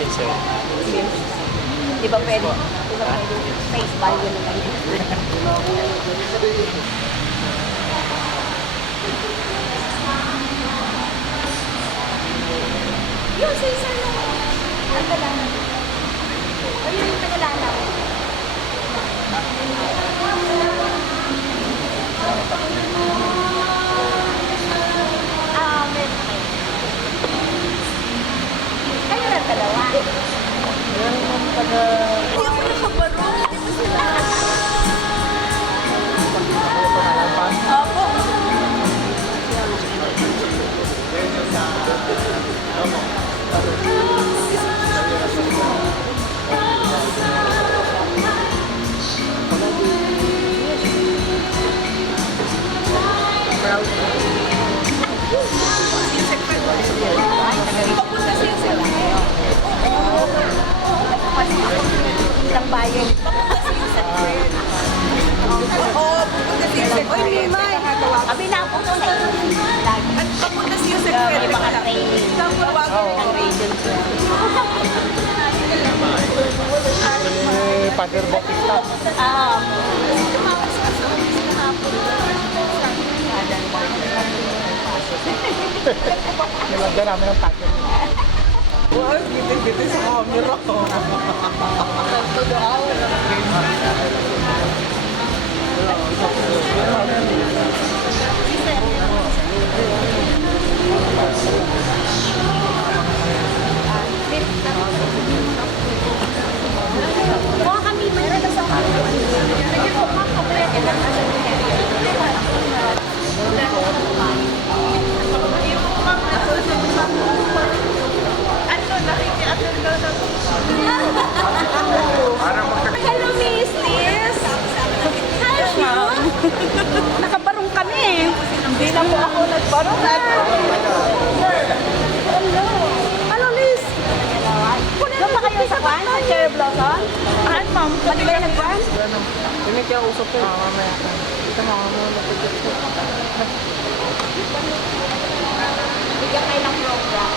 Pinsel. Di ba pwede? Di ba pwede? Face value na kayo. Yun, sa isa lang. Ang talangan. Ayun yung tagalanaw. Kayo na dalawa. Yan ang taga... Hindi ako nakabaro. Opo. Proud. Papunta siya sa layo. Ilang bayan. Papunta siya sa layo. Oo, papunta siya sa layo. Oy, Mimay. Kami na po sa lagi. At papunta siya sa layo. May mga training. Ang agency. Father Bautista. Tumakas ka sa office kahapon. Nilagyan namin ng pattern. Wow, giti-giti sa camera ko. Mukha kami mayroon sa kapwa. Sige po, makakulit. Hello, Miss Liz. Hi, ma'am. Nakabarong kami. Hindi na po ako nagbarong. Hello. Hello, Liz. Doon ba kayo sa kwan? Sa Cherry Blossom? Saan, ma'am? Pati kayo nagkwan? Hindi kaya usap ko. Mamaya ka. Ito mga mga Bigyan kayo ng program.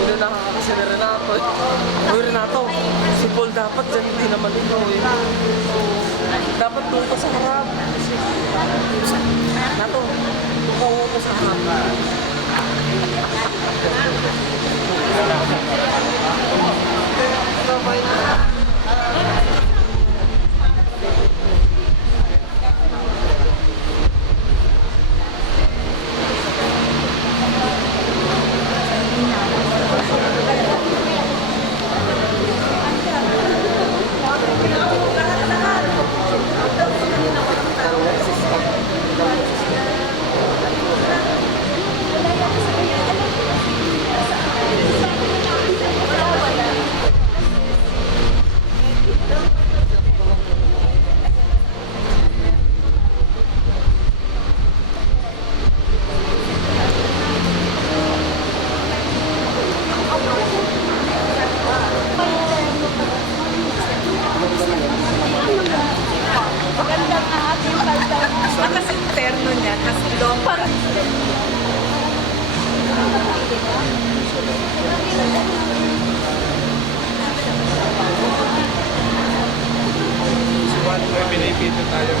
Inunahan ka kasi ni Renato eh. Uy, Renato, si Paul dapat dyan, hindi naman ikaw eh. Dapat doon ka sa harap. Renato, tukaw mo sa harap. Kasi terno niya, kasi long. Parang May pinipito tayo.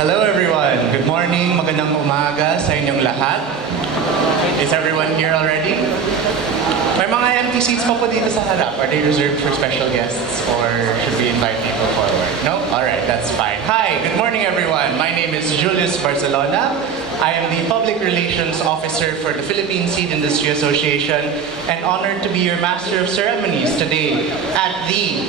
Hello everyone. Good morning. Magandang umaga sa inyong lahat. Is everyone here already? May mga empty seats pa po dito sa harap. Are they reserved for special guests or should we invite people forward? No? Alright, that's fine. Hi, good morning everyone. My name is Julius Barcelona. I am the Public Relations Officer for the Philippine Seed Industry Association and honored to be your Master of Ceremonies today at the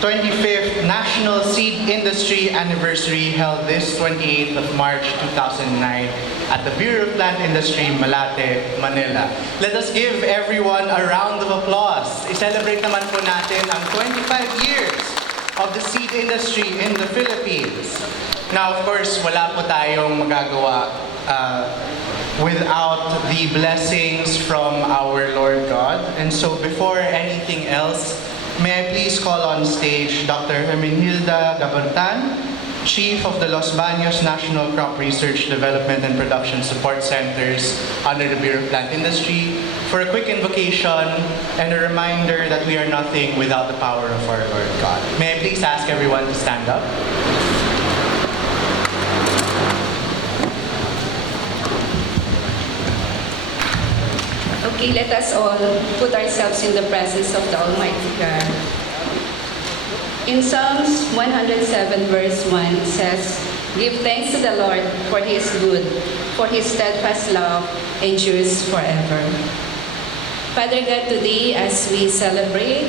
25th National Seed Industry Anniversary held this 28th of March 2009 at the Bureau of Plant Industry, Malate, Manila. Let us give everyone a round of applause. I-celebrate naman po natin ang 25 years of the seed industry in the Philippines. Now, of course, wala po tayong magagawa without the blessings from our Lord God. And so before anything else, may I please call on stage Dr. Hermenilda Gabartan, Chief of the Los Baños National Crop Research, Development and Production Support Centers under the Bureau of Plant Industry, for a quick invocation and a reminder that we are nothing without the power of our Lord God. May I please ask everyone to stand up? Okay, let us all put ourselves in the presence of the Almighty God. In Psalms 107 verse 1, it says, "Give thanks to the Lord, for He is good, for His steadfast love endures forever." Father God, today as we celebrate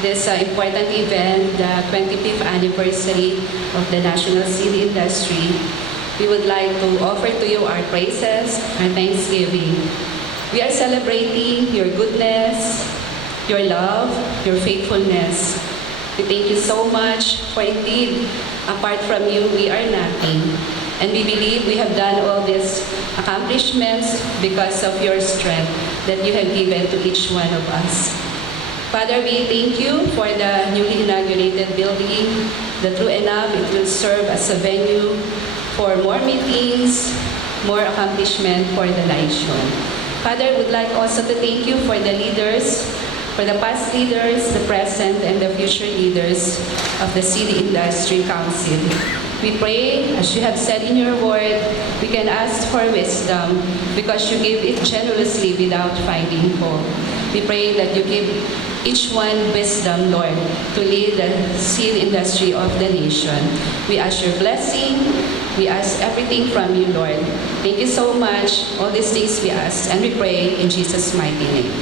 this important event, the 25th anniversary of the national seed industry, we would like to offer to you our praises, our thanksgiving. We are celebrating your goodness, your love, your faithfulness. We thank you so much, for indeed, apart from you, we are nothing. And we believe we have done all these accomplishments because of your strength that you have given to each one of us. Father, we thank you for the newly inaugurated building, that true enough, it will serve as a venue for more meetings, more accomplishment for the nation. Father, I would like also to thank you for the leaders, for the past leaders, the present, and the future leaders of the Seed Industry Council. We pray, as you have said in your word, we can ask for wisdom because you give it generously without finding fault. We pray that you give each one wisdom, Lord, to lead the seed industry of the nation. We ask your blessing. We ask everything from you, Lord. Thank you so much. All these things we ask and we pray in Jesus' mighty name.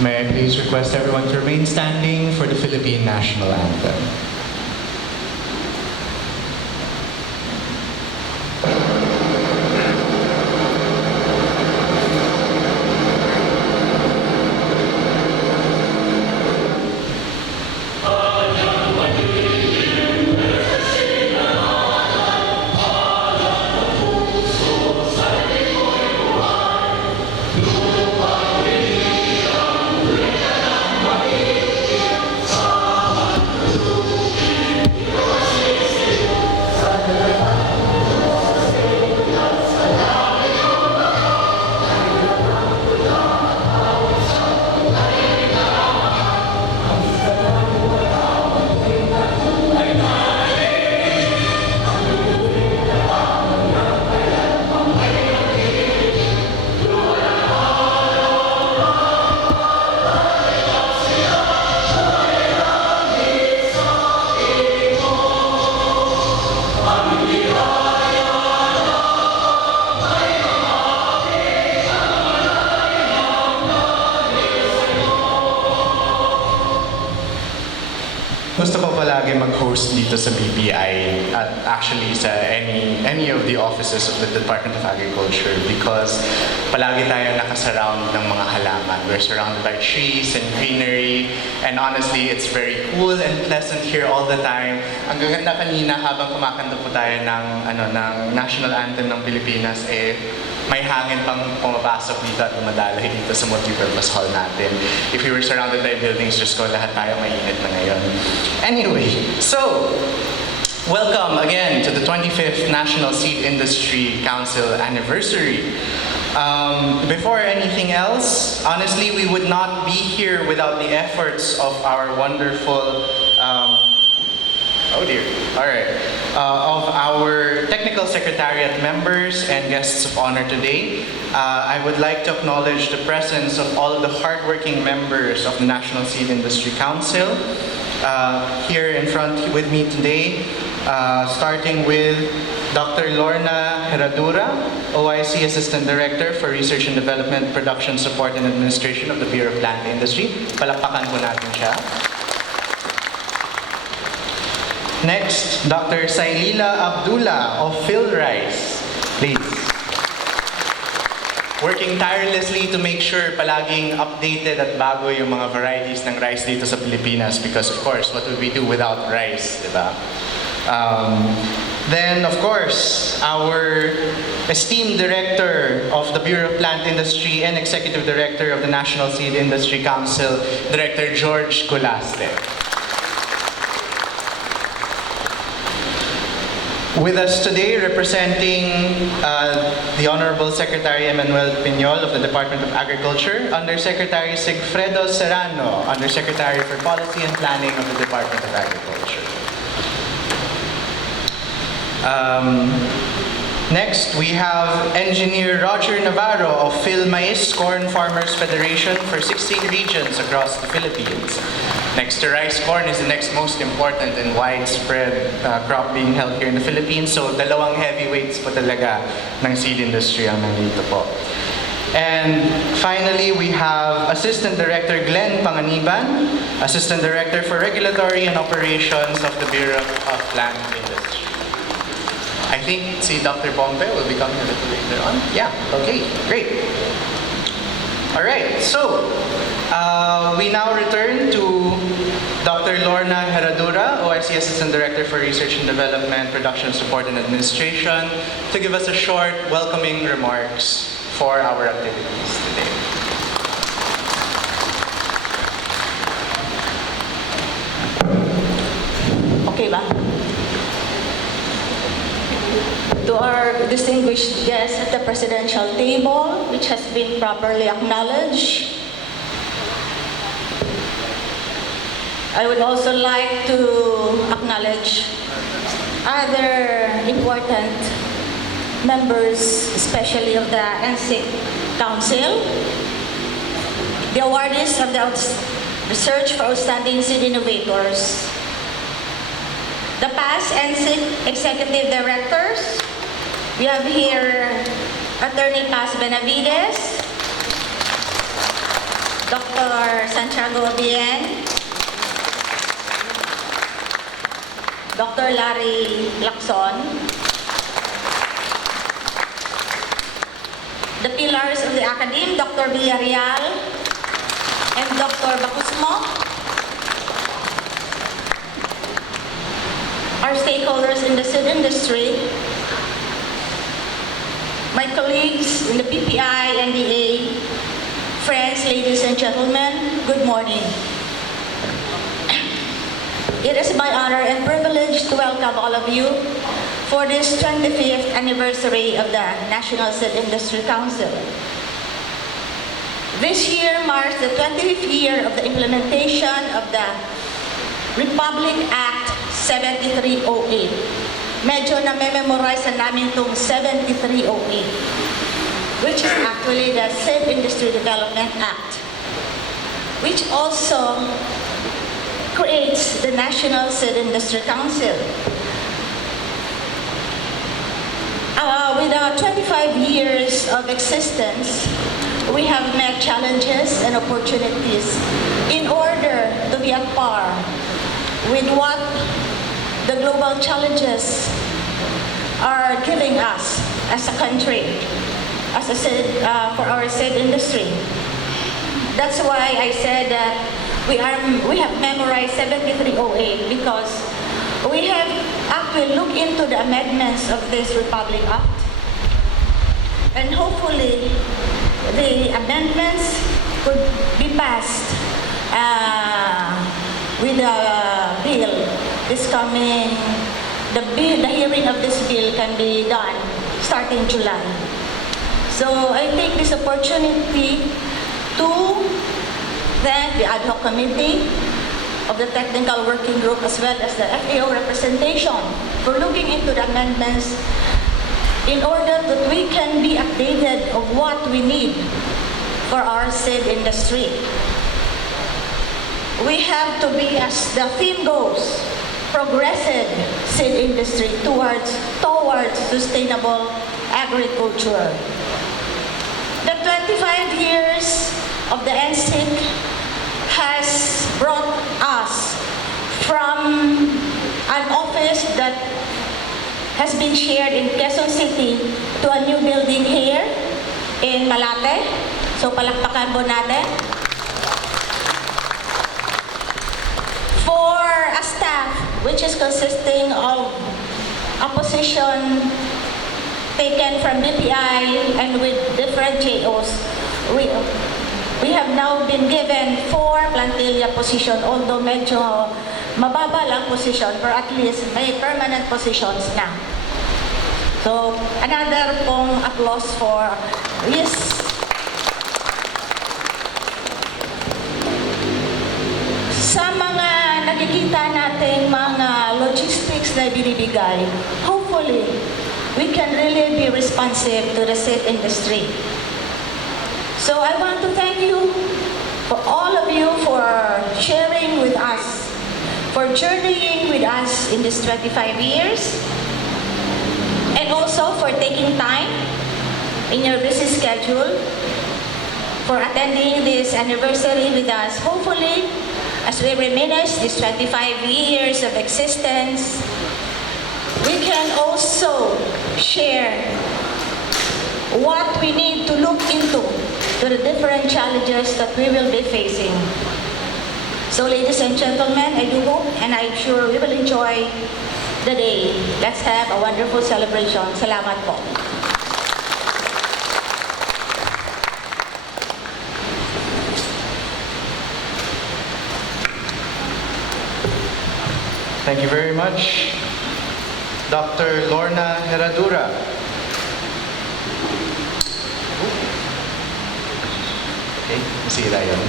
May I please request everyone to remain standing for the Philippine National Anthem. Gusto ko palagi mag-host dito sa BPI at actually sa any of the offices of the Department of Agriculture because palagi tayo nakasurround ng mga halaman. We're surrounded by trees and greenery and honestly, it's very cool and pleasant here all the time. Ang gaganda kanina habang kumakanta po tayo ng National Anthem ng Pilipinas, may hangin pang pumapasok dito at dumadaloy dito sa multipurpose hall natin. If we were surrounded by buildings, just ko lahat tayo mainit na ngayon. Anyway, so, welcome again to the 25th National Seed Industry Council Anniversary. Before anything else, honestly, we would not be here without the efforts of our wonderful of our technical secretariat members and guests of honor today. I would like to acknowledge the presence of all the hardworking members of the National Seed Industry Council here in front with me today, starting with Dr. Lorna Herradura, OIC Assistant Director for Research and Development, Production Support and Administration of the Bureau of Plant Industry. Palakpakan po natin siya. Next, Dr. Sailila Abdullah of PhilRice, please. working tirelessly to make sure palaging updated at bago yung mga varieties ng rice dito sa Pilipinas because of course, what would we do without rice, di ba? Then, of course, our esteemed Director of the Bureau of Plant Industry and Executive Director of the National Seed Industry Council, Director George Colaste. With us today, representing the Honorable Secretary Emmanuel Piñol of the Department of Agriculture, Undersecretary Sigfredo Serrano, Undersecretary for Policy and Planning of the Department of Agriculture. Next, we have Engineer Roger Navarro of PhilMais Corn Farmers Federation for 16 regions across the Philippines. Next to rice, corn is the next most important and widespread crop being held here in the Philippines. So, dalawang heavyweights po talaga ng seed industry ang nandito po. And finally, we have Assistant Director Glenn Panganiban, Assistant Director for Regulatory and Operations of the Bureau of Plant Industry. I think si Dr. Pompe will be coming a little later on. Yeah, okay, great. All right, so we now return to Dr. Lorna Herradura, OIC Assistant Director for Research and Development, Production Support and Administration, to give us a short welcoming remarks for our activities today. Okay ba? To our distinguished guests at the presidential table, which has been properly acknowledged, I would also like to acknowledge other important members, especially of the NSIC Council, the awardees of the Research for Outstanding Seed Innovators, the past NSIC Executive Directors. We have here Attorney Paz Benavides, Dr. Santiago Bien, Dr. Larry Lacson, the pillars of the academe, Dr. Villarreal and Dr. Bacusmo, our stakeholders in the seed industry, my colleagues in the PPI, NDA, friends, ladies and gentlemen, good morning. It is my honor and privilege to welcome all of you for this 25th anniversary of the National Seed Industry Council. This year marks the 25th year of the implementation of the Republic Act 7308. Medyo na-memorize na namin itong 7308, which is actually the Seed Industry Development Act, which also creates the National Seed Industry Council. With our 25 years of existence, we have met challenges and opportunities in order to be at par with what the global challenges are giving us as a country, as a seed, for our seed industry. That's why I said that we have memorized 7308 because we have actually looked into the amendments of this Republic Act, and hopefully the amendments could be passed with a bill this coming. The hearing of this bill can be done starting July. So I take this opportunity to thank the ad hoc committee of the technical working group as well as the FAO representation for looking into the amendments in order that we can be updated of what we need for our seed industry. We have to be, as the theme goes, progressive seed industry towards sustainable agriculture. The 25 years of the NSIC has brought us from an office that has been shared in Quezon City to a new building here in Malate. So palakpakan po natin. For a staff, which is consisting of a position taken from BPI and with different JOs, we have now been given 4 plantilla position, although medyo mababa lang position, but at least may permanent positions na. So, another pong applause for this. Sa mga nakikita nating mga logistics na binibigay, hopefully, we can really be responsive to the seed industry. So I want to thank you, for all of you, for sharing with us, for journeying with us in these 25 years, and also for taking time in your busy schedule for attending this anniversary with us. Hopefully, as we reminisce these 25 years of existence, we can also share what we need to look into to the different challenges that we will be facing. So ladies and gentlemen, I do hope and I'm sure we will enjoy the day. Let's have a wonderful celebration. Salamat po. Thank you very much, Dr. Lorna Herradura. Okay, masira yun.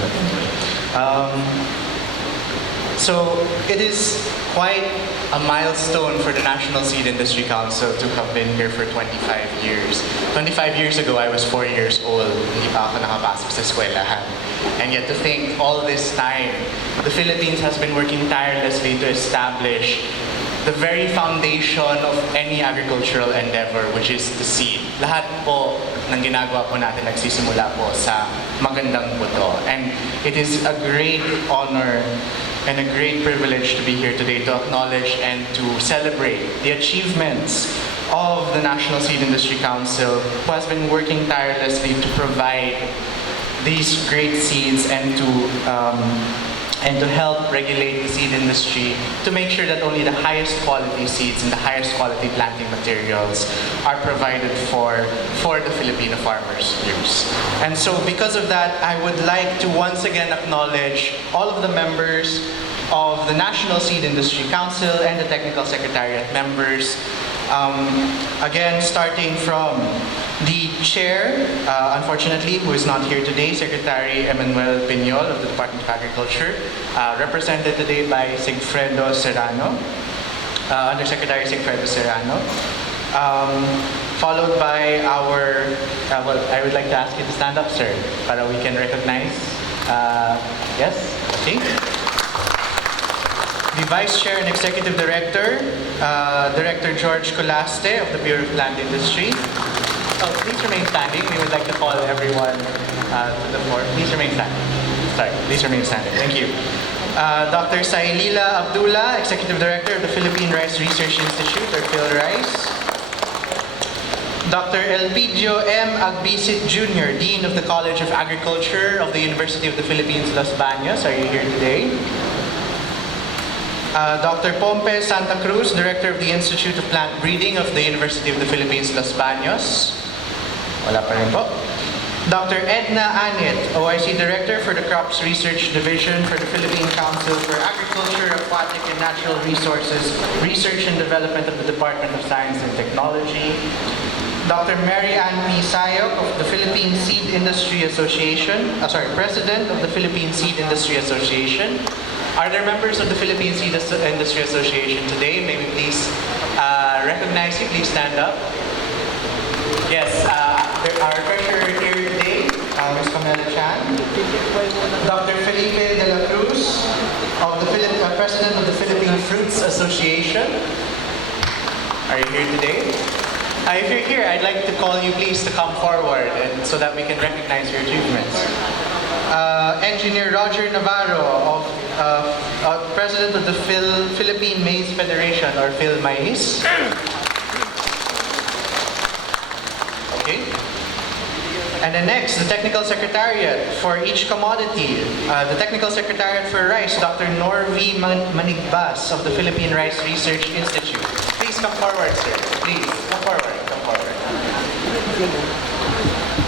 So it is quite a milestone for the National Seed Industry Council to have been here for 25 years. 25 years ago, I was 4 years old. Hindi pa ako nakapasok sa eskwelahan. And yet to think all this time, the Philippines has been working tirelessly to establish the very foundation of any agricultural endeavor, which is the seed. Lahat po ng ginagawa po natin nagsisimula po sa magandang buto. And it is a great honor and a great privilege to be here today to acknowledge and to celebrate the achievements of the National Seed Industry Council, who has been working tirelessly to provide these great seeds and to help regulate the seed industry to make sure that only the highest quality seeds and the highest quality planting materials are provided for the Filipino farmers' use. And so because of that, I would like to once again acknowledge all of the members of the National Seed Industry Council and the Technical Secretariat members. Again, starting from the chair, unfortunately, who is not here today, Secretary Emmanuel Piñol of the Department of Agriculture, represented today by Sigfredo Serrano, Undersecretary Sigfredo Serrano, followed by our, well, I would like to ask you to stand up, sir, para we can recognize, yes, okay. The Vice Chair and Executive Director, Director George Colaste of the Bureau of Plant Industry. Oh, please remain standing. We would like to call everyone to the floor. Please remain standing. Sorry, please remain standing. Thank you. Dr. Sailila Abdullah, Executive Director of the Philippine Rice Research Institute, or PhilRice. Dr. Elpidio M. Agbisit Jr., Dean of the College of Agriculture of the University of the Philippines, Los Baños. Are you here today? Dr. Pompe Santa Cruz, Director of the Institute of Plant Breeding of the University of the Philippines, Los Baños. Wala pa rin po. Dr. Edna Anit, OIC Director for the Crops Research Division for the Philippine Council for Agriculture, Aquatic and Natural Resources, Research and Development of the Department of Science and Technology. Dr. Mary Ann P. Sayok of the Philippine Seed Industry Association, President of the Philippine Seed Industry Association. Are there members of the Philippine Seed Industry Association today? May we please recognize you? Please stand up. Yes, our treasurer here today, Ms. Pamela Chan. Dr. Felipe de la Cruz, of the President of the Philippine Fruits Association. Are you here today? If you're here, I'd like to call you please to come forward and so that we can recognize your achievements. Engineer Roger Navarro, of President of the Philippine Maize Federation, or PhilMaize. Okay. And then next, the Technical Secretariat for each commodity. The Technical Secretariat for Rice, Dr. Norvi Manigbas of the Philippine Rice Research Institute. Please come forward, sir. Please, come forward, come forward.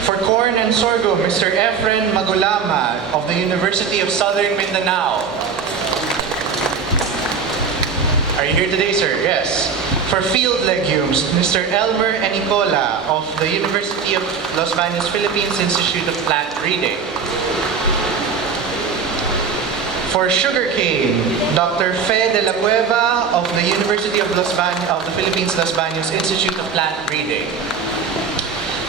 For corn and sorghum, Mr. Efren Magulama of the University of Southern Mindanao. Are you here today, sir? Yes. For field legumes, Mr. Elmer Enicola of the University of Los Baños, Philippines Institute of Plant Breeding. For sugarcane, Dr. Fe de la Cueva of the University of the Philippines Los Baños Institute of Plant Breeding.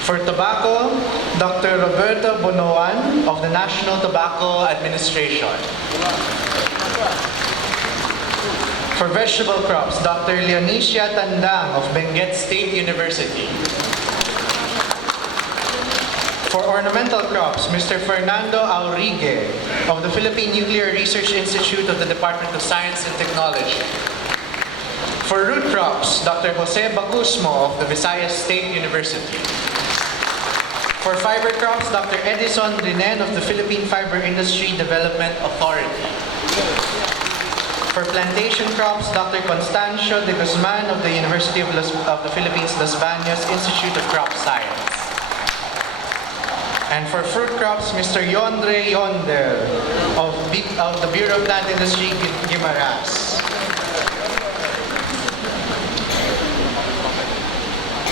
For tobacco, Dr. Roberto Bonoan of the National Tobacco Administration. For vegetable crops, Dr. Leonicia Tandang of Benguet State University. For ornamental crops, Mr. Fernando Aurigue of the Philippine Nuclear Research Institute of the Department of Science and Technology. For root crops, Dr. Jose Bacusmo of the Visayas State University. For fiber crops, Dr. Edison Rinen of the Philippine Fiber Industry Development Authority. For plantation crops, Dr. Constancio de Guzman of the University of the Philippines Los Baños Institute of Crop Science. And for fruit crops, Mr. Yondre Yonder of the Bureau of Plant Industry, Guimaras.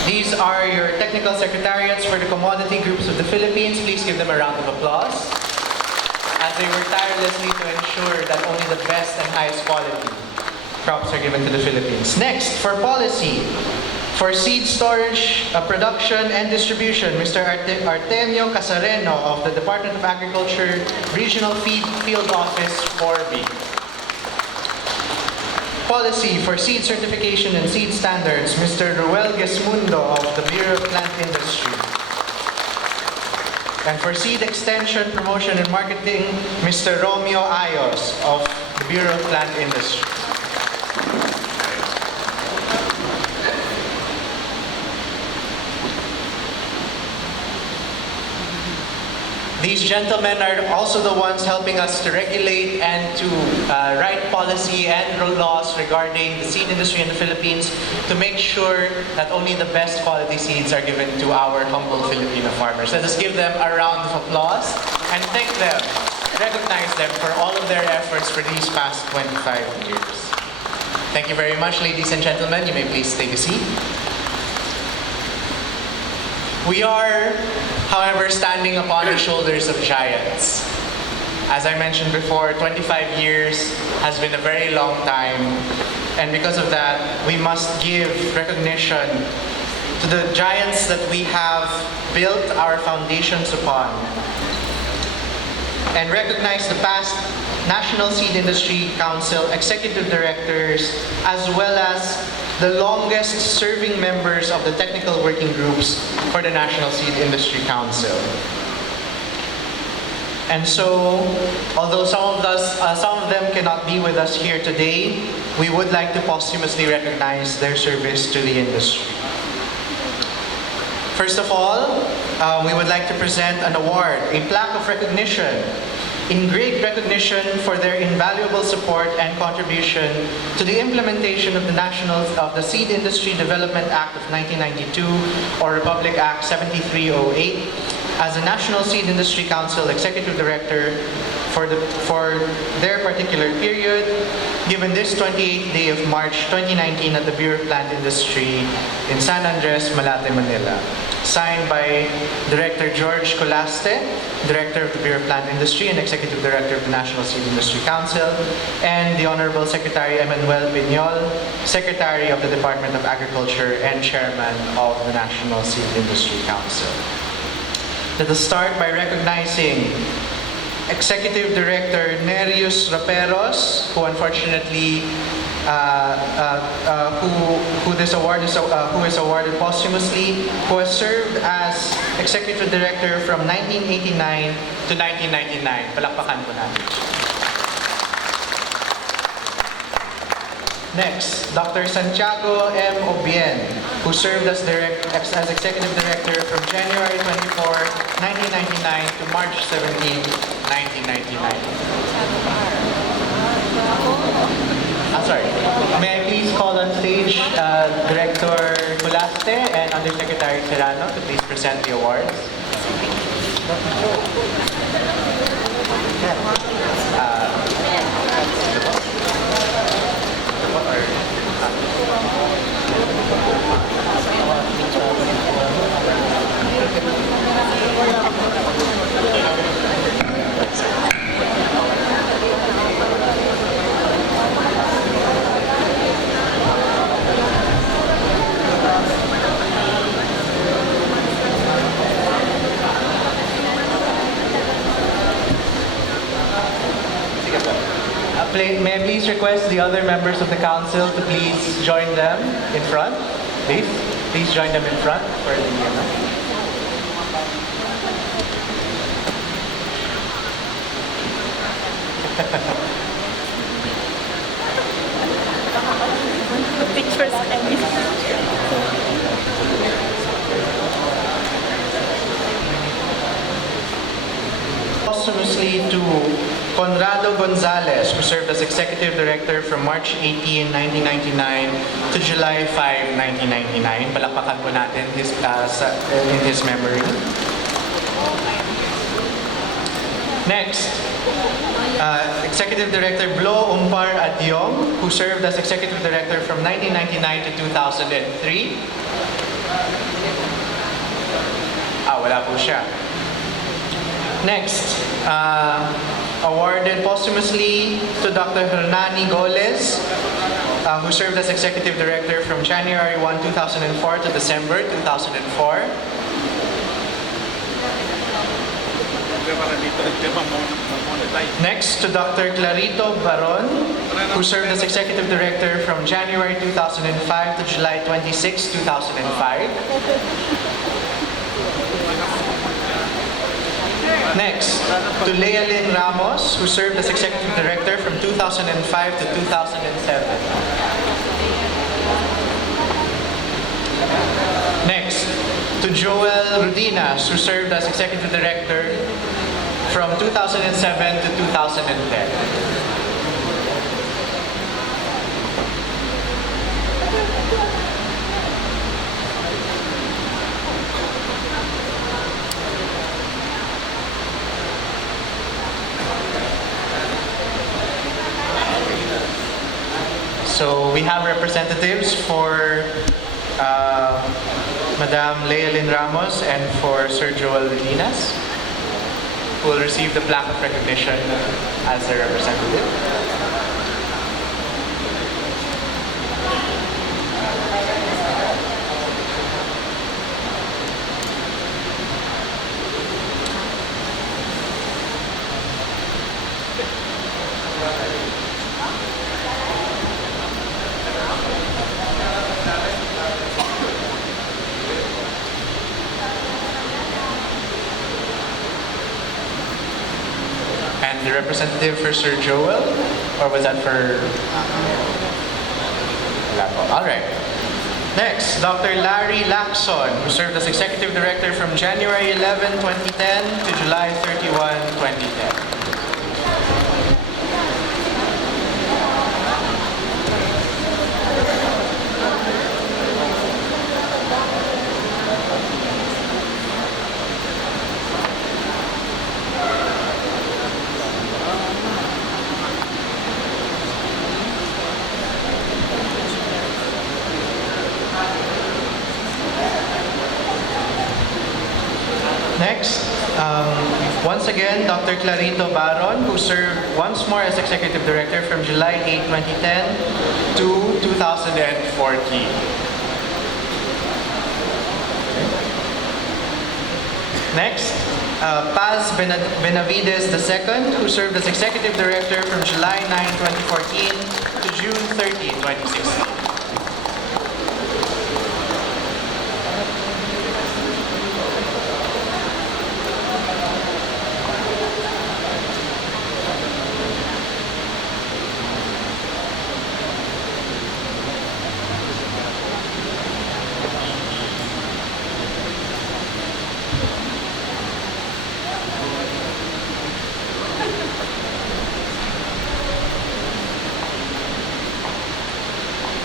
These are your technical secretariats for the commodity groups of the Philippines. Please give them a round of applause, as they work tirelessly to ensure that only the best and highest quality crops are given to the Philippines. Next, for policy, for seed storage, production, and distribution, Mr. Artemio Casareno of the Department of Agriculture Regional Field Office 4B. Policy for seed certification and seed standards, Mr. Ruel Gesmundo of the Bureau of Plant Industry. And for seed extension, promotion, and marketing, Mr. Romeo Ayos of the Bureau of Plant Industry. These gentlemen are also the ones helping us to regulate and to write policy and laws regarding the seed industry in the Philippines to make sure that only the best quality seeds are given to our humble Filipino farmers. Let us give them a round of applause and thank them, recognize them for all of their efforts for these past 25 years. Thank you very much, ladies and gentlemen. You may please take a seat. We are, however, standing upon the shoulders of giants. As I mentioned before, 25 years has been a very long time, and because of that, we must give recognition to the giants that we have built our foundations upon, and recognize the past National Seed Industry Council executive directors, as well as the longest serving members of the technical working groups for the National Seed Industry Council. And so, although some of them cannot be with us here today, we would like to posthumously recognize their service to the industry. First of all, we would like to present an award, a plaque of recognition, in great recognition for their invaluable support and contribution to the implementation of the Seed Industry Development Act of 1992, or Republic Act 7308, as the National Seed Industry Council Executive Director for their particular period, given this 28th day of March 2019 at the Bureau of Plant Industry in San Andres, Malate, Manila. Signed by Director George Colaste, Director of the Bureau of Plant Industry and Executive Director of the National Seed Industry Council, and the Honorable Secretary Emmanuel Piñol, Secretary of the Department of Agriculture and Chairman of the National Seed Industry Council. Let us start by recognizing Executive Director Nereus Raperos, who unfortunately who is awarded posthumously, who has served as Executive Director from 1989 to 1999. Palakpakan po natin. Next, Dr. Santiago M. Obien, who served as Executive Director from January 24, 1999 to March 17, 1999. Sorry. May I please call on stage Director Culaste and Undersecretary Serrano to please present the awards. May I please request the other members of the council to please join them in front? Please join them in front for the Pictures posthumously to Conrado Gonzalez, who served as Executive Director from March 18, 1999 to July 5, 1999. Palakpakan po natin in his memory. Next, Executive Director Blo Umpar Adyong, who served as Executive Director from 1999 to 2003. Wala po siya. Next, awarded posthumously to Dr. Hernani Goles, who served as Executive Director from January 1, 2004 to December 2004. Next, to Dr. Clarito Baron, who served as Executive Director from January 2005 to July 26, 2005. Next, to Lealyn Ramos, who served as Executive Director from 2005 to 2007. Next, to Joel Rudinas, who served as Executive Director from 2007 to 2010. So we have representatives for Madam Lealyn Ramos and for Sir Joel Rudinas, who will receive the plaque of recognition as their representative. And the representative for Sir Joel? Or was that for... All right. Next, Dr. Larry Lacson, who served as Executive Director from January 11, 2010 to July 31, 2010. Next, once again, Dr. Clarito Baron, who served once more as Executive Director from July 8, 2010 to 2014. Next, Paz Benavides II, who served as Executive Director from July 9, 2014 to June 30, 2016.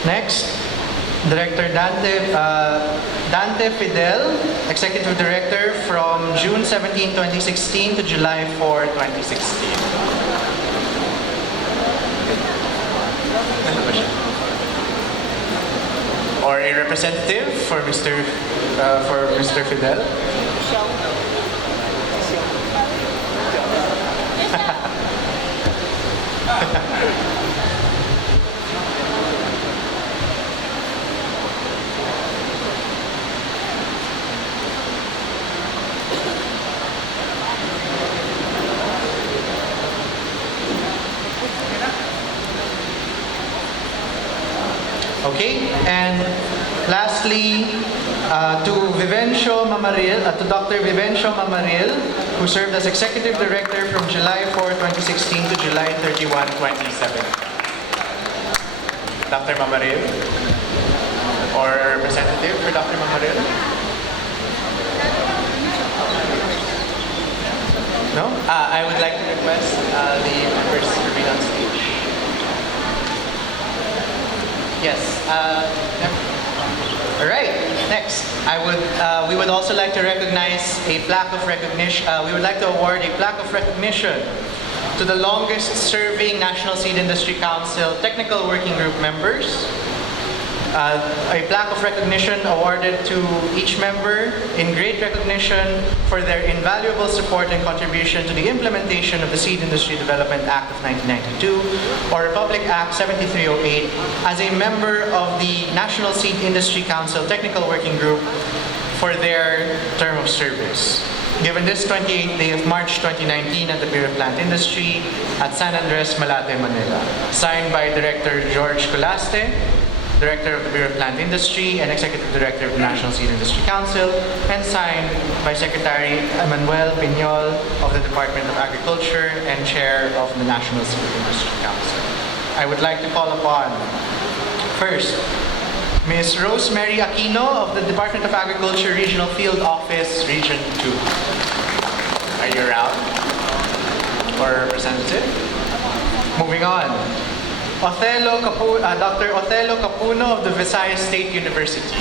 Next, Director Dante Fidel, Executive Director from June 17, 2016 to July 4, 2016. Or a representative for Mr. Fidel. Okay, and lastly, to Dr. Vivencio Mamaril, who served as Executive Director from July 4, 2016 to July 31, 2017. Dr. Mamaril? Or representative for Dr. Mamaril? No? I would like to request the members to remain on stage. Yes. All right. Next, we would also like to recognize a plaque of recognition. We would like to award a plaque of recognition to the longest-serving National Seed Industry Council Technical Working Group members. A plaque of recognition awarded to each member in great recognition for their invaluable support and contribution to the implementation of the Seed Industry Development Act of 1992, or Republic Act 7308, as a member of the National Seed Industry Council Technical Working Group for their term of service. Given this 28th day of March 2019 at the Bureau of Plant Industry at San Andres, Malate, Manila. Signed by Director George Colaste, Director of the Bureau of Plant Industry and Executive Director of the National Seed Industry Council, and signed by Secretary Manuel Piñol of the Department of Agriculture and Chair of the National Seed Industry Council. I would like to call upon, first, Ms. Rosemary Aquino of the Department of Agriculture Regional Field Office, Region 2. Are you around? Or representative? Moving on. Dr. Othello Capuno of the Visayas State University.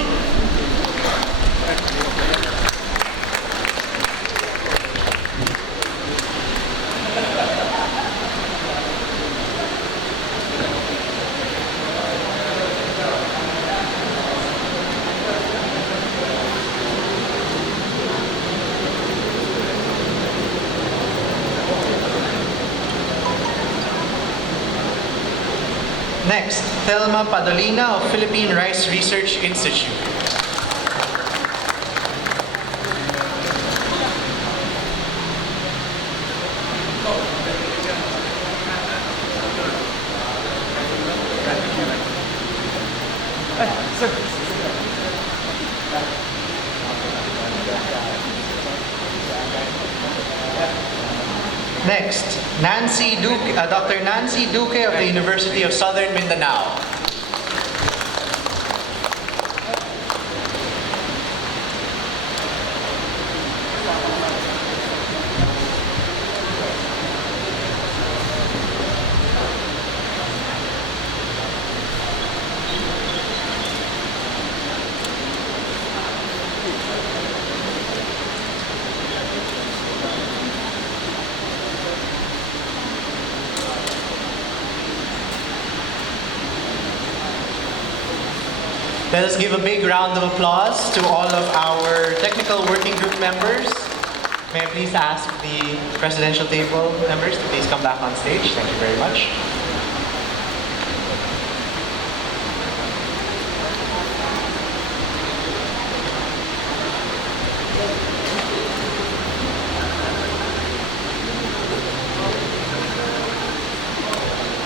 Next, Thelma Padolina of Philippine Rice Research Institute. Next, Dr. Nancy Duque of the University of Southern Mindanao. Let us give a big round of applause to all of our technical working group members. May I please ask the presidential table members to please come back on stage. Thank you very much.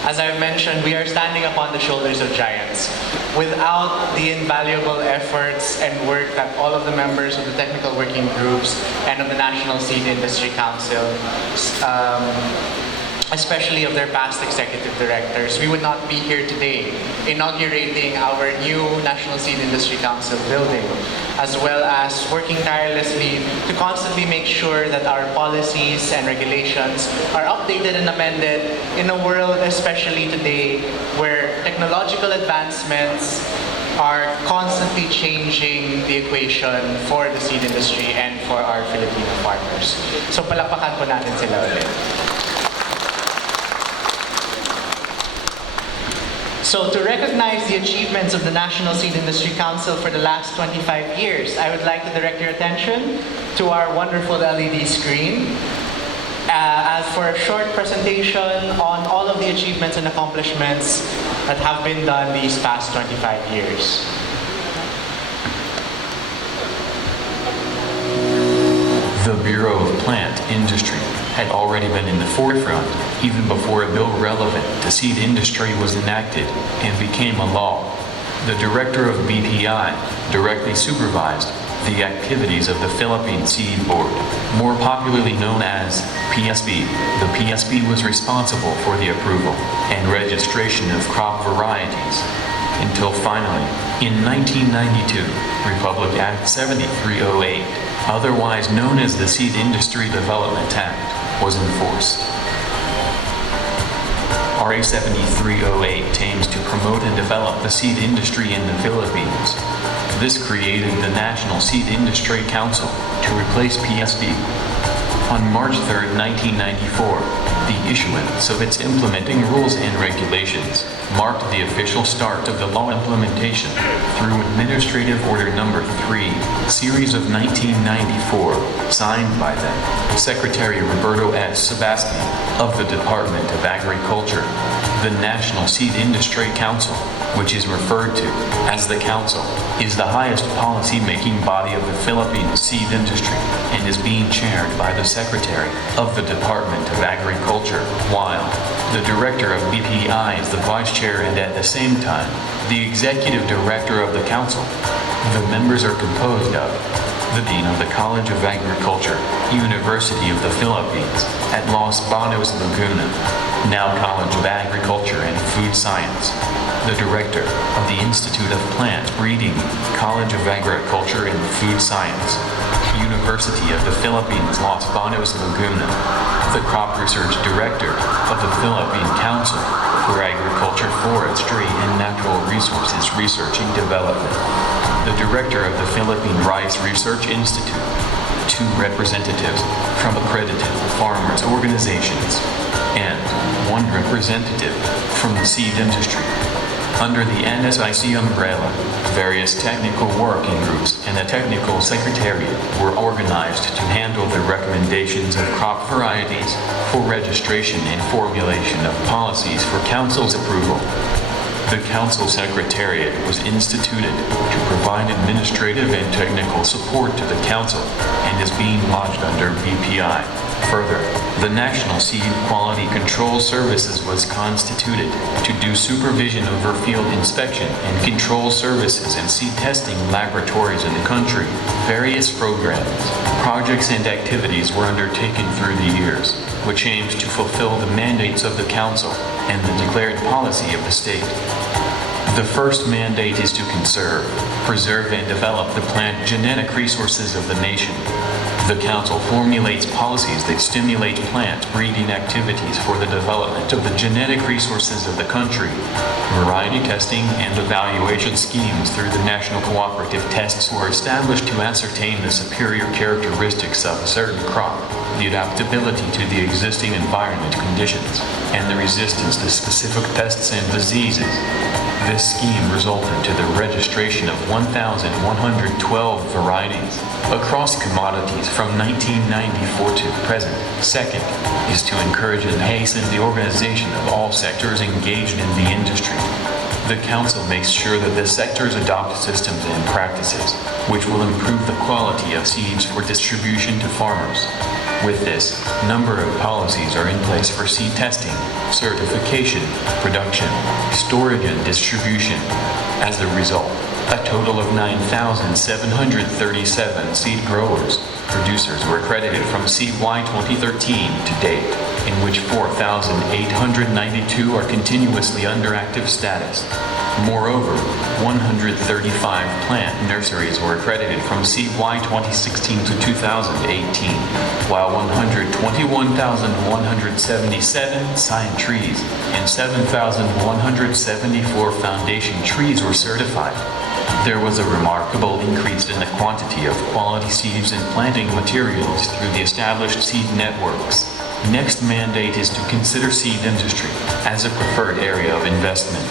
As I've mentioned, we are standing upon the shoulders of giants. Without the invaluable efforts and work that all of the members of the technical working groups and of the National Seed Industry Council especially of their past executive directors, we would not be here today inaugurating our new National Seed Industry Council building, as well as working tirelessly to constantly make sure that our policies and regulations are updated and amended in a world, especially today, where technological advancements are constantly changing the equation for the seed industry and for our Filipino farmers. So palakpakan po natin sila ulit. So to recognize the achievements of the National Seed Industry Council for the last 25 years, I would like to direct your attention to our wonderful LED screen as for a short presentation on all of the achievements and accomplishments that have been done these past 25 years. The Bureau of Plant Industry had already been in the forefront even before a bill relevant to seed industry was enacted and became a law. The director of BPI directly supervised the activities of the Philippine Seed Board, more popularly known as PSB. The PSB was responsible for the approval and registration of crop varieties until finally, in 1992, Republic Act 7308, otherwise known as the Seed Industry Development Act, was enforced. RA 7308 aims to promote and develop the seed industry in the Philippines. This created the National Seed Industry Council to replace PSB. On March 3, 1994, the issuance of its implementing rules and regulations marked the official start of the law implementation through Administrative Order Number 3, Series of 1994, signed by then Secretary Roberto S. Sebastian of the Department of Agriculture. The National Seed Industry Council, which is referred to as the Council, is the highest policy-making body of the Philippine seed industry and is being chaired by the Secretary of the Department of Agriculture, while the Director of BPI is the Vice Chair and at the same time, the Executive Director of the Council. The members are composed of the Dean of the College of Agriculture, University of the Philippines, at Los Baños, Laguna, now College of Agriculture and Food Science, the Director of the Institute of Plant Breeding, College of Agriculture and Food Science, University of the Philippines, Los Baños, Laguna, the Crop Research Director of the Philippine Council for Agriculture, Forestry, and Natural Resources Research and Development, the Director of the Philippine Rice Research Institute, 2 representatives from accredited farmers organizations, and 1 representative from the seed industry. Under the NSIC umbrella, various technical working groups and a technical secretariat were organized to handle the recommendations of crop varieties for registration and formulation of policies for Council's approval. The Council Secretariat was instituted to provide administrative and technical support to the Council and is being lodged under BPI. Further, the National Seed Quality Control Services was constituted to do supervision over field inspection and control services and seed testing laboratories in the country. Various programs, projects, and activities were undertaken through the years, which aims to fulfill the mandates of the Council and the declared policy of the state. The first mandate is to conserve, preserve, and develop the plant genetic resources of the nation. The Council formulates policies that stimulate plant breeding activities for the development of the genetic resources of the country. Variety testing and evaluation schemes through the National Cooperative Tests were established to ascertain the superior characteristics of a certain crop, the adaptability to the existing environment conditions, and the resistance to specific pests and diseases. This scheme resulted to the registration of 1,112 varieties across commodities from 1994 to present. Second is to encourage and hasten the organization of all sectors engaged in the industry. The Council makes sure that the sectors adopt systems and practices which will improve the quality of seeds for distribution to farmers. With this, a number of policies are in place for seed testing, certification, production, storage, and distribution. As a result, a total of 9,737 seed growers, producers were accredited from CY 2013 to date. in which 4,892 are continuously under active status. Moreover, 135 plant nurseries were accredited from CY 2016 to 2018, while 121,177 sign trees and 7,174 foundation trees were certified. There was a remarkable increase in the quantity of quality seeds and planting materials through the established seed networks. Next mandate is to consider seed industry as a preferred area of investment.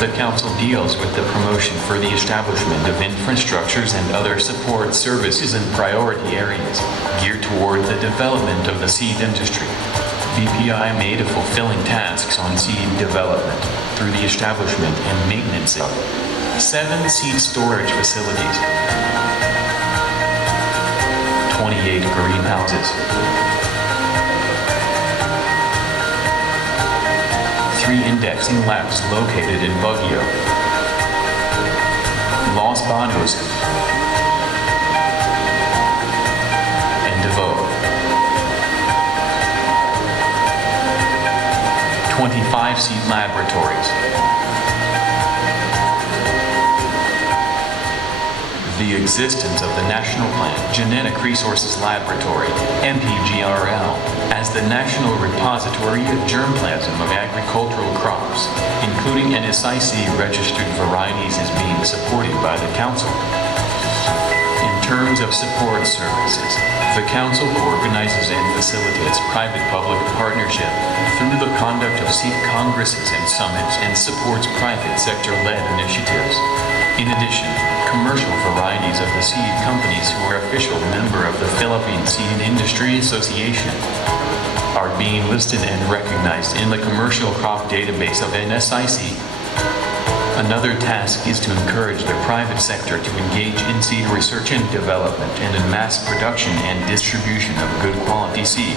The Council deals with the promotion for the establishment of infrastructures and other support services in priority areas geared toward the development of the seed industry. BPI made fulfilling tasks on seed development through the establishment and maintenance of 7 seed storage facilities, 28 greenhouses, 3 indexing labs located in Baguio, Los Banos, and Davao. 25 seed laboratories. The existence of the National Plant Genetic Resources Laboratory, MPGRL, as the national repository of germplasm of agricultural crops, including NSIC registered varieties, is being supported by the Council. In terms of support services, the Council organizes and facilitates private-public partnership through the conduct of seed congresses and summits and supports private sector-led initiatives. In addition, commercial varieties of the seed companies who are official member of the Philippine Seed Industry Association are being listed and recognized in the commercial crop database of NSIC. Another task is to encourage the private sector to engage in seed research and development and in mass production and distribution of good quality seed.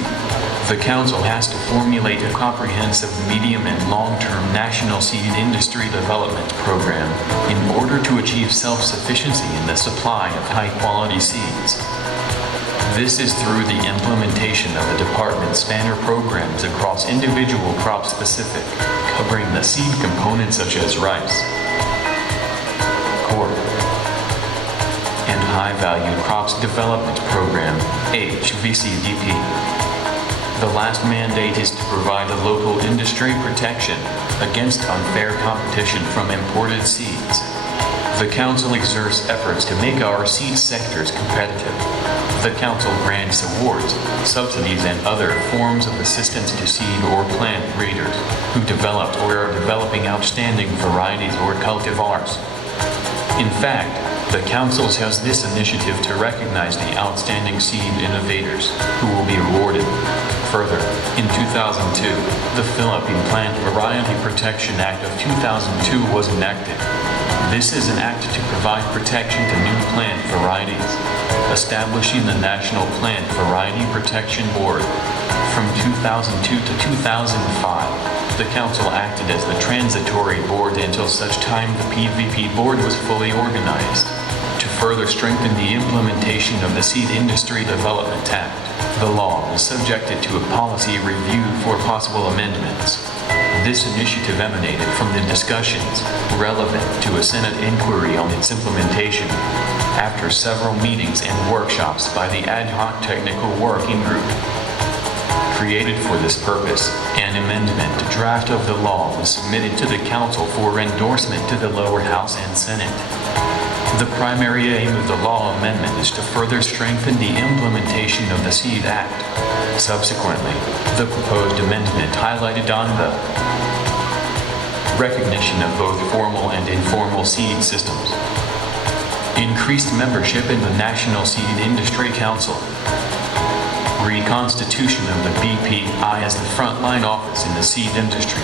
The Council has to formulate a comprehensive medium and long-term national seed industry development program in order to achieve self-sufficiency in the supply of high-quality seeds. This is through the implementation of the department's banner programs across individual crop-specific, covering the seed components such as rice, corn, and high-value crops development program, HVCDP. The last mandate is to provide a local industry protection against unfair competition from imported seeds. The Council exerts efforts to make our seed sectors competitive. The Council grants awards, subsidies, and other forms of assistance to seed or plant breeders who developed or are developing outstanding varieties or cultivars. In fact, the Council has this initiative to recognize the outstanding seed innovators who will be awarded. Further, in 2002, the Philippine Plant Variety Protection Act of 2002 was enacted. This is an act to provide protection to new plant varieties, establishing the National Plant Variety Protection Board. From 2002 to 2005, the Council acted as the transitory board until such time the PVP board was fully organized. To further strengthen the implementation of the Seed Industry Development Act, the law is subjected to a policy review for possible amendments. This initiative emanated from the discussions relevant to a Senate inquiry on its implementation. After several meetings and workshops by the Ad Hoc Technical Working Group created for this purpose, an amendment draft of the law was submitted to the Council for endorsement to the lower House and Senate. The primary aim of the law amendment is to further strengthen the implementation of the Seed Act. Subsequently, the proposed amendment highlighted on the recognition of both formal and informal seed systems, increased membership in the National Seed Industry Council, reconstitution of the BPI as the frontline office in the seed industry,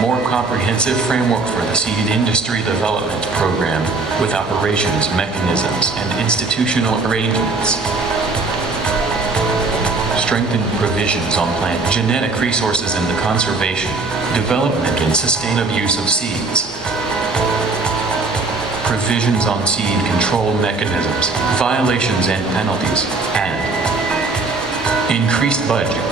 more comprehensive framework for the Seed Industry Development Program with operations, mechanisms, and institutional arrangements, strengthened provisions on plant genetic resources and the conservation, development, and sustainable use of seeds, provisions on seed control mechanisms, violations and penalties, and Increased budget.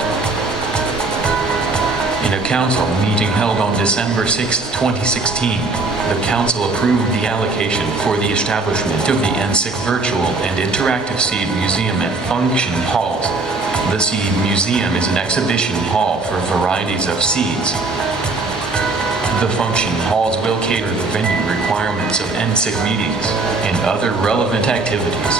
In a council meeting held on December 6, 2016, the council approved the allocation for the establishment of the NSIC Virtual and Interactive Seed Museum and Function Halls. The Seed Museum is an exhibition hall for varieties of seeds. The function halls will cater the venue requirements of NSIC meetings and other relevant activities.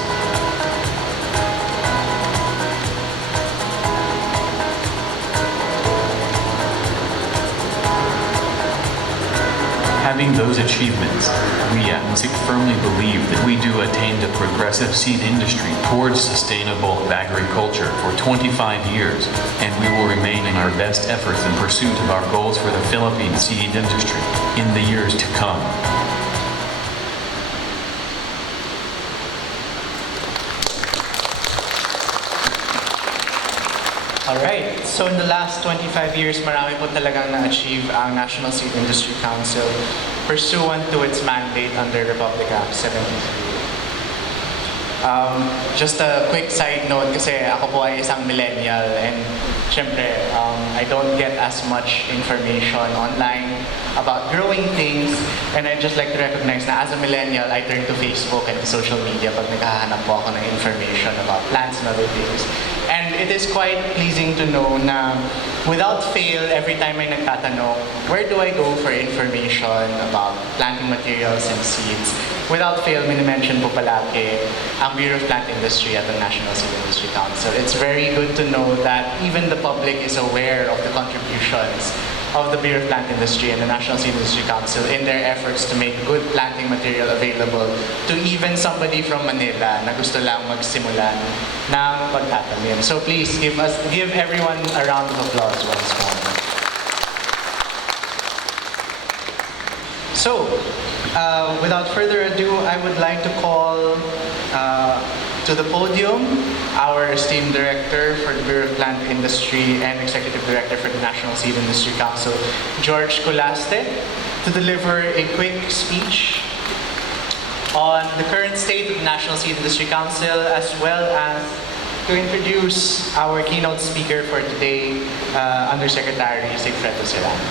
Having those achievements, we at NSIC firmly believe that we do attain the progressive seed industry towards sustainable agriculture for 25 years, and we will remain in our best efforts in pursuit of our goals for the Philippine seed industry in the years to come. Alright, so in the last 25 years, marami po talagang na-achieve ang National Seed Industry Council pursuant to its mandate under Republic Act 73. Just a quick side note kasi ako po ay isang millennial and syempre, I don't get as much information online about growing things, and I'd just like to recognize na as a millennial, I turn to Facebook and to social media pag naghahanap po ako ng information about plants and other things. And it is quite pleasing to know na without fail, every time ay nagtatanong, where do I go for information about planting materials and seeds? Without fail, minimension po palagi ang Bureau of Plant Industry at the National Seed Industry Council. It's very good to know that even the public is aware of the contributions of the Bureau of Plant Industry and the National Seed Industry Council in their efforts to make good planting material available to even somebody from Manila na gusto lang magsimula ng pagtatanim. So please, give everyone a round of applause once more. So, without further ado, I would like to call to the podium our esteemed Director for the Bureau of Plant Industry and Executive Director for the National Seed Industry Council, George Colaste, to deliver a quick speech on the current state of the National Seed Industry Council, as well as to introduce our keynote speaker for today, Undersecretary Sigfredo Serrano.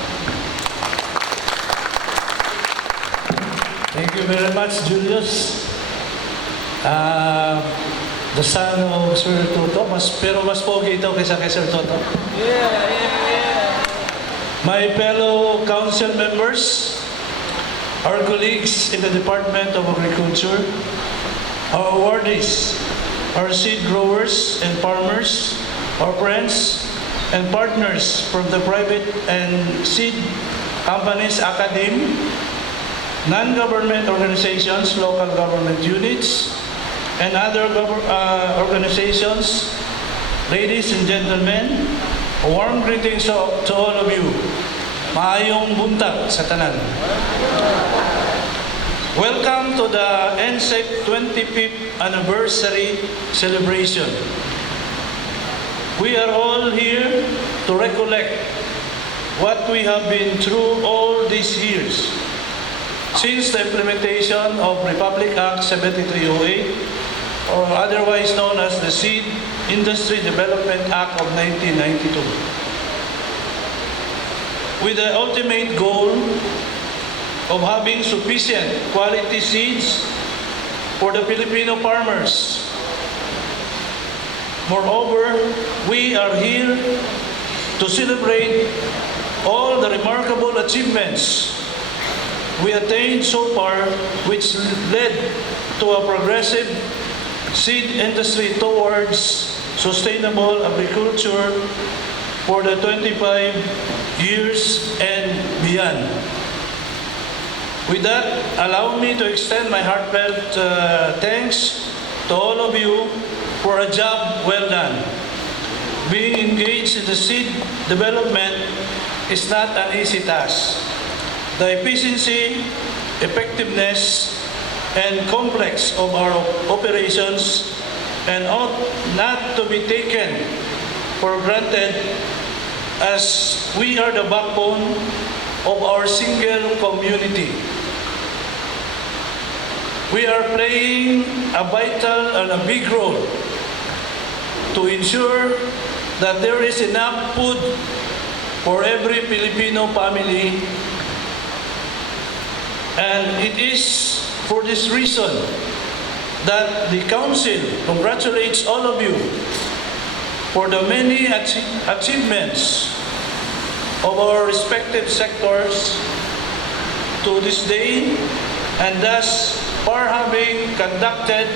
Thank you very much, Julius. The son of Sir Toto, pero mas pogi ito kaysa kay Sir Toto. My fellow council members, our colleagues in the Department of Agriculture, our awardees, our seed growers and farmers, our friends and partners from the private and seed companies, academe, non-government organizations, local government units, and other organizations, ladies and gentlemen, a warm greetings to all of you. Maayong buntag sa tanan. Welcome to the NSIC 25th Anniversary celebration. We are all here to recollect what we have been through all these years since the implementation of Republic Act 7308, or otherwise known as the Seed Industry Development Act of 1992, with the ultimate goal of having sufficient quality seeds for the Filipino farmers. Moreover, we are here to celebrate all the remarkable achievements we attained so far, which led to a progressive seed industry towards sustainable agriculture for the 25 years and beyond. With that, allow me to extend my heartfelt thanks to all of you for a job well done. Being engaged in the seed development is not an easy task. The efficiency, effectiveness, and complex of our operations and ought not to be taken for granted, as we are the backbone of our single community. We are playing a vital and a big role to to ensure that there is enough food for every Filipino family. And it is for this reason that the Council congratulates all of you for the many achievements of our respective sectors to this day, and thus for having conducted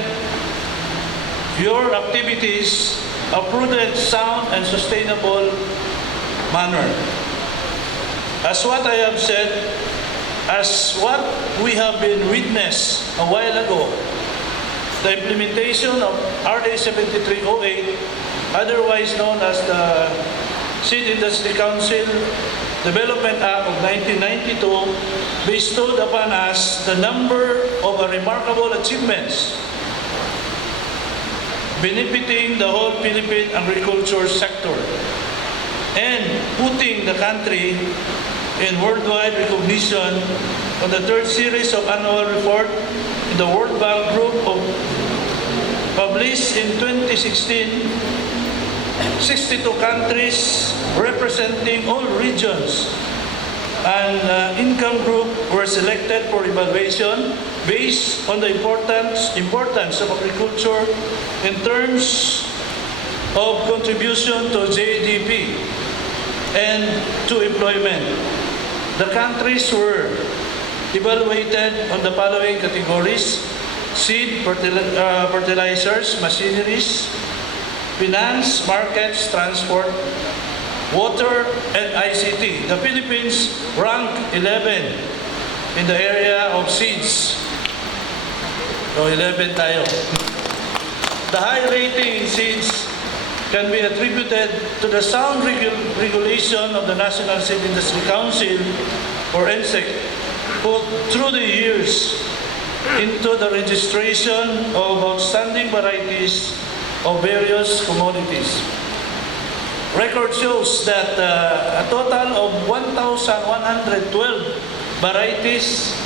your activities a prudent, sound, and sustainable manner. As what I have said, as what we have been witness a while ago, the implementation of RA 7308, otherwise known as the Seed Industry Council Development Act of 1992, bestowed upon us the number of remarkable achievements benefiting the whole Philippine agriculture sector and putting the country in worldwide recognition on the third series of annual report in the World Bank Group of published in 2016. 62 countries representing all regions and income group were selected for evaluation based on the importance of agriculture in terms of contribution to GDP and to employment. The countries were evaluated on the following categories: seed, fertilizers, machineries, finance, markets, transport, water, and ICT. The Philippines ranked 11 in the area of seeds. So 11 tayo. The high rating in seeds can be attributed to the sound regulation of the National Seed Industry Council, or NSIC, who through the years into the registration of outstanding varieties of various commodities. Record shows that a total of 1,112 varieties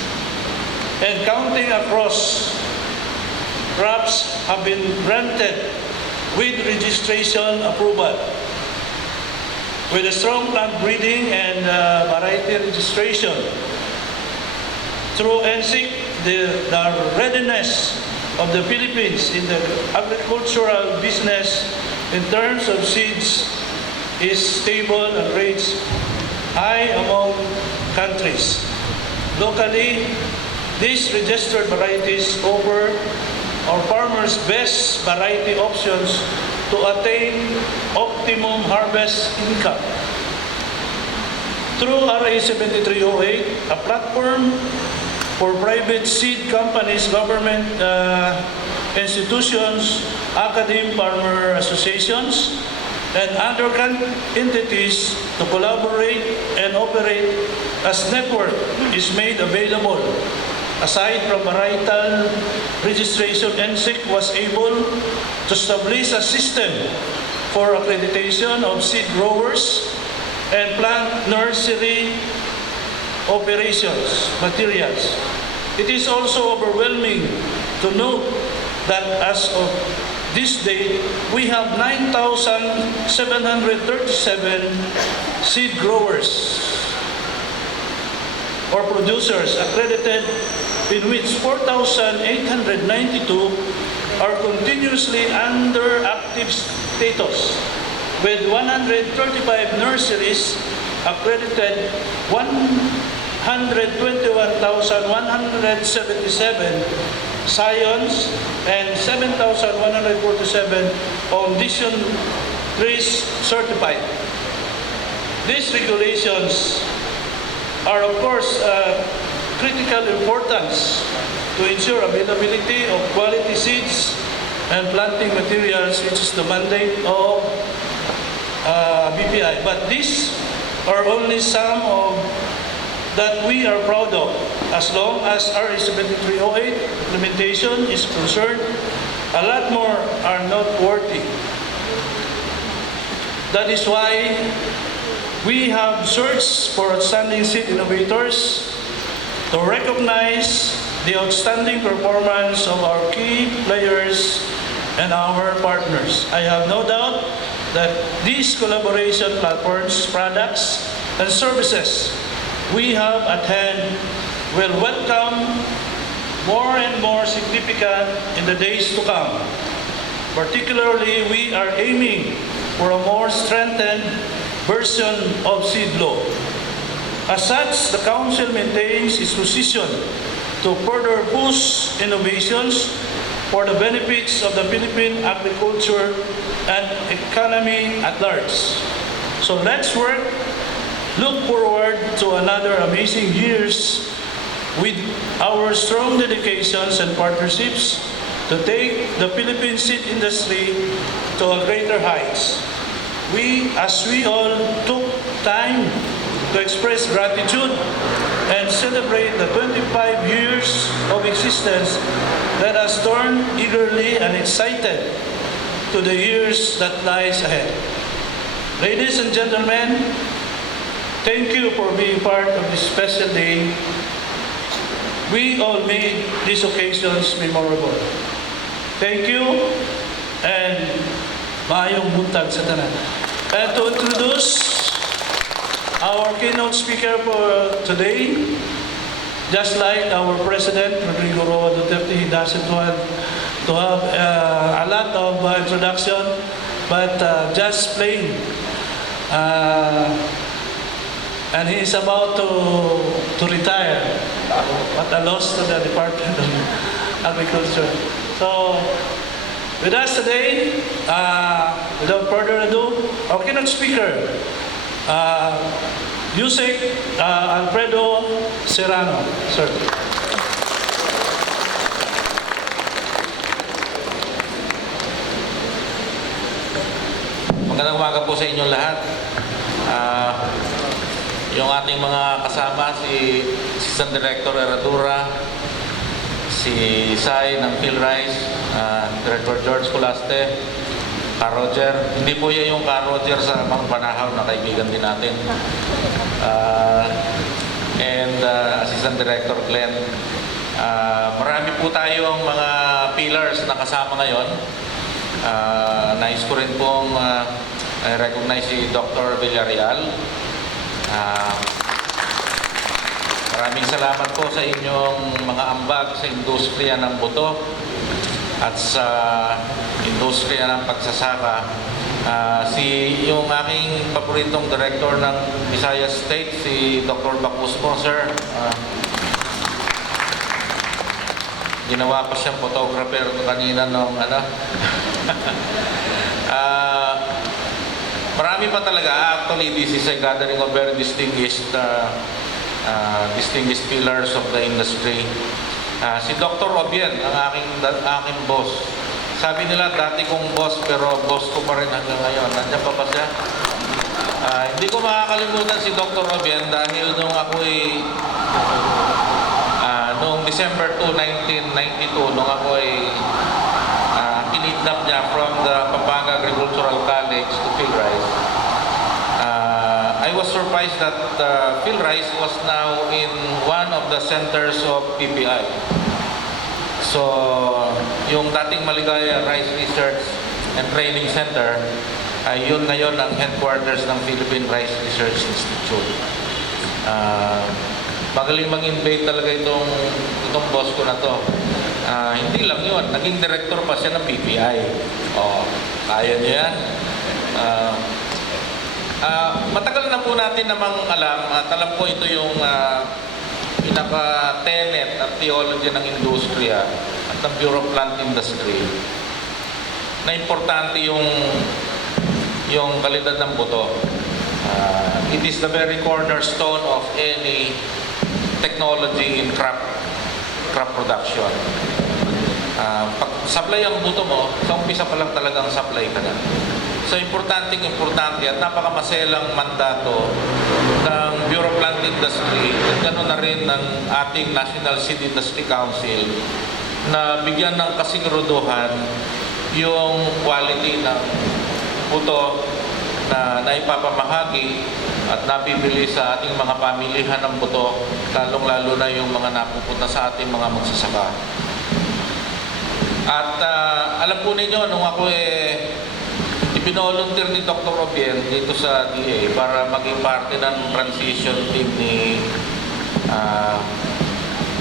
and counting across crops have been granted with registration approval. With a strong plant breeding and variety registration. Through NSIC, the readiness of the Philippines in the agricultural business in terms of seeds is stable and rates high among countries. Locally, these registered varieties offer our farmers best variety options to attain optimum harvest income. Through RA 7308, a platform for private seed companies, government institutions, academic farmer associations, and other entities to collaborate and operate as network is made available. Aside from varietal registration, NSIC was able to establish a system for accreditation of seed growers and plant nursery operations materials. It is also overwhelming to note that as of this date, we have 9,737 seed growers or producers accredited, in which 4,892 are continuously under active status, with 135 nurseries accredited, 121,177 scions, and 7,147 foundation trees certified. These regulations are, of course, critical importance to ensure availability of quality seeds and planting materials, which is the mandate of BPI. But these are only some of that we are proud of. As long as RA 7308 implementation is concerned, a lot more are noteworthy. That is why we have searched for outstanding seed innovators to recognize the outstanding performance of our key players and our partners. I have no doubt that these collaboration platforms, products, and services we have at hand will welcome more and more significant in the days to come. Particularly, we are aiming for a more strengthened version of seed law. As such, the Council maintains its position to further boost innovations for the benefits of the Philippine agriculture and economy at large. So let's look forward to another amazing years with our strong dedications and partnerships to take the Philippine seed industry to a greater heights. As we all took time to express gratitude and celebrate the 25 years of existence, let us turn eagerly and excited to the years that lies ahead. Ladies and gentlemen, thank you for being part of this special day. We all made these occasions memorable. Thank you, and maayong buntag sa tanan. And to introduce our keynote speaker for today, just like our President, Rodrigo Roa Duterte, he doesn't want to have a lot of introduction, but just plain. And he is about to retire. What a loss to the Department of Agriculture. So, with us today, without further ado, our keynote speaker, Yusek Alfredo Serrano. Sir. Magandang umaga po sa inyong lahat. Yung ating mga kasama, si Assistant Director Herradura, si Sai ng PhilRice, Director George Colaste, Ka Roger. Hindi po yan yung Ka Roger sa mga Banahaw na kaibigan din natin. And Assistant Director Glenn. Marami po tayong mga pillars na kasama ngayon. Nais ko rin pong recognize si Dr. Villarreal. Maraming salamat po sa inyong mga ambag sa industriya ng buto at sa industriya ng pagsasaka. Yung aking paboritong director ng Visayas State, si Dr. Bacus po, sir. Ginawa pa siyang photographer kanina nung marami pa talaga. Actually, this is a gathering of very distinguished pillars of the industry. Si Dr. Obien, ang aking boss. Sabi nila, dati kong boss, pero boss ko pa rin hanggang ngayon. Nandiyan pa ba siya? Hindi ko makakalimutan si Dr. Obien dahil nung ako'y noong December 2, 1992, nung ako'y kinidnap niya from the Pampanga Agricultural College to PhilRice. I was surprised that PhilRice was now in one of the centers of PPI. So, yung dating Maligaya Rice Research and Training Center, ay yun ngayon ang headquarters ng Philippine Rice Research Institute. Magaling mag-invade talaga itong boss ko na to. Hindi lang yun, naging director pa siya ng PPI. Kaya niya yan. Matagal na po natin namang alam, at alam ko ito yung pinaka-tenet at theology ng industriya at ng Bureau of Plant Industry na importante yung kalidad ng buto. It is the very cornerstone of any technology in crop production. Pag supply ang buto mo, sa umpisa pa lang talagang supply ka na. So, importante at napakamaselang mandato ng Bureau of Plant Industry at gano'n na rin ng ating National Seed Industry Council na bigyan ng kasiguraduhan yung quality ng buto na naipapamahagi at nabibili sa ating mga pamilihan ng buto, lalong-lalo na yung mga napupunta sa ating mga magsasaka. At alam po ninyo, nung ako ipinolunteer ni Dr. Obiel dito sa DA para maging parte ng transition team ni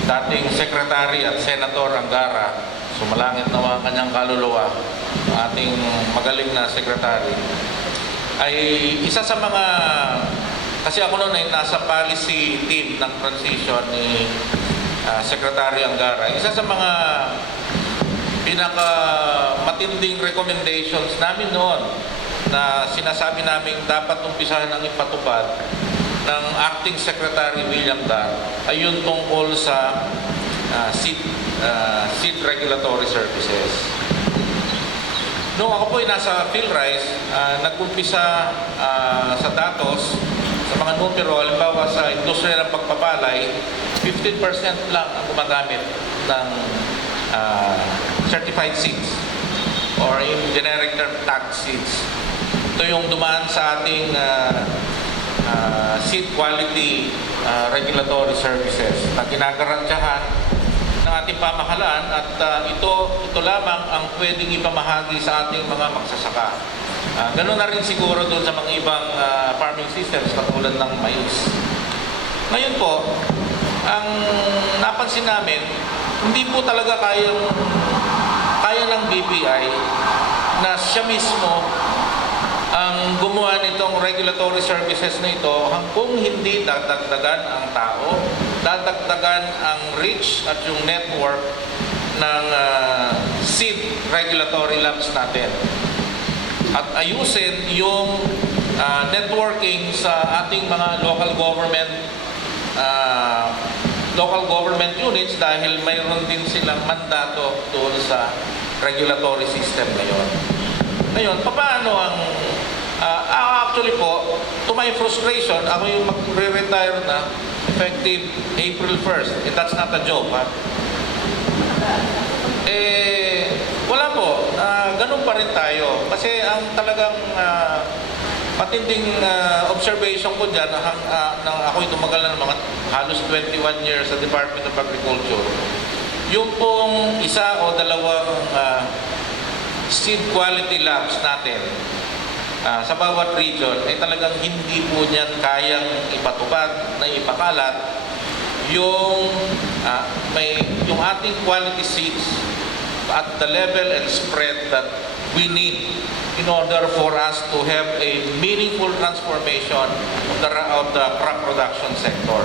dating Secretary at Senator Angara, sumalangit nawa ang kanyang kaluluwa, ating magaling na Secretary, ay isa sa mga, kasi ako noon ay nasa policy team ng transition ni Secretary Angara, isa sa mga pinaka matinding recommendations namin noon na sinasabi namin dapat umpisahan ng ipatupad ng Acting Secretary William Dar ay yung tungkol sa seed regulatory services. Noong ako po ay nasa PhilRice, nag-umpisa sa datos, sa mga numero, halimbawa sa industriya ng pagpapalay, 15% lang ang gumagamit ng certified seeds or in generic term tagged seeds. Ito yung dumaan sa ating seed quality regulatory services na ginagarantyahan ng ating pamahalaan at ito lamang ang pwedeng ipamahagi sa ating mga magsasaka. Ganun na rin siguro doon sa mga ibang farming systems katulad ng mais. Ngayon po, ang napansin namin, hindi po talaga kaya ng BPI na siya mismo ang gumawa nitong regulatory services na ito kung hindi dadagdagan ang tao, dadagdagan ang reach at yung network ng seed regulatory labs natin. At ayusin yung networking sa ating mga local government units dahil mayroon din silang mandato doon sa regulatory system ngayon. Ngayon, paano ang actually po, to my frustration, ako yung magre-retire na effective April 1st. That's not a joke, ha? Wala po. Ganun pa rin tayo. Kasi ang talagang matinding observation ko dyan, ako'y tumagal na ng mga halos 21 years sa Department of Agriculture. Yung pong isa o dalawang seed quality labs natin sa bawat region ay talagang hindi po niyan kayang ipatupad na ipakalat yung ating quality seeds at the level and spread that we need in order for us to have a meaningful transformation of the crop production sector.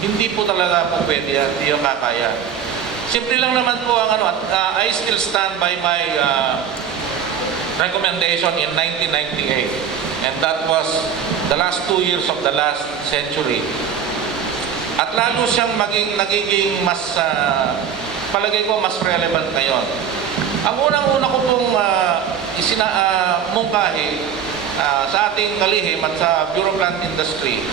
Hindi po talaga po pwede yan, hindi yung kakaya. Simple lang naman po ang I still stand by my recommendation in 1998, and that was the last 2 years of the last century. At lalo siyang nagiging mas, palagay ko mas relevant ngayon. Ang unang-una ko pong mungkahi sa ating kalihim at sa Bureau Plant Industry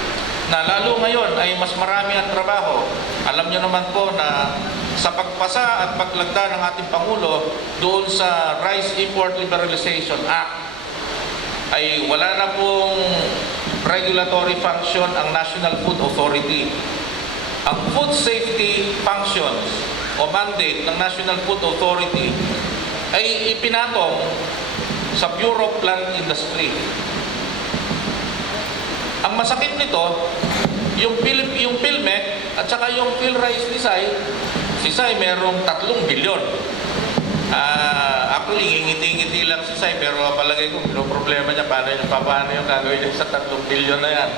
na lalo ngayon ay mas marami ang trabaho. Alam niyo naman po na sa pagpasa at paglagda ng ating Pangulo doon sa Rice Import Liberalization Act ay wala na pong regulatory function ang National Food Authority. Ang food safety functions o mandate ng National Food Authority ay ipinatong sa Bureau of Plant Industry. Ang masakit nito, yung PhilMec at saka yung PhilRice ni Sai merong 3 bilyon. Actually, ngingiti-ngiti lang si Sai, pero palagay ko, problema niya, paano yung gagawin niya sa 3 bilyon na yan.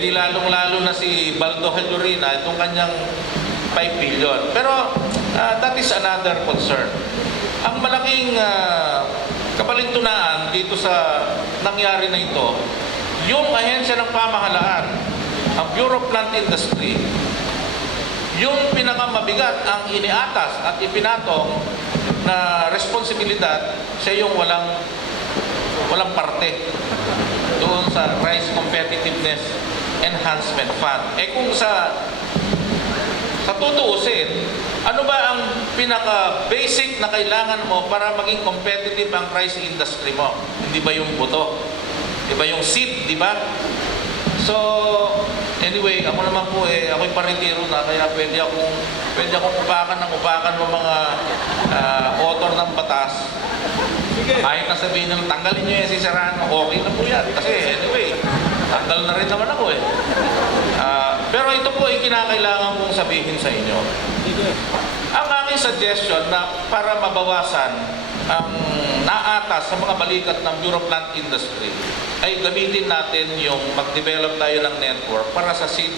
Di lalong-lalo na si Baldo Hellurina, itong kanyang 5 billion. Pero that is another concern. Ang malaking kapalintunaan dito sa nangyari na ito, yung ahensya ng pamahalaan, ang Bureau of Plant Industry, yung pinakamabigat ang iniatas at ipinatong na responsibilidad, siya yung walang parte doon sa Rice Competitiveness Enhancement Fund. Kung sa tutuusin, ano ba ang pinaka-basic na kailangan mo para maging competitive ang rice industry mo? Hindi ba yung buto? Di ba yung seed, di ba? So, Anyway, ako naman po ako'y paritiro na, kaya pwede akong upakan ng mga author ng batas. Kahit na sabihin nila, tanggalin nyo yan si Serrano, okay na po yan. Kasi anyway, tanggal na rin naman ako eh. Pero ito po ay kinakailangan kong sabihin sa inyo. Ang aking suggestion na para mabawasan ang naatas sa mga balikat ng Bureau of Plant Industry ay gamitin natin yung mag-develop tayo ng network para sa seed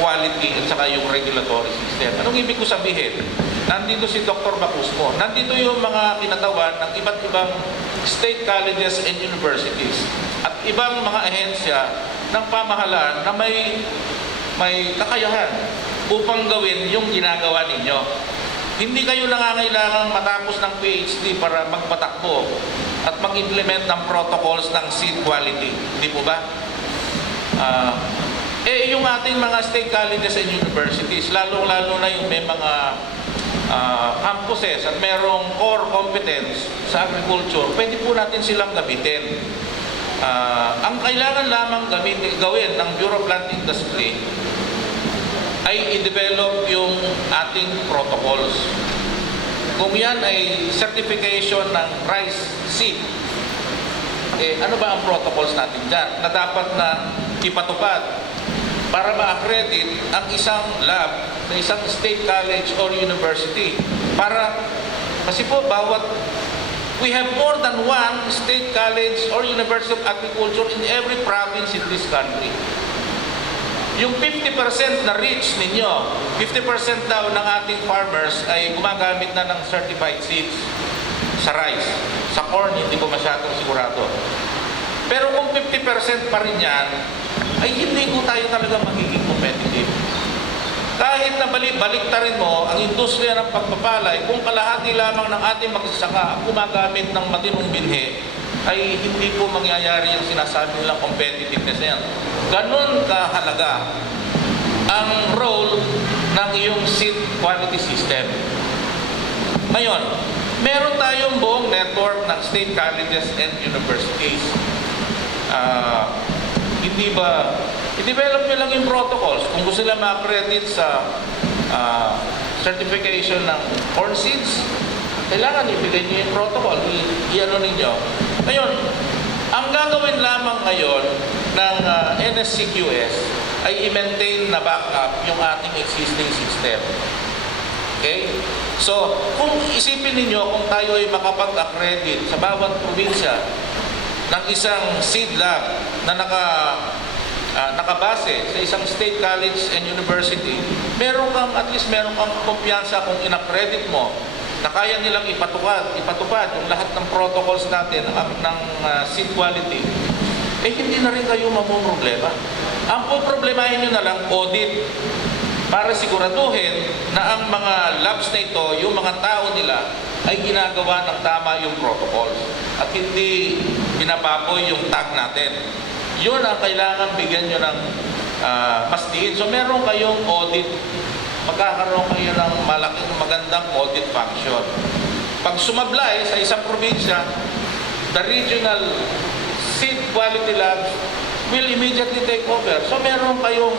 quality at saka yung regulatory system. Anong ibig ko sabihin? Nandito si Dr. Bacusmo. Nandito yung mga kinatawan ng iba't ibang state colleges and universities at ibang mga ahensya ng pamahalaan na may kakayahan upang gawin yung ginagawa ninyo. Hindi kayo nangangailangang matapos ng PhD para magpatakbo at mag-implement ng protocols ng seed quality. Hindi po ba? Yung ating mga state colleges and universities, lalong-lalo na yung may mga campuses at merong core competence sa agriculture, pwede po natin silang gamitin. Ang kailangan lamang gawin ng Bureau of Plant Industry ay i-develop yung ating protocols. Kung yan ay certification ng rice seed, ano ba ang protocols natin dyan na dapat na ipatupad para ma-accredit ang isang lab na isang state college or university? Kasi po we have more than one state college or University of Agriculture in every province in this country. Yung 50% na reach ninyo, 50% daw ng ating farmers ay gumagamit na ng certified seeds sa rice. Sa corn, hindi ko masyadong sigurado. Pero kung 50% pa rin yan, ay hindi ko tayo talaga magiging competitive. Kahit na baliktarin mo ang industriya ng pagpapalay, kung kalahati lamang ng ating magsasaka gumagamit ng matinong binhi, ay hindi po mangyayari yung sinasabi nilang competitiveness na yan. Ganon kahalaga ang role ng iyong seed quality system. Ngayon, meron tayong buong network ng state colleges and universities. Hindi ba, i-develop nyo lang yung protocols. Kung gusto nila ma-accredit sa certification ng corn seeds, kailangan ibigay nyo yung protocol, i-ano ninyo. Ngayon, ang gagawin lamang ngayon ng NSCQS ay i-maintain na backup yung ating existing system. Okay? So, kung isipin ninyo kung tayo ay makapag-accredit sa bawat probinsya ng isang seed lab na nakabase sa isang state college and university, at least meron kang kumpiyansa kung in-accredit mo na kaya nilang ipatupad yung lahat ng protocols natin ng seed quality, hindi na rin kayo mamumroblema. Ang problemahin nyo na lang, audit, para siguraduhin na ang mga labs na ito, yung mga tao nila, ay ginagawa ng tama yung protocols at hindi binababoy yung tag natin. Yun ang kailangan bigyan nyo ng mas diin. So meron kayong audit, magkakaroon kayo ng malaking magandang audit function. Pag sumablay sa isang probinsya, the regional seed quality labs will immediately take over. So meron kayong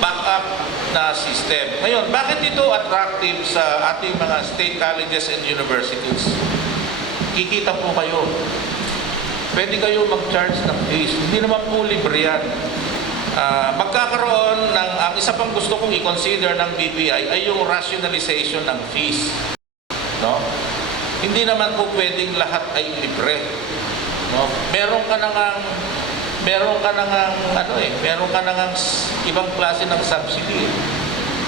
backup na system. Ngayon, bakit ito attractive sa ating mga state colleges and universities? Kikita po kayo. Pwede kayo mag-charge ng fees. Hindi naman po libre yan. Magkakaroon ng, ang isa pang gusto kong i-consider ng BPI ay yung rationalization ng fees. No? Hindi naman po pwedeng lahat ay libre. No? Meron ka nang ibang klase ng subsidy.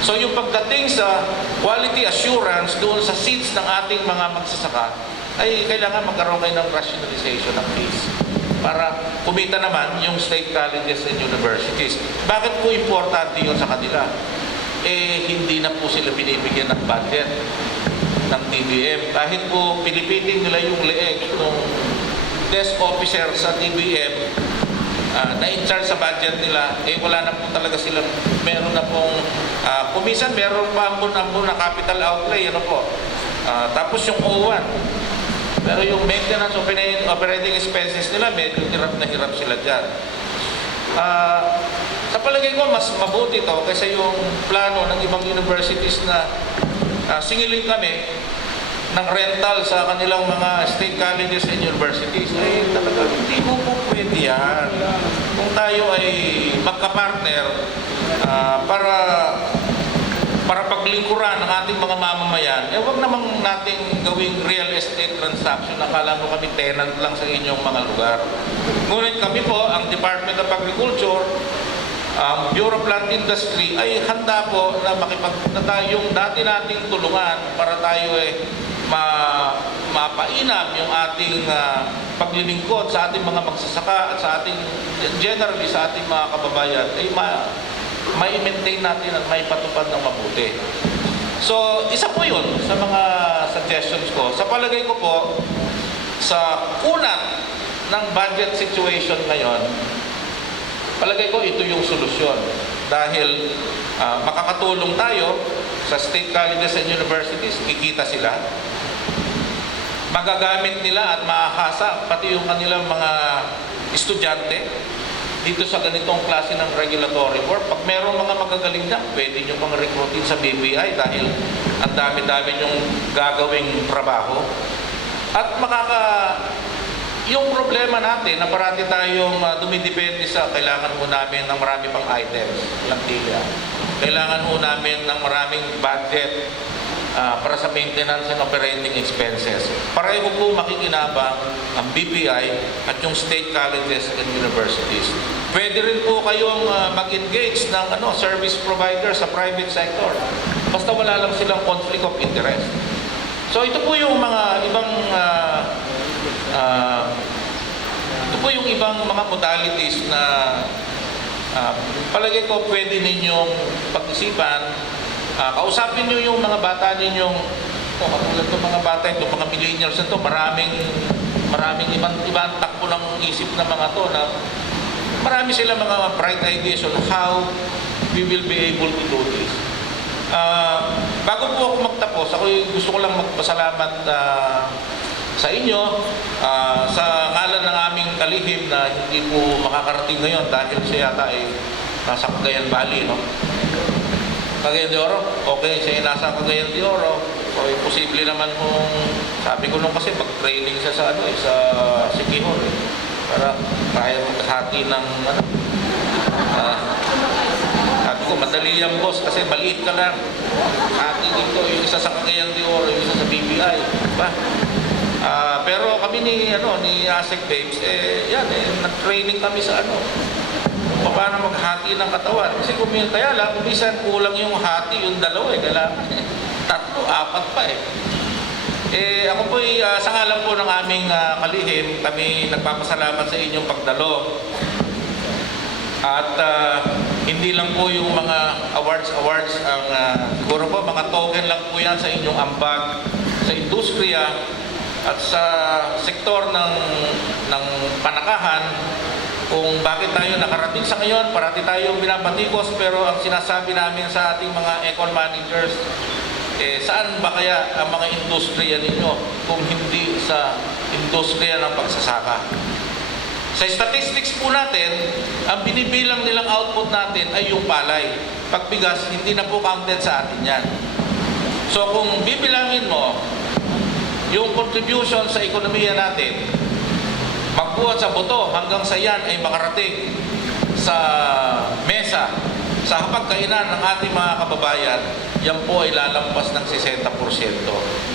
So yung pagdating sa quality assurance doon sa seeds ng ating mga magsasaka, ay kailangan magkaroon kayo ng rationalization ng fees para kumita naman yung state colleges and universities. Bakit po importante yun sa kanila? Hindi na po sila binibigyan ng budget ng TBM. Kahit po pilipitin nila yung leeg ng desk officer sa TBM na in charge sa budget nila, wala na po talaga silang, meron na pong, kumisan meron pa ambon na capital outlay, tapos yung O1. Pero yung maintenance operating expenses nila, medyo hirap na hirap sila dyan. Sa palagay ko, mas mabuti to kaysa yung plano ng ibang universities na singilin kami ng rental sa kanilang mga state colleges and universities. Eh, talaga, hindi mo po pwede yan. Kung tayo ay magka-partner para paglingkuran ng ating mga mamamayan, eh, wag namang nating gawing real estate transaction. Akala mo kami tenant lang sa inyong mga lugar. Ngunit kami po, ang Department of Agriculture, Bureau of Land Industry, ay handa po na yung dati nating tulungan para tayo mapainam yung ating paglilingkod sa ating mga magsasaka at sa ating, generally sa ating mga kababayan, ay mai-maintain natin at may patupad ng mabuti. So, isa po yun sa mga suggestions ko. Sa palagay ko po, sa unat ng budget situation ngayon, palagay ko ito yung solusyon. Dahil makakatulong tayo sa state colleges and universities, kikita sila. Magagamit nila at maahasa pati yung kanilang mga estudyante dito sa ganitong klase ng regulatory work. Pag merong mga magagaling na, pwede nyo pang recruitin sa BPI dahil ang dami-dami yung gagawing trabaho. At yung problema natin na parati tayong dumidepende sa kailangan ho namin ng marami pang items, plantilla. Kailangan ho namin ng maraming budget para sa maintenance and operating expenses. Pareho po makikinabang ang BPI at yung state colleges and universities. Pwede rin po kayong mag-engage ng service provider sa private sector. Basta wala lang silang conflict of interest. So ito po yung mga ibang mga modalities na palagay ko pwede ninyong pag-isipan. Kausapin nyo yung mga bata ninyong, katulad ng mga bata ito, mga millennials ito, maraming ibang takbo ng isip ng mga to na marami sila mga bright ideas on how we will be able to do this. Bago po ako magtapos, gusto ko lang magpasalamat sa inyo, sa ngalan ng aming kalihim na hindi po makakarating ngayon dahil siya yata ay nasa Cagayan Valley, no? Cagayan de Oro, okay, siya nasa Cagayan de Oro. So, posible naman kung, sabi ko nung kasi pag-training siya sa sa Sikihor, para kaya maghati ng sabi ko, madali yan boss kasi maliit ka lang. Hati dito, yung isa sa Cagayan de Oro, yung isa sa BPI, diba? Pero kami ni ASEC Babes, nag-training kami sa paano maghati ng katawan. Kasi kaya lang, kumisan kulang yung hati, yung dalawa kailangan 3, 4 pa ako po sa ngalan po ng aming kalihim, kami nagpapasalamat sa inyong pagdalo. At hindi lang po yung mga awards ang siguro po mga token lang po yan sa inyong ambag sa industriya at sa sektor ng panakahan. Kung bakit tayo nakarating sa ngayon, parati tayong binabatikos, pero ang sinasabi namin sa ating mga econ managers, saan ba kaya ang mga industriya ninyo kung hindi sa industriya ng pagsasaka? Sa statistics po natin, ang binibilang nilang output natin ay yung palay. Pagbigas, hindi na po counted sa atin yan. So kung bibilangin mo yung contribution sa ekonomiya natin, magbuhat sa boto hanggang sa yan ay makarating sa mesa, sa hapagkainan ng ating mga kababayan, yan po ay lalampas ng 60%.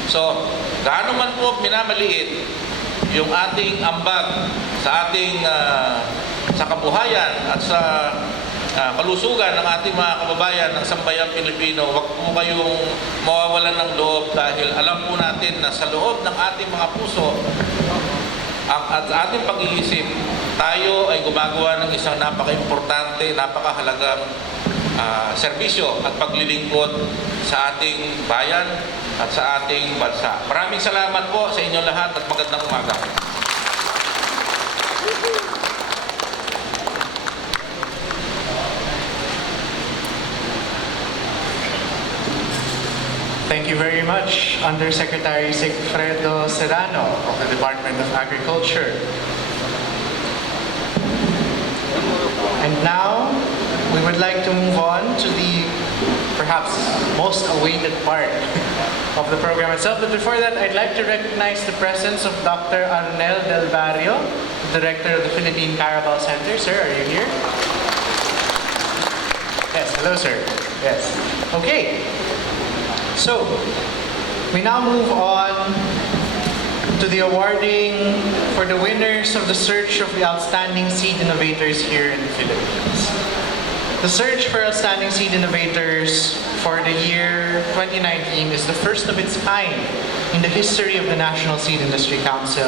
So, gaano man po minamaliit yung ating ambag sa ating sa kabuhayan at sa kalusugan ng ating mga kababayan ng sambayang Pilipino, wag po kayong mawawalan ng loob dahil alam po natin na sa loob ng ating mga puso at ating pag-iisip, tayo ay gumagawa ng isang napaka-importante, napakahalagang serbisyo at paglilingkod sa ating bayan at sa ating bansa. Maraming salamat po sa inyo lahat at magandang umaga. Thank you very much, Undersecretary Sigfredo Serrano of the Department of Agriculture. And would like to move on to the perhaps most awaited part of the program itself. But before that, I'd like to recognize the presence of Dr. Arnel Del Barrio, Director of the Philippine Carabao Center. Sir, are you here? Yes, hello sir. Yes. Okay. So, we now move on to the awarding for the winners of the search of the outstanding seed innovators here in the Philippines. The search for outstanding seed innovators for the year 2019 is the first of its kind in the history of the National Seed Industry Council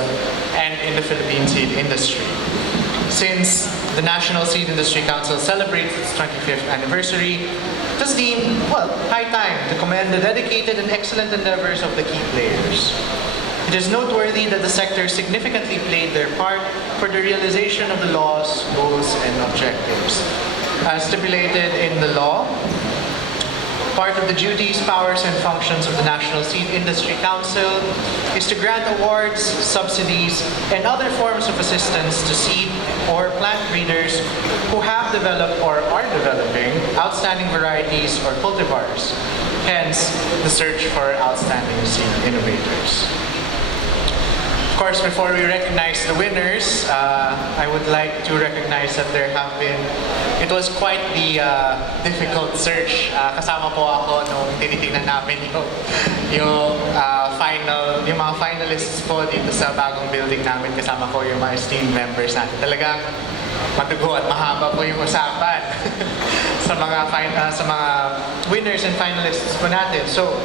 and in the Philippine seed industry. Since the National Seed Industry Council celebrates its 25th anniversary, it was deemed, well, high time to commend the dedicated and excellent endeavors of the key players. It is noteworthy that the sector significantly played their part for the realization of the law's goals and objectives. As stipulated in the law, part of the duties, powers, and functions of the National Seed Industry Council is to grant awards, subsidies, and other forms of assistance to seed or plant breeders who have developed or are developing outstanding varieties or cultivars. Hence, the search for outstanding seed innovators. Of course, before we recognize the winners, I would like to recognize that it was quite the difficult search. Kasama po ako nung tinitingnan namin yung mga finalists po dito sa bagong building namin. Kasama ko yung mga esteemed members natin. Talagang matugo at mahaba po yung usapan sa mga winners and finalists po natin. So,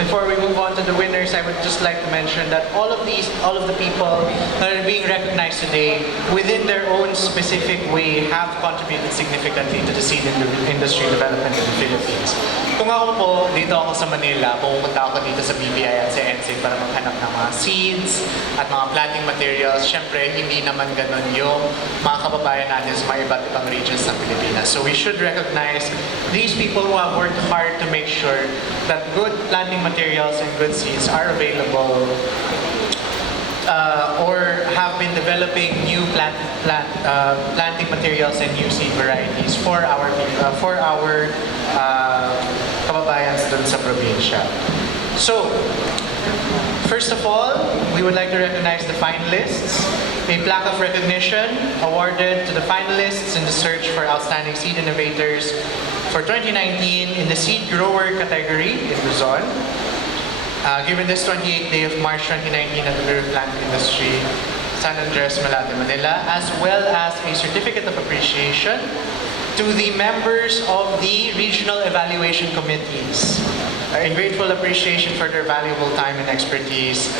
before we move on to the winners, I would just like to mention that all of the people that are being recognized today, within their own specific way, have contributed significantly to the seed industry development in the Philippines. Kung ako po, dito ako sa Manila, pumunta ako dito sa BPI at sa NSIC para maghanap ng mga seeds at mga planting materials. Siyempre, hindi naman ganun yung mga kababayan natin sa mga iba't ibang regions ng Pilipinas. So we should recognize these people who have worked hard to make sure that good planting materials and good seeds are available or have been developing new planting materials and new seed varieties for our kababayans dun sa probinsya. So, first of all, we would like to recognize the finalists. A plaque of recognition awarded to the finalists in the search for outstanding seed innovators for 2019 in the seed grower category in Luzon. Given this 28th day of March 2019 at the Bureau of Plant Industry, San Andres, Malate, Manila, as well as a certificate of appreciation to the members of the regional evaluation committees. In grateful appreciation for their valuable time and expertise,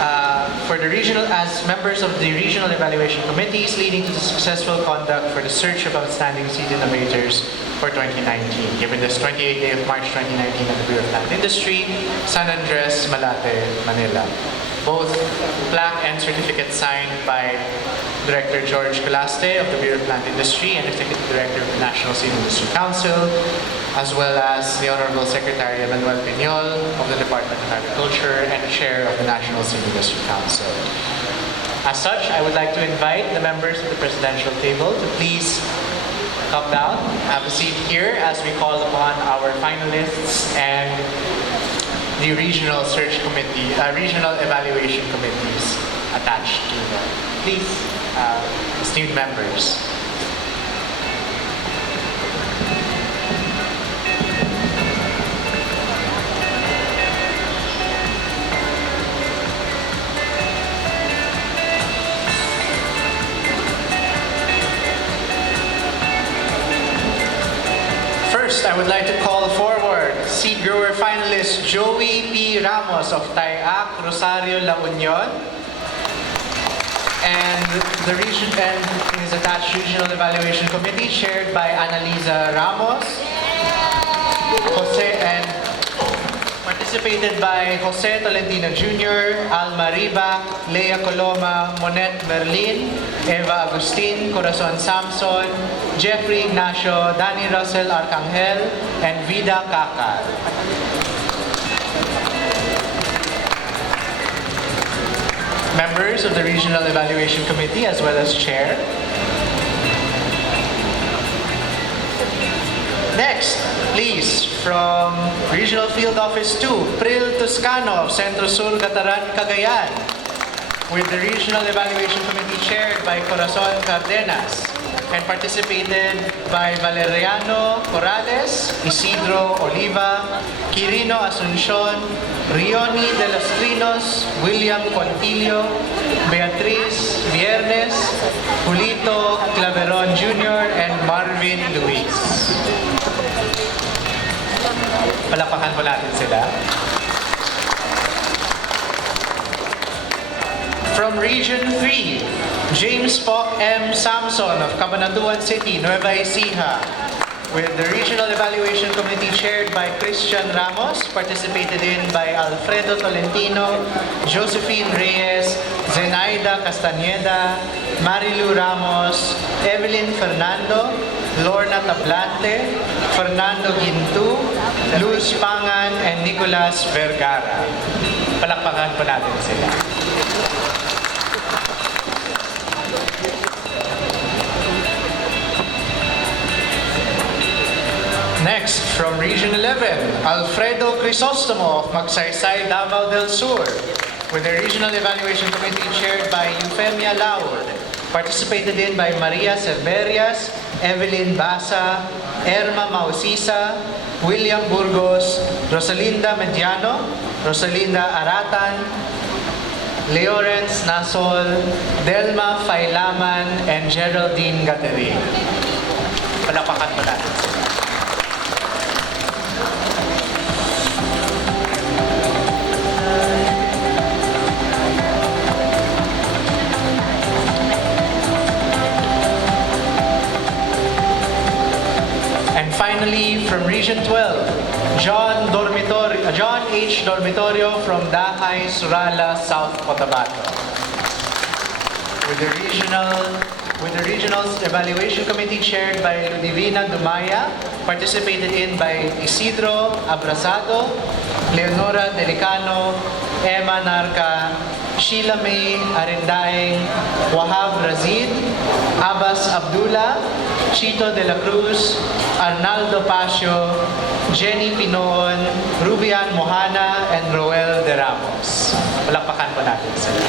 as members of the regional evaluation committees leading to the successful conduct for the search of outstanding seed innovators for 2019. Given this 28th day of March 2019 at the Bureau of Plant Industry, San Andres, Malate, Manila. Both plaque and certificate signed by Director George Colaste of the Bureau of Plant Industry and Executive Director of the National Seed Industry Council, as well as the Honorable Secretary Manuel Piñol of the Department of Agriculture and Chair of the National Seed Industry Council. As such, I would like to invite the members of the presidential table to please come down, have a seat here as we call upon our finalists and the regional search committee, regional evaluation committees attached to them. Please, esteemed members. First, I would like to call forward seed grower finalist Joey P. Ramos of Tayac, Rosario, La Union, and his attached regional evaluation committee chaired by Annalisa Ramos, and participated by Jose Tolentino Jr., Alma Riba, Lea Coloma, Monette Merlin, Eva Agustin, Corazon Samson, Jeffrey Ignacio, Danny Russell Arcangel, and Vida Kakar. Members of the Regional Evaluation Committee as well as Chair. Next, please, from Regional Field Office 2, Pril Toscano of Centro Sur Gataran, Cagayan, with the Regional Evaluation Committee chaired by Corazon Cardenas and participated by Valeriano Corrales, Isidro Oliva, Quirino Asuncion, Rioni de los Trinos, William Contillo, Beatriz Viernes, Julito Claveron Jr., and Marvin Luis. Palakpakan po natin sila. From Region 3, James Poc M. Samson of Cabanatuan City, Nueva Ecija, with the Regional Evaluation Committee chaired by Christian Ramos, participated in by Alfredo Tolentino, Josephine Reyes, Zenaida Castañeda, Marilu Ramos, Evelyn Fernando, Lorna Tablante, Fernando Gintu, Luz Pangan, and Nicolas Vergara. Palakpakan po natin sila. Next, from Region 11, Alfredo Crisostomo of Magsaysay, Davao del Sur, with the Regional Evaluation Committee chaired by Eufemia Laud, participated in by Maria Cerverias, Evelyn Basa, Erma Mausisa, William Burgos, Rosalinda Mediano, Rosalinda Aratan, Leorence Nasol, Delma Failaman, and Geraldine Gaterin. Palapakan po natin sila. And finally, from Region 12, John H. Dormitorio from Dahay, Surala, South Cotabato. With the Regional Evaluation Committee chaired by Ludivina Dumaya, participated in by Isidro Abrasado, Leonora Delicano, Emma Narca, Sheila May Arindaeng, Wahab Razid, Abbas Abdullah, Chito de la Cruz, Arnaldo Pacio, Jenny Pinoon, Rubian Mohana, and Roel de Ramos. Palakpakan po natin sila.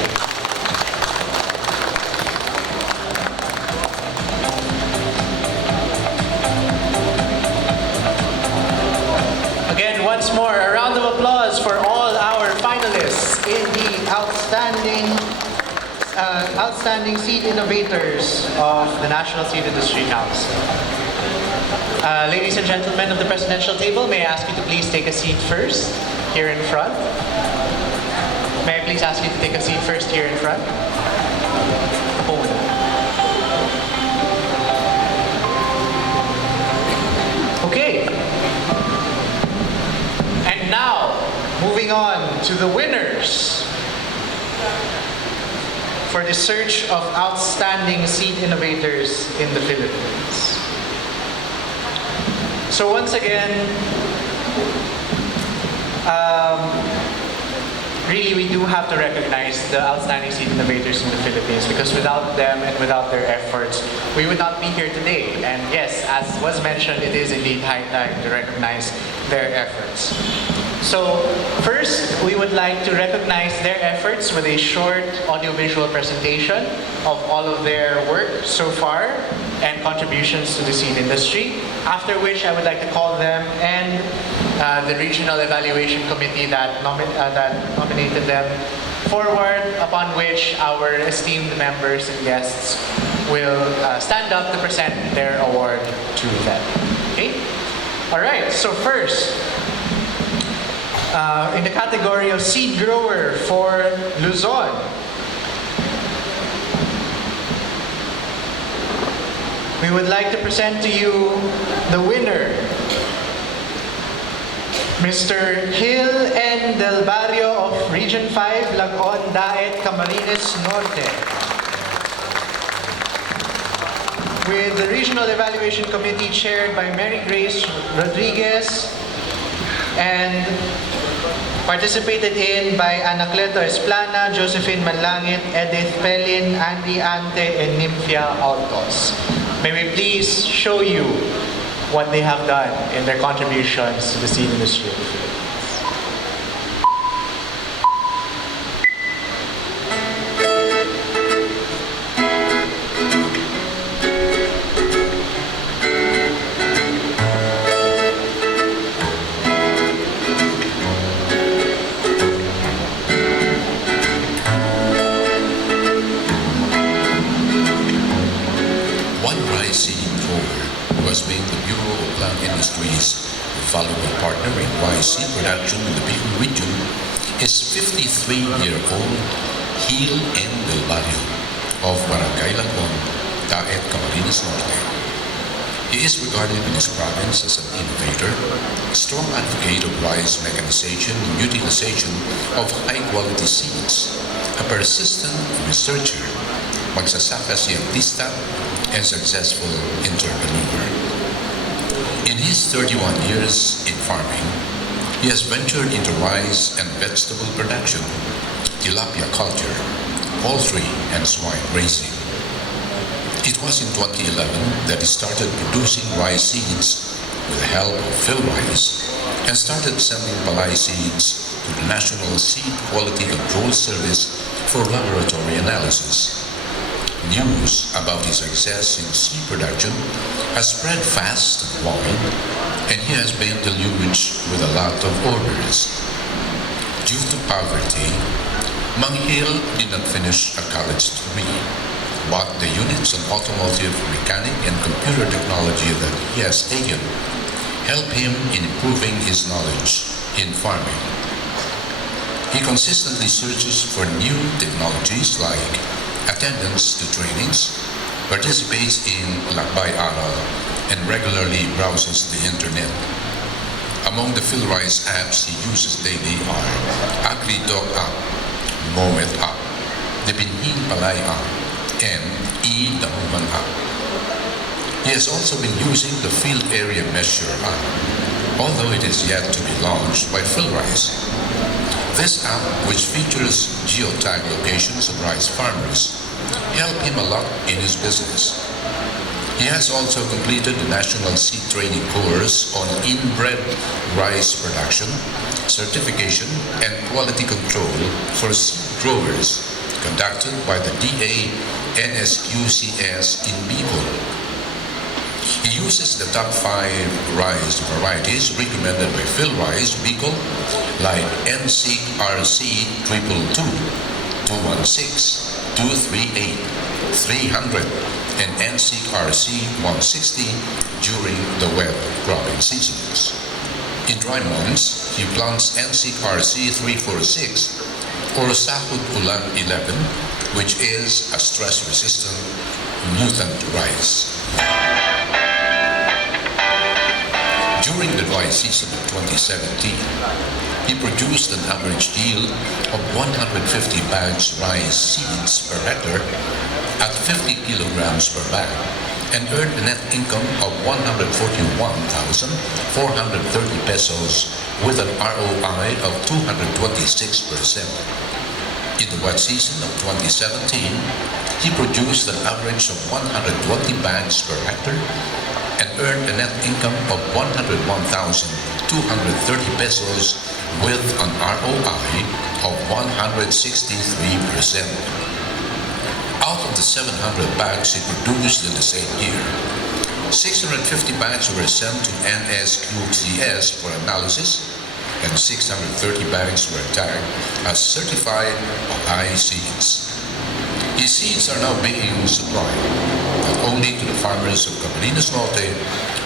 Again, once more, a round of applause for all our finalists in the Outstanding Seed Innovators of the National Seed Industry Council. Ladies and gentlemen of the presidential table, may I ask you to please take a seat first, here in front? May I please ask you to take a seat first here in front? Okay. And now, moving on to the winners for the search of outstanding seed innovators in the Philippines. So once again, really we do have to recognize the outstanding seed innovators in the Philippines, because without them and without their efforts, we would not be here today. And yes, as was mentioned, it is indeed high time to recognize their efforts. So first, we would like to recognize their efforts with a short audiovisual presentation of all of their work so far and contributions to the seed industry, after which I would like to call them and the Regional Evaluation Committee that nominated them forward, upon which our esteemed members and guests will stand up to present their award to them. Okay? Alright, so first, in the category of seed grower for Luzon, we would like to present to you the winner, Mr. Gil N. Del Barrio of Region 5, Lagon, Daet, Camarines Norte. With the Regional Evaluation Committee chaired by Mary Grace Rodriguez and participated in by Anacleto Esplana, Josephine Manlangit, Edith Pelin, Andy Ante, and Nymphia Altos. May we please show you what they have done in their contributions to the seed industry. One rice seeding grower who has been the Bureau of Plant Industries' valuable partner in rice seed production in the Bicol region is 53-year-old Gil N. Del Barrio of Barangay Laguan, Daet, Camarines Norte. He is regarded in his province as an innovator, strong advocate of rice mechanization and utilization of high-quality seeds, a persistent researcher, magsasaka siyentista, and successful entrepreneur. In his 31 years in farming, he has ventured into rice and vegetable production, tilapia culture, poultry, and swine raising. It was in 2011 that he started producing rice seeds with the help of PhilRice and started sending palay seeds to the National Seed Quality Control Service for laboratory analysis. News about his success in seed production has spread fast and wide, and he has been deluged with a lot of orders. Due to poverty, Mang Gil did not finish a college degree, but the units on automotive mechanic and computer technology that he has taken help him in improving his knowledge in farming. He consistently searches for new technologies like attendance to trainings, participates in Lakbay Aral, and regularly browses the internet. Among the PhilRice apps he uses daily are AgriDoc app, Mowet app, the Binhin Palay app, and E-Damuman app. He has also been using the Field Area Measure app, although it is yet to be launched by PhilRice. This app, which features geotag locations of rice farmers, helped him a lot in his business. He has also completed the National Seed Training course on inbred rice production, certification, and quality control for seed growers, conducted by the DA NSQCS in Bicol. He uses the top 5 rice varieties recommended by PhilRice Bicol, like NSIC RC 222, 216, 238, 300, and NSIC RC 160 during the wet cropping seasons. In dry months, he plants NSIC RC 346 or Sahud Ulan 11, which is a stress-resistant mutant rice. During the dry season of 2017, he produced an average yield of 150 bags rice seeds per hectare at 50 kilograms per bag and earned a net income of 141,430 pesos with an ROI of 226%. In the wet season of 2017, he produced an average of 120 bags per hectare and earned a net income of 101,230 pesos with an ROI of 163%. Out of the 700 bags he produced in the same year, 650 bags were sent to NSQCS for analysis, and 630 bags were tagged as certified palay seeds. His seeds are now being supplied not only to the farmers of Camarines Norte,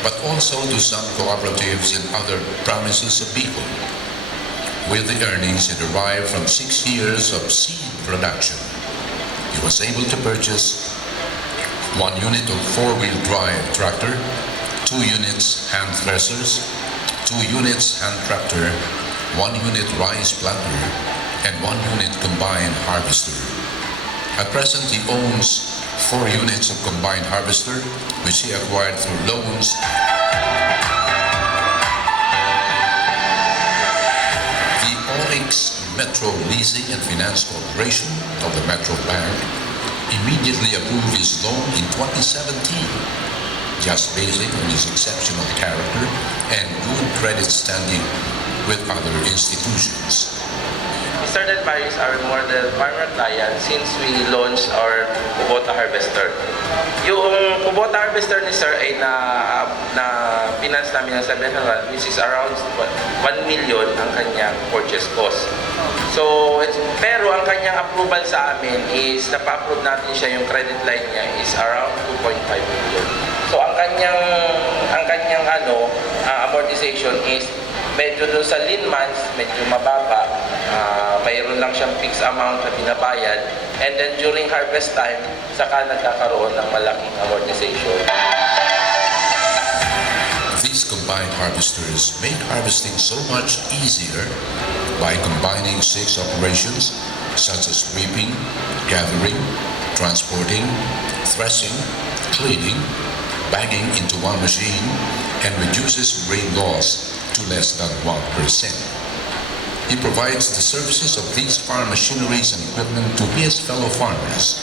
but also to some cooperatives in other provinces of Bicol. With the earnings he derived from 6 years of seed production, he was able to purchase 1 unit of 4-wheel drive tractor, 2 units hand threshers, 2 units hand tractor, 1 unit rice planter, and 1 unit combined harvester. At present, he owns 4 units of combined harvester, which he acquired through loans. The Oryx Metro Leasing and Finance Corporation of the Metro Bank immediately approved his loan in 2017. just based on his exceptional character and good credit standing with other institutions. Mr. Del Valle is our model farmer client since we launched our Kubota Harvester. Yung Kubota Harvester ni Sir ay finance namin ng 700, which is around 1 million ang kanyang purchase cost. So, pero ang kanyang approval sa amin is napa-approve natin siya, yung credit line niya is around 2.5 million. So, ang kanyang amortization is medyo doon sa lean months, medyo mababa. Mayroon lang siyang fixed amount na binabayad. And then during harvest time, saka nagkakaroon ng malaking amortization. These combined harvesters make harvesting so much easier by combining 6 operations such as reaping, gathering, transporting, threshing, cleaning, bagging into one machine, and reduces grain loss to less than 1%. He provides the services of these farm machineries and equipment to his fellow farmers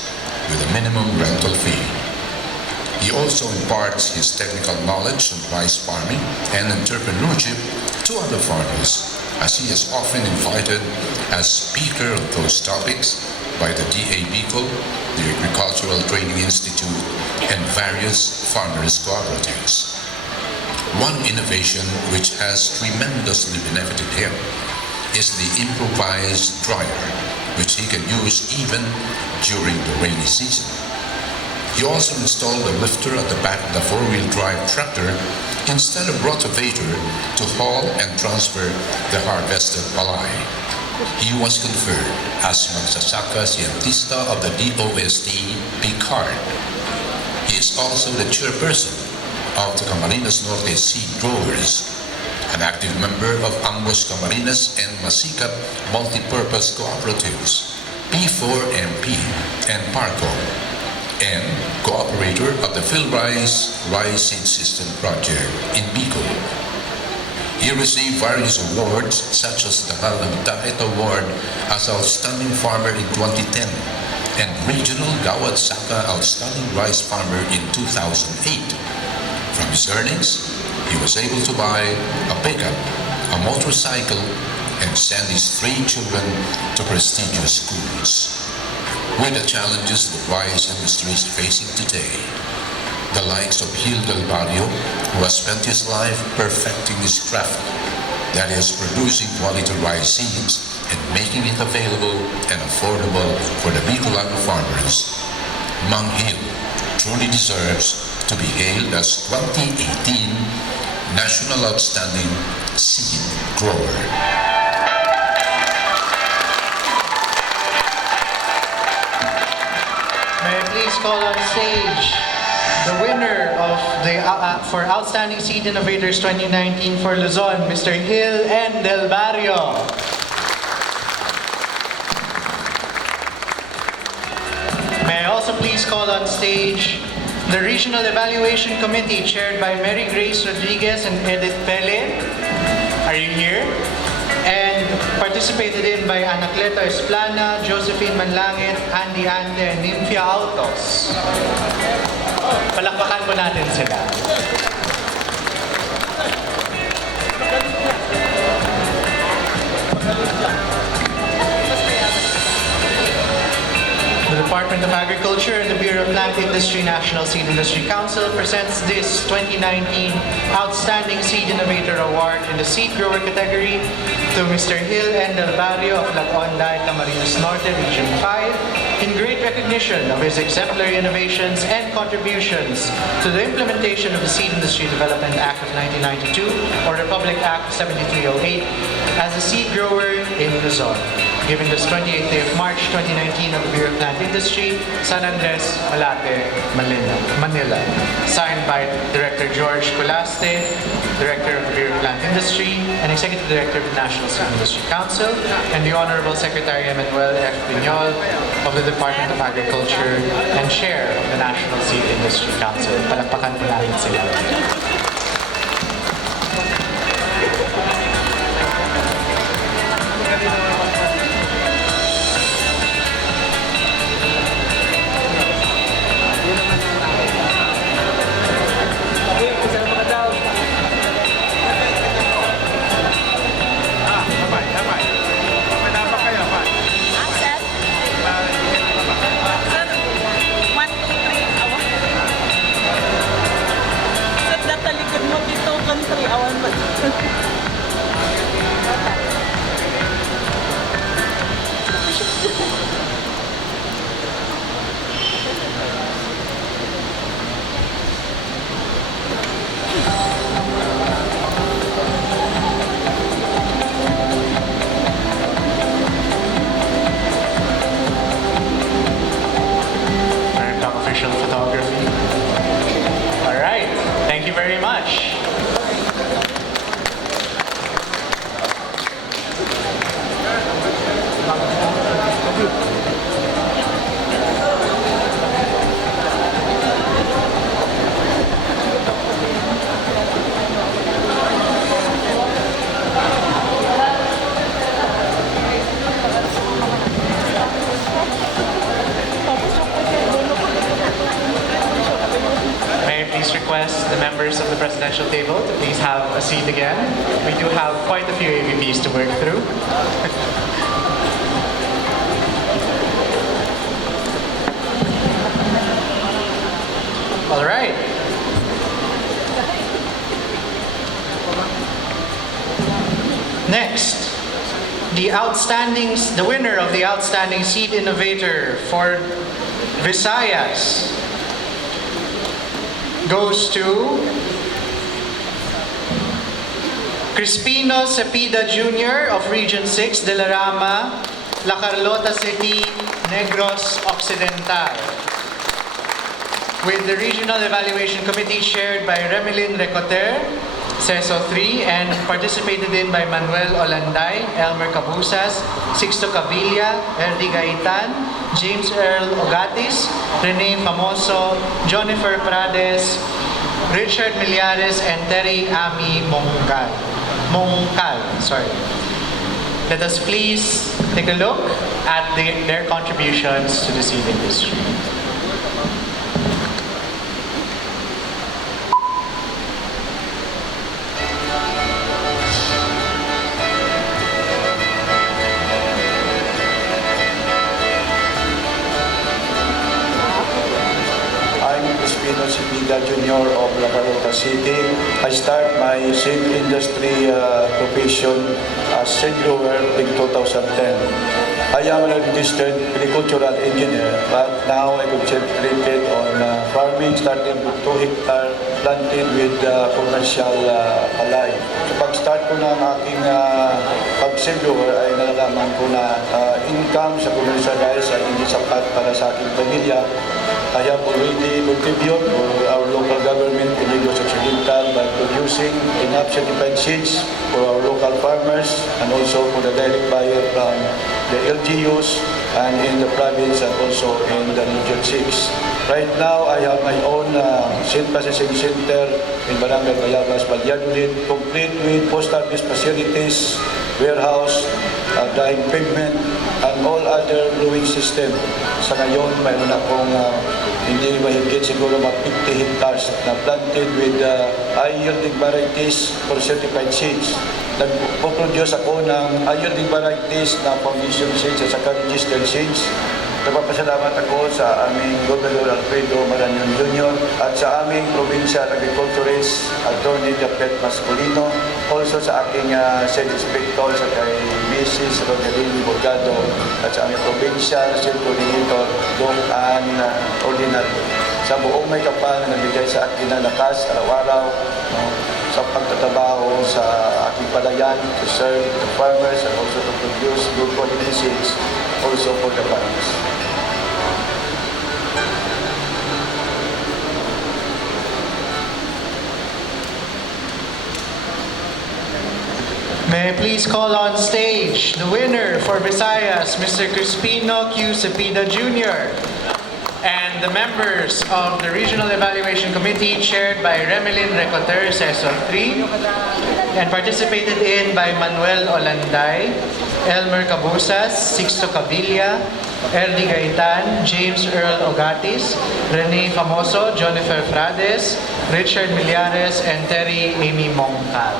with a minimum rental fee. He also imparts his technical knowledge on rice farming and entrepreneurship to other farmers, as he is often invited as speaker of those topics by the DA Bicol, the Agricultural Training Institute, and various farmers' cooperatives. One innovation which has tremendously benefited him is the improvised dryer, which he can use even during the rainy season. He also installed a lifter at the back of the four-wheel drive tractor instead of rotavator to haul and transfer the harvested palay. He was conferred as Magsasaka Scientista of the DOST Picard. He is also the chairperson of the Camarines Norte Seed Growers, an active member of Ambos Camarines and Masikap Multipurpose Cooperatives, P4MP and PARCO, and co-operator of the PhilRice Rice Seed System Project in Bicol. He received various awards such as the Halamdait Award as Outstanding Farmer in 2010 and Regional Gawad Saka Outstanding Rice Farmer in 2008. From his earnings, he was able to buy a pickup, a motorcycle, and send his 3 children to prestigious schools. With the challenges the rice industry is facing today, the likes of Gil Del Barrio, who has spent his life perfecting his craft, that is, producing quality rice seeds and making it available and affordable for the Bicolano farmers, Mang Gil truly deserves to be hailed as 2018 National Outstanding Seed Grower. May I please call on stage the winner of the for Outstanding Seed Innovators 2019 for Luzon, Mr. Gil N. Del Barrio. May I also please call on stage the Regional Evaluation Committee chaired by Mary Grace Rodriguez and Edith Pele. Are you here? And participated in by Anacleta Esplana, Josephine Manlangit, Andy Ande, and Nymphia Autos. Palakpakan po natin sila. The Department of Agriculture and the Bureau of Plant Industry National Seed Industry Council presents this 2019 Outstanding Seed Innovator Award in the Seed Grower category to Mr. Gil N. Del Barrio of Laconday, Camarines Norte, Region 5, in great recognition of his exemplary innovations and contributions to the implementation of the Seed Industry Development Act of 1992 or Republic Act 7308 as a seed grower in Luzon. Given this 28th day of March 2019 of the Bureau of Plant Industry, San Andres, Malate, Manila. Signed by Director George Colaste, Director of the Bureau of Plant Industry, and Executive Director of the National Seed Industry Council, and the Honorable Secretary Emmanuel F. Piñol of the Department of Agriculture and Chair of the National Seed Industry Council. Palakpakan po natin sila. country, awan ba? Meron official photography. All right. Thank you very much. May I please request the members of the presidential table to please have a seat again. We do have quite a few AVPs to work through. All right. Next, the winner of the Outstanding Seed Innovator for Visayas goes to Crispino Cepeda Jr. of Region 6, De La Rama, La Carlota City, Negros Occidental. With the Regional Evaluation Committee chaired by Remelin Recoter, CESO 3, and participated in by Manuel Olanday, Elmer Cabusas, Sixto Cavilla, Erdi Gaitan, James Earl Ogatis, Rene Famoso, Jonifer Prades, Richard Millares, and Terry Ami Mongcal. Let us please take a look at their contributions to the seed industry. Crispino Cepeda Jr. of La Carlota City. I start my seed industry profession as seed grower in 2010. I am a registered agricultural engineer, but now I concentrated on farming, starting with 2 hectares planted with commercial alay. So pag-start ko ng aking pag-seed grower ay nalalaman ko na income sa commercial rice ay hindi sapat para sa aking pamilya. I have already contributed for our local government in Negros Occidental by producing enough certified seeds for our local farmers and also for the direct buyer from the LGUs and in the province and also in the Region 6. Right now, I have my own seed processing center in Barangay Bayabas, Balyadolid, complete with post-harvest facilities, warehouse, dyeing pigment, and all other growing system. Sa ngayon, mayroon akong hindi mahigit siguro mga 50 hectares na planted with high-yielding varieties for certified seeds. Nagpo-produce ako ng high-yielding varieties na foundation seeds at saka registered seeds. Nagpapasalamat ako sa aming Governor Alfredo Marañon Jr. at sa aming Provincial Agriculturist Attorney Japet Masculino, also sa aking Seed Inspector sa kay Mrs. Rogelini Borgado at sa aming Provincial Seed Coordinator Dong Ann Ordinary. Sa buong may kapal na nagbigay sa akin na lakas araw-araw sa pagtatrabaho sa aking palayan to serve the farmers and also to produce good quality seeds also for the farmers. May I please call on stage the winner for Visayas, Mr. Crispino Q. Cepeda Jr. and the members of the Regional Evaluation Committee chaired by Remelin Recoter, CESO 3, and participated in by Manuel Olanday, Elmer Cabusas, Sixto Cavilla, Erdi Gaitan, James Earl Ogatis, Rene Famoso, Jonifer Frades, Richard Millares, and Terry Amy Mongcal.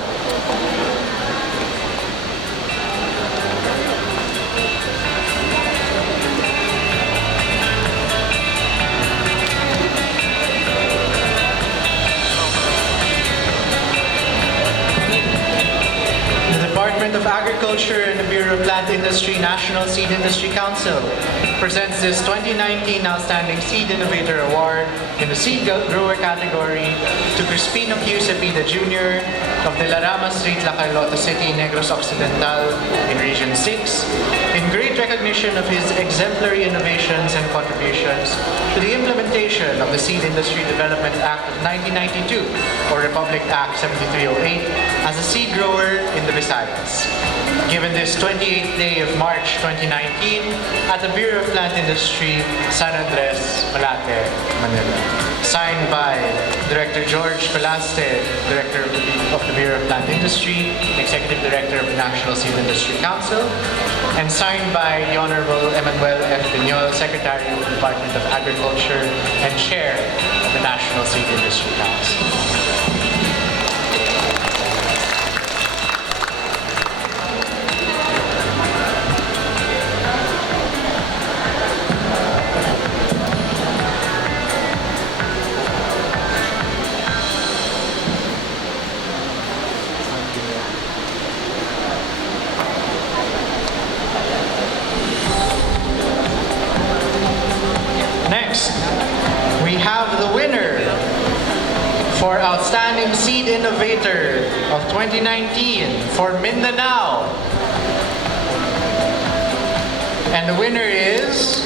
Agriculture and the Bureau of Plant Industry National Seed Industry Council presents this 2019 Outstanding Seed Innovator Award in the Seed Grower category to Crispino Q. Cepeda Jr. of De La Rama Street, La Carlota City, Negros Occidental in Region 6 in great recognition of his exemplary innovations and contributions to the implementation of the Seed Industry Development Act of 1992 or Republic Act 7308 as a seed grower in the Visayas. Given this 28th day of March 2019 at the Bureau of Plant Industry, San Andres, Malate, Manila. Signed by Director George Palaste, Director of the Bureau of Plant Industry, Executive Director of the National Seed Industry Council, and signed by the Honorable Emmanuel F. Piñol, Secretary of the Department of Agriculture and Chair of the National Seed Industry Council. Next, we have the winner for Outstanding Seed Innovator of 2019 for Mindanao. And the winner is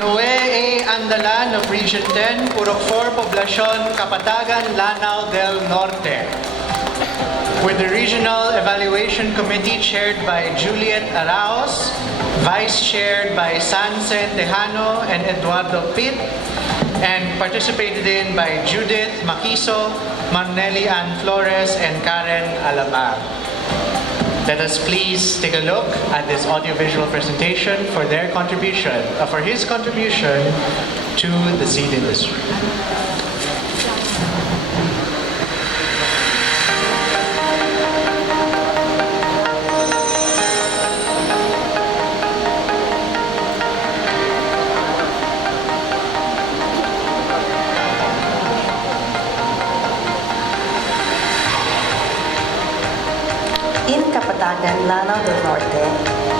Noe A. Andalan of Region 10, Purok 4, Poblacion, Kapatagan, Lanao del Norte. With the Regional Evaluation Committee chaired by Juliet Araos, Vice-chaired by Sansen Tejano and Eduardo Pitt, and participated in by Judith Maquiso, Marnelli Ann Flores, and Karen Alabang. Let us please take a look at this audiovisual presentation for their contribution, for his contribution to the seed industry. Kapatagan, Lanao del Norte,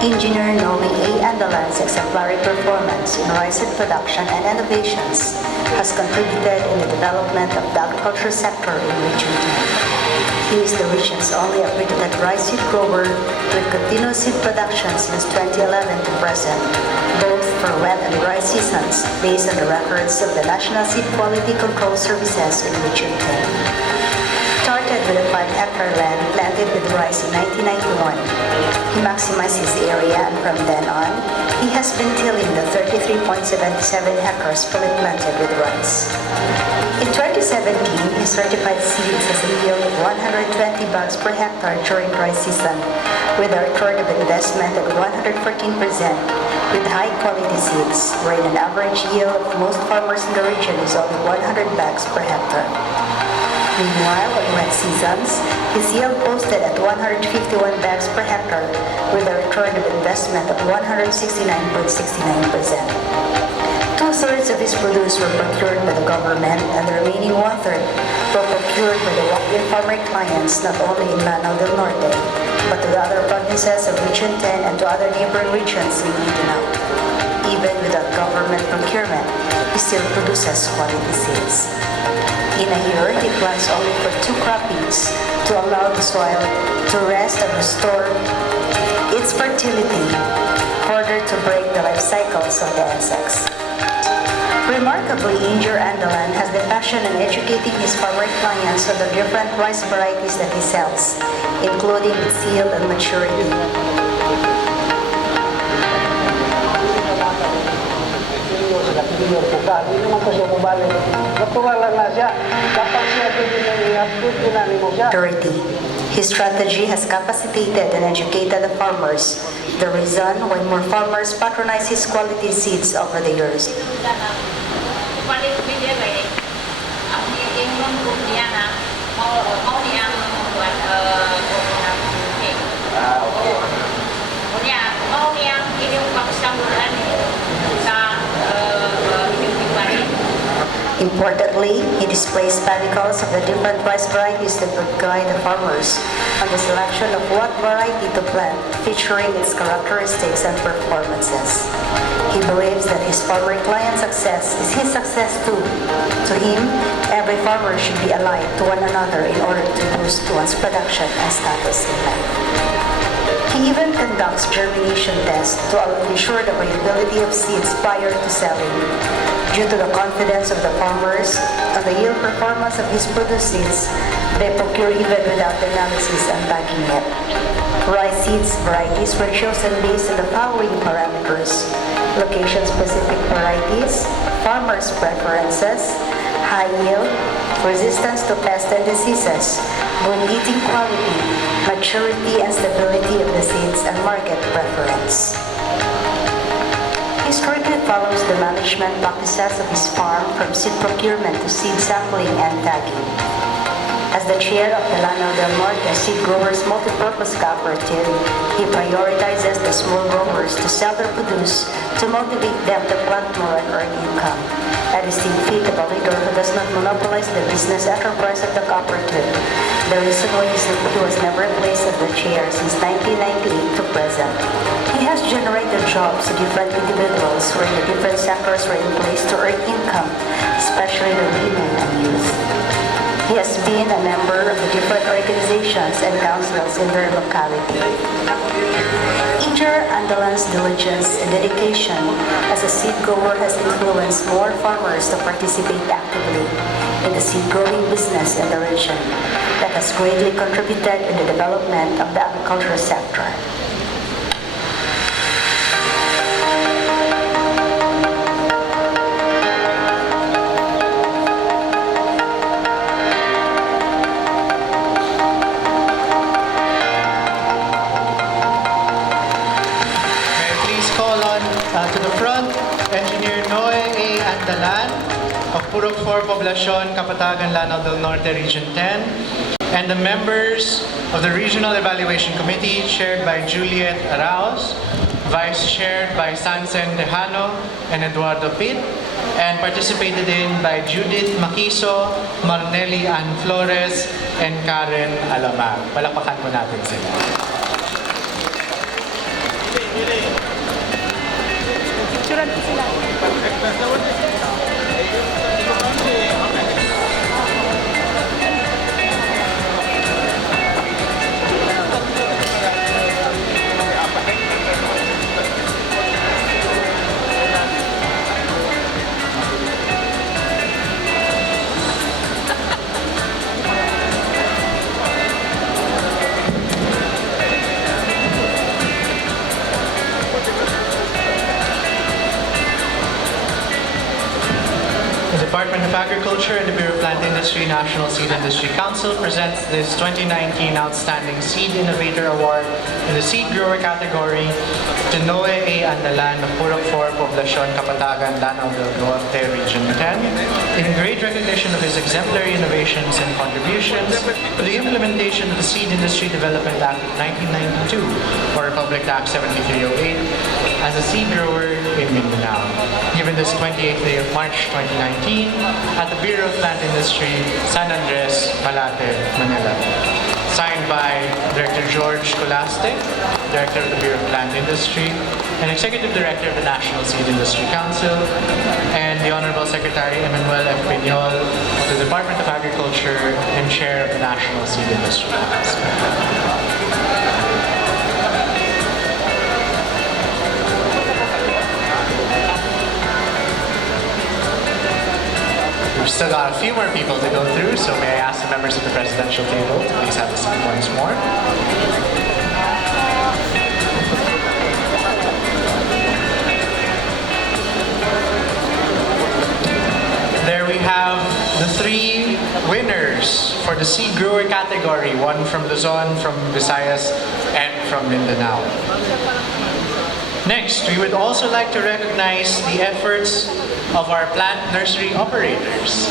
Engineer Noe A. Andalan's exemplary performance in rice seed production and innovations has contributed in the development of the agriculture sector in Region 10. He is the region's only accredited rice seed grower with continuous seed production since 2011 to present, both for wet and dry seasons, based on the records of the National Seed Quality Control Services in Region 10. Started with a 5-hectare land planted with rice in 1991. He maximized his area, and from then on, he has been tilling the 33.77 hectares fully planted with rice. In 2017, he certified seeds as a yield of 120 bags per hectare during dry season, with a return of investment of 114%, with high-quality seeds, where an average yield of most farmers in the region is only 100 bags per hectare. Meanwhile, in wet seasons, his yield posted at 151 bags per hectare with a return of investment of 169.69%. Two-thirds of his produce were procured by the government, and the remaining one-third were procured by the walk-in farmer clients not only in Lanao del Norte, but to the other provinces of Region 10 and to other neighboring regions in Mindanao. Even without government procurement, he still produces quality seeds. In a year, he plants only for 2 croppings to allow the soil to rest and restore its fertility in order to break the life cycles of the insects. Remarkably, Engineer Andalan has the passion in educating his farmer clients on the different rice varieties that he sells, including its yield and maturity. Purity. His strategy has capacitated and educated the farmers, the reason why more farmers patronize his quality seeds over the years. Importantly, he displays panicles of the different rice varieties that would guide the farmers on the selection of what variety to plant, featuring its characteristics and performances. He believes that his farmer client's success is his success too. To him, every farmer should be allied to one another in order to boost one's production and status in life. He even conducts germination tests to ensure the viability of seeds prior to selling. Due to the confidence of the farmers on the yield performance of his produced seeds, they procure even without analysis and bagging it. Rice seeds varieties were chosen based on the following parameters: location-specific varieties, farmers' preferences, high yield, resistance to pests and diseases, good eating quality, maturity and stability of the seeds, and market preference. He strictly follows the management practices of his farm from seed procurement to seed sampling and tagging. As the chair of the Lanao del Norte Seed Growers Multipurpose Cooperative, he prioritizes the small growers to sell their produce to motivate them to plant more and earn income. At his seed feet of a leader who does not monopolize the business enterprise of the cooperative, the reason why he was never placed as the chair since 1998 to present. He has generated jobs to different individuals who in the different sectors were in place to earn income, especially the women and youth. He has been a member of the different organizations and councils in their locality. Engineer Andalan's diligence and dedication as a seed grower has influenced more farmers to participate actively in the seed growing business in the region that has greatly contributed in the development of the agricultural sector. To the front, Engineer Noe A. Andalan of Purok 4 Poblacion, Kapatagan, Lanao del Norte, Region 10, and the members of the Regional Evaluation Committee chaired by Juliet Arauz, vice-chaired by Sansen Dejano and Eduardo Pitt, and participated in by Judith Maquiso, Marnelli Ann Flores, and Karen Alamag. Palakpakan mo natin sila. Picturean ko sila. Department of Agriculture and the Bureau of Plant Industry National Seed Industry Council presents this 2019 Outstanding Seed Innovator Award in the Seed Grower category to Noe A. Andalan of Purok 4 Poblacion, Kapatagan, Lanao del Norte, Region 10, in great recognition of his exemplary innovations and contributions to the implementation of the Seed Industry Development Act of 1992, or Republic Act 7308, as a seed grower in Mindanao, given this 28th day of March 2019 at the Bureau of Plant Industry, San Andres, Malate, Manila. Signed by Director George Colaste, Director of the Bureau of Plant Industry, and Executive Director of the National Seed Industry Council, and the Honorable Secretary Emmanuel F. Piñol of the Department of Agriculture and Chair of the National Seed Industry Council. We've still got a few more people to go through, so may I ask the members of the presidential table to please have a seat once more. There we have the three winners for the seed grower category, one from Luzon, from Visayas, and from Mindanao. Next, we would also like to recognize the efforts of our plant nursery operators.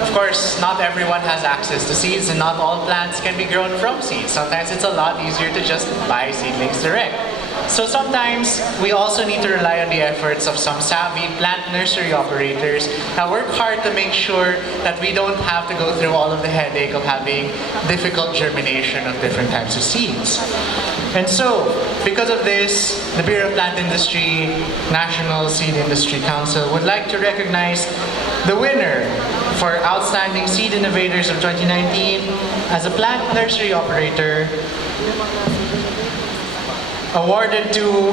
Of course, not everyone has access to seeds and not all plants can be grown from seeds. Sometimes it's a lot easier to just buy seedlings direct. So sometimes we also need to rely on the efforts of some savvy plant nursery operators that work hard to make sure that we don't have to go through all of the headache of having difficult germination of different types of seeds. And so, because of this, the Bureau of Plant Industry National Seed Industry Council would like to recognize the winner for Outstanding Seed Innovators of 2019 as a plant nursery operator, awarded to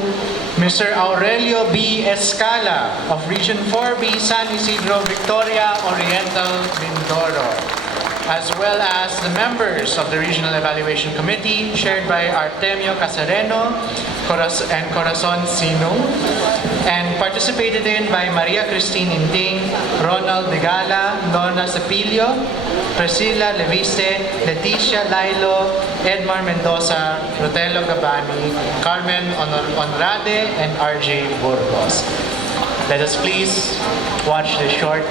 Mr. Aurelio B. Escala of Region 4B, San Isidro, Victoria Oriental, Mindoro, as well as the members of the Regional Evaluation Committee, chaired by Artemio Casareno and Corazon Sino, and participated in by Maria Christine Inting, Ronald Degala, Lorna Sapilio, Priscilla Leviste, Leticia Lailo, Edmar Mendoza, Rotello Gabani, Carmen Onrade, and RJ Burgos. Let us please watch this short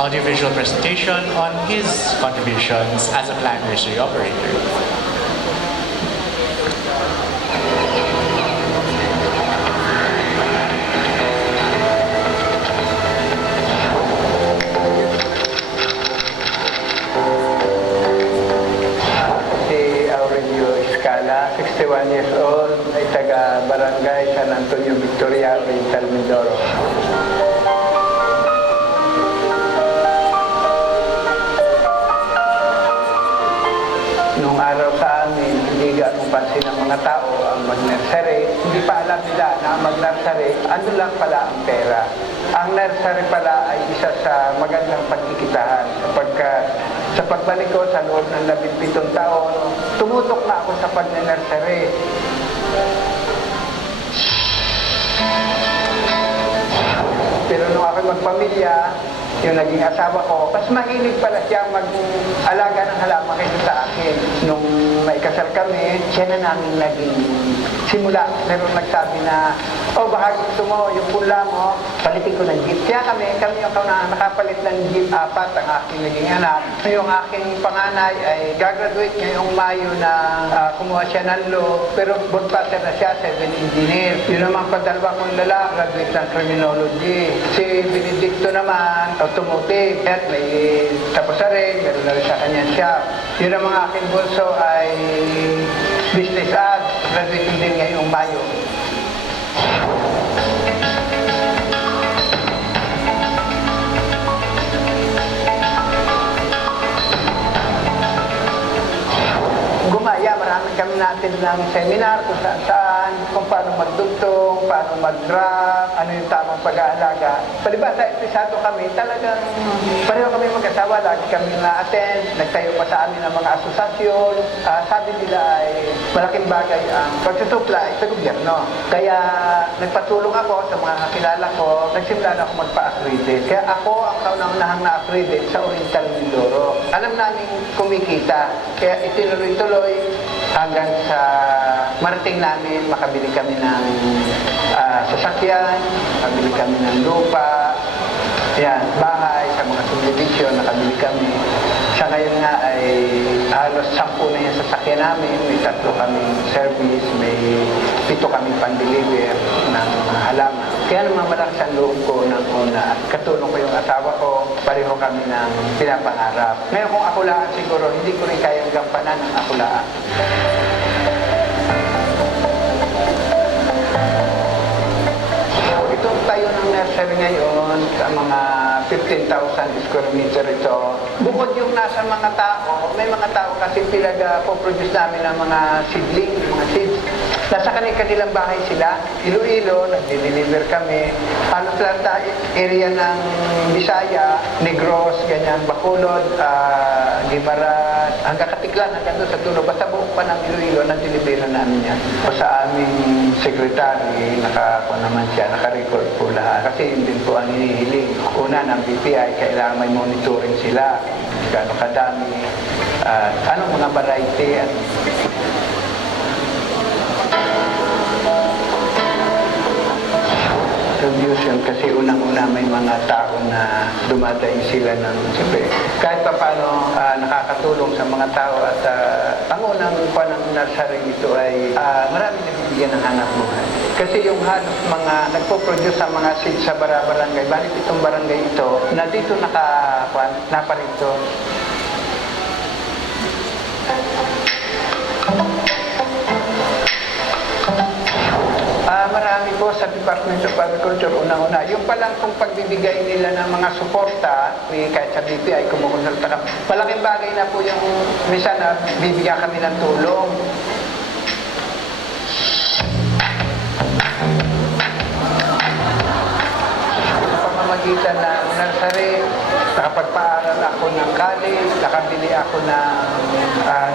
audiovisual presentation on his contributions as a plant nursery operator. Si Aurelio Escala, 61 years old, ay taga Barangay San Antonio, Victoria, Oriental, Mindoro. Nung araw sa amin, hindi gaano pansin ng mga tao ang mag-nursery. Hindi pa alam nila na ang mag-nursery, ano lang pala ang pera. Ang nursery pala ay isa sa magandang pagkikitahan sapagkat sa pagbalik ko sa loob ng 17 taon, tumutok na ako sa pag-nursery. Pero nung ako magpamilya, yung naging asawa ko, mas mahilig pala siya mag-alaga ng halaman kaysa sa akin. Nung maikasal kami, siya na namin naging simula. Pero nagsabi na, oh, baka gusto mo, yung pula mo, palitin ko ng jeep. Kaya kami yung nakapalit ng jeep, 4 ang aking naging anak. Yung aking panganay ay gagraduate ngayong Mayo na kumuha siya ng law, pero board passer na siya, 7 engineer. Yun naman padalwa kong lalaki, graduate ng criminology. Si Benedicto naman, automotive, at may tapos na rin, meron na rin sa kanyang shop. Yun ang mga aking bunso ay business ads, graduate din ngayong Mayo. Gumaya, marami kami natin ng seminar kung saan, kung paano magdugtong, paano mag-draft, ano yung tamang pag-aalaga. Palibasa, episado kami, talagang pareho kami mag-asawa, lagi kami na-attend, nagtayo pa sa amin ng mga asosasyon. Sabi nila ay malaking bagay ang pagsusupply sa gobyerno. Kaya nagpatulong ako sa mga kakilala ko, nagsimula na ako magpa-accredit. Kaya ako ang kaunang-unahang na-accredit sa Oriental Mindoro. Alam namin kumikita, kaya itinuloy-tuloy hanggang sa marating namin, makabili kami ng sasakyan, makabili kami ng lupa, yan, bahay, sa mga subdivision, nakabili kami. Sa ngayon nga ay halos 10 na yung sasakyan namin, may 3 kaming service, may 7 kaming pan-deliver ng mga halaman. Kaya naman malakas ang loob ko ng una at katulong ko yung asawa ko, pareho kami ng pinapangarap. Ngayon kung ako lang siguro, hindi ko rin kayang gampanan ng ako lang. Itong tayo ng nursery ngayon, sa mga 15,000 square meter ito. Bukod yung nasa mga tao, may mga tao kasi pinag-produce namin ng mga seedling, mga seeds. Nasa kanilang bahay sila, Iloilo, nag-deliver kami. Halos lahat na area ng Bisaya, Negros, ganyan, Bacolod, Guimaras, hanggang Katiklan, hanggang doon sa Tulo. Basta buong pa ng Iloilo, nag-deliver namin yan. O sa aming secretary, naman siya, naka-record po lahat. Kasi yun din po ang hinihiling. Una ng BPI, kailangan may monitoring sila. Gano'ng kadami, anong mga variety. distribution kasi unang-una may mga tao na dumadaing sila ng siyempre. Kahit pa paano nakakatulong sa mga tao at ang unang panang nursery ito ay marami nabibigyan ng hanap buhay. Kasi yung halos mga nagpo-produce sa mga seeds sa barangay, balik itong barangay ito, na dito naparito. Marami po sa Department of Agriculture, unang-una. Yung palang kung pagbibigay nila ng mga suporta, kahit sa BPI, kumukonsulta kami. Malaking bagay na po yung minsan na bibigyan kami ng tulong. Sa pamamagitan ng nursery, nakapagpaaral ako ng college, nakabili ako ng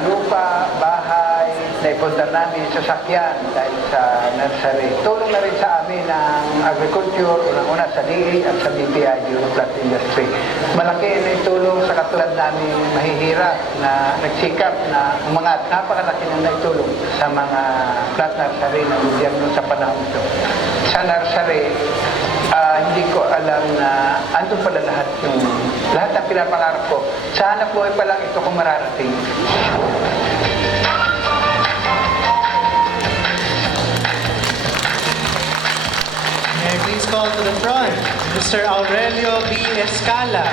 lupa, bahay, naipundar namin sasakyan dahil sa nursery. Tulong na rin sa amin ng agriculture, unang-una sa DA at sa BPI, yung plant industry. Malaki na itulong sa katulad namin mahihirap na nagsikap na umangat. Napakalaki na naitulong sa mga plant nursery ng gobyerno sa panahon ito. Sa nursery, hindi ko alam na andun pala lahat ng pinapangarap ko. Sa hanap buhay pa lang ito kung mararating. May I please call to the front, Mr. Aurelio B. Escala.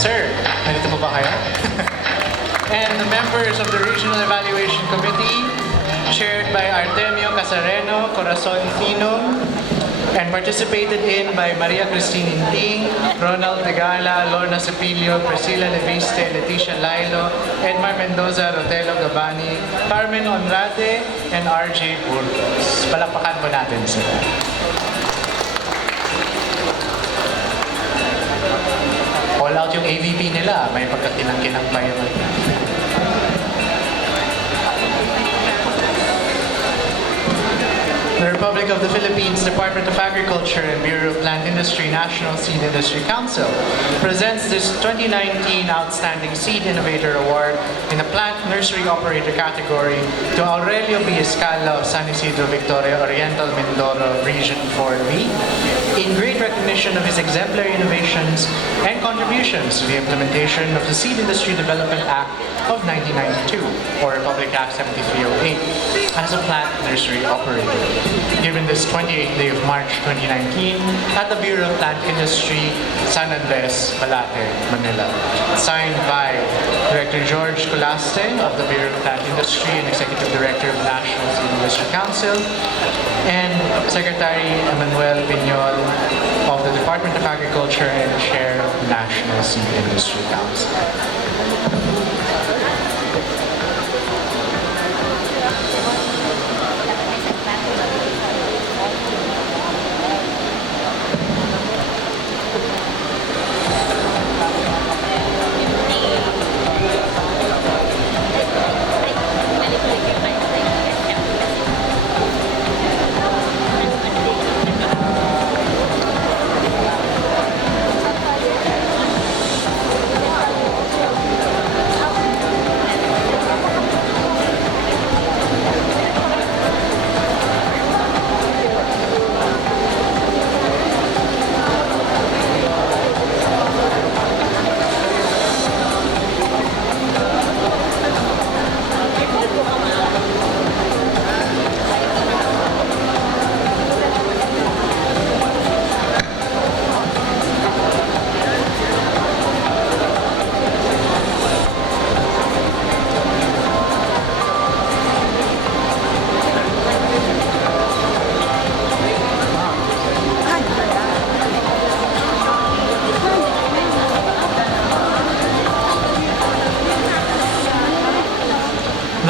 Sir, nandito po ba kayo? And the members of the Regional Evaluation Committee, chaired by Artemio Casareno, Corazon Tinong, and participated in by Maria Cristina Inting, Ronald Tegala, Lorna Cepilio, Priscilla Leviste, Leticia Lailo, Edmar Mendoza, Rotelo Gabani, Carmen Onrade, and RJ Burgos. Palakpakan po natin sila. All out yung AVP nila, may pagkakinang-kinang pa yun. The Republic of the Philippines Department of Agriculture and Bureau of Plant Industry National Seed Industry Council presents this 2019 Outstanding Seed Innovator Award in the Plant Nursery Operator category to Aurelio B. Escala of San Isidro, Victoria Oriental, Mindoro, Region 4B, in great recognition of his exemplary innovations and contributions to the implementation of the Seed Industry Development Act of 1992, or Republic Act 7308, as a plant nursery operator. Given this 28th day of March 2019 at the Bureau of Plant Industry, San Andres, Balate, Manila. Signed by Director George Colaste of the Bureau of Plant Industry and Executive Director of the National Seed Industry Council, and Secretary Emmanuel Piñol of the Department of Agriculture and Chair of the National Seed Industry Council.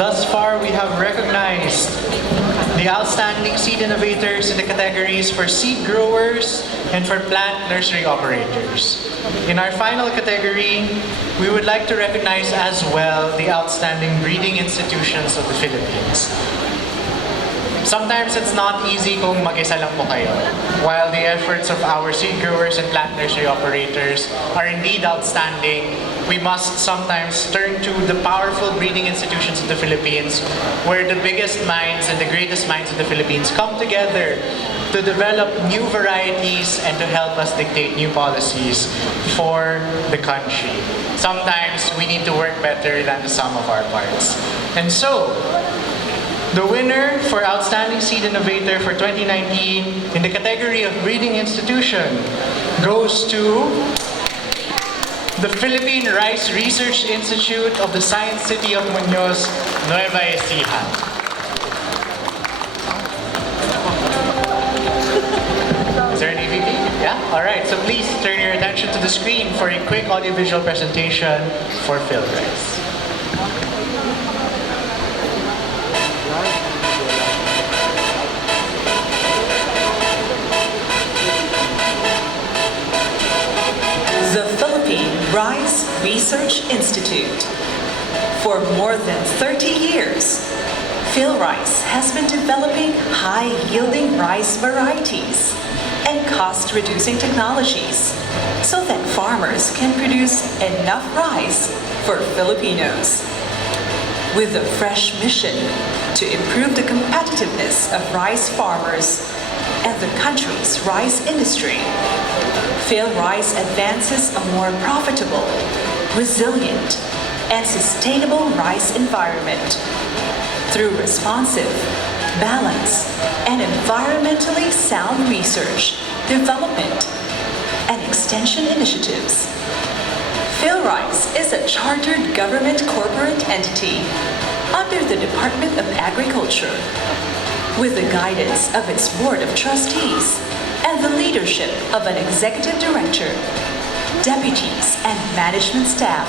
Thus far, we have recognized the outstanding seed innovators in the categories for seed growers and for plant nursery operators. In our final category, we would like to recognize as well the outstanding breeding institutions of the Philippines. Sometimes it's not easy kung mag-isa lang po kayo. While the efforts of our seed growers and plant nursery operators are indeed outstanding, we must sometimes turn to the powerful breeding institutions of the Philippines, where the biggest minds and the greatest minds of the Philippines come together to develop new varieties and to help us dictate new policies for the country. Sometimes we need to work better than the sum of our parts. And so, the winner for Outstanding Seed Innovator for 2019 in the category of Breeding Institution goes to the Philippine Rice Research Institute of the Science City of Muñoz, Nueva Ecija. Is there an EVP? Yeah? Alright, so please turn your attention to the screen for a quick audiovisual presentation for Phil Rice. The Philippine Rice Research Institute. For more than 30 years, Phil Rice has been developing high-yielding rice varieties and cost-reducing technologies so that farmers can produce enough rice for Filipinos. With a fresh mission to improve the competitiveness of rice farmers and the country's rice industry, Phil Rice advances a more profitable, resilient, and sustainable rice environment through responsive, balanced, and environmentally sound research, development, and extension initiatives. Phil Rice is a chartered government corporate entity under the Department of Agriculture, with the guidance of its Board of Trustees and the leadership of an executive director, deputies, and management staff.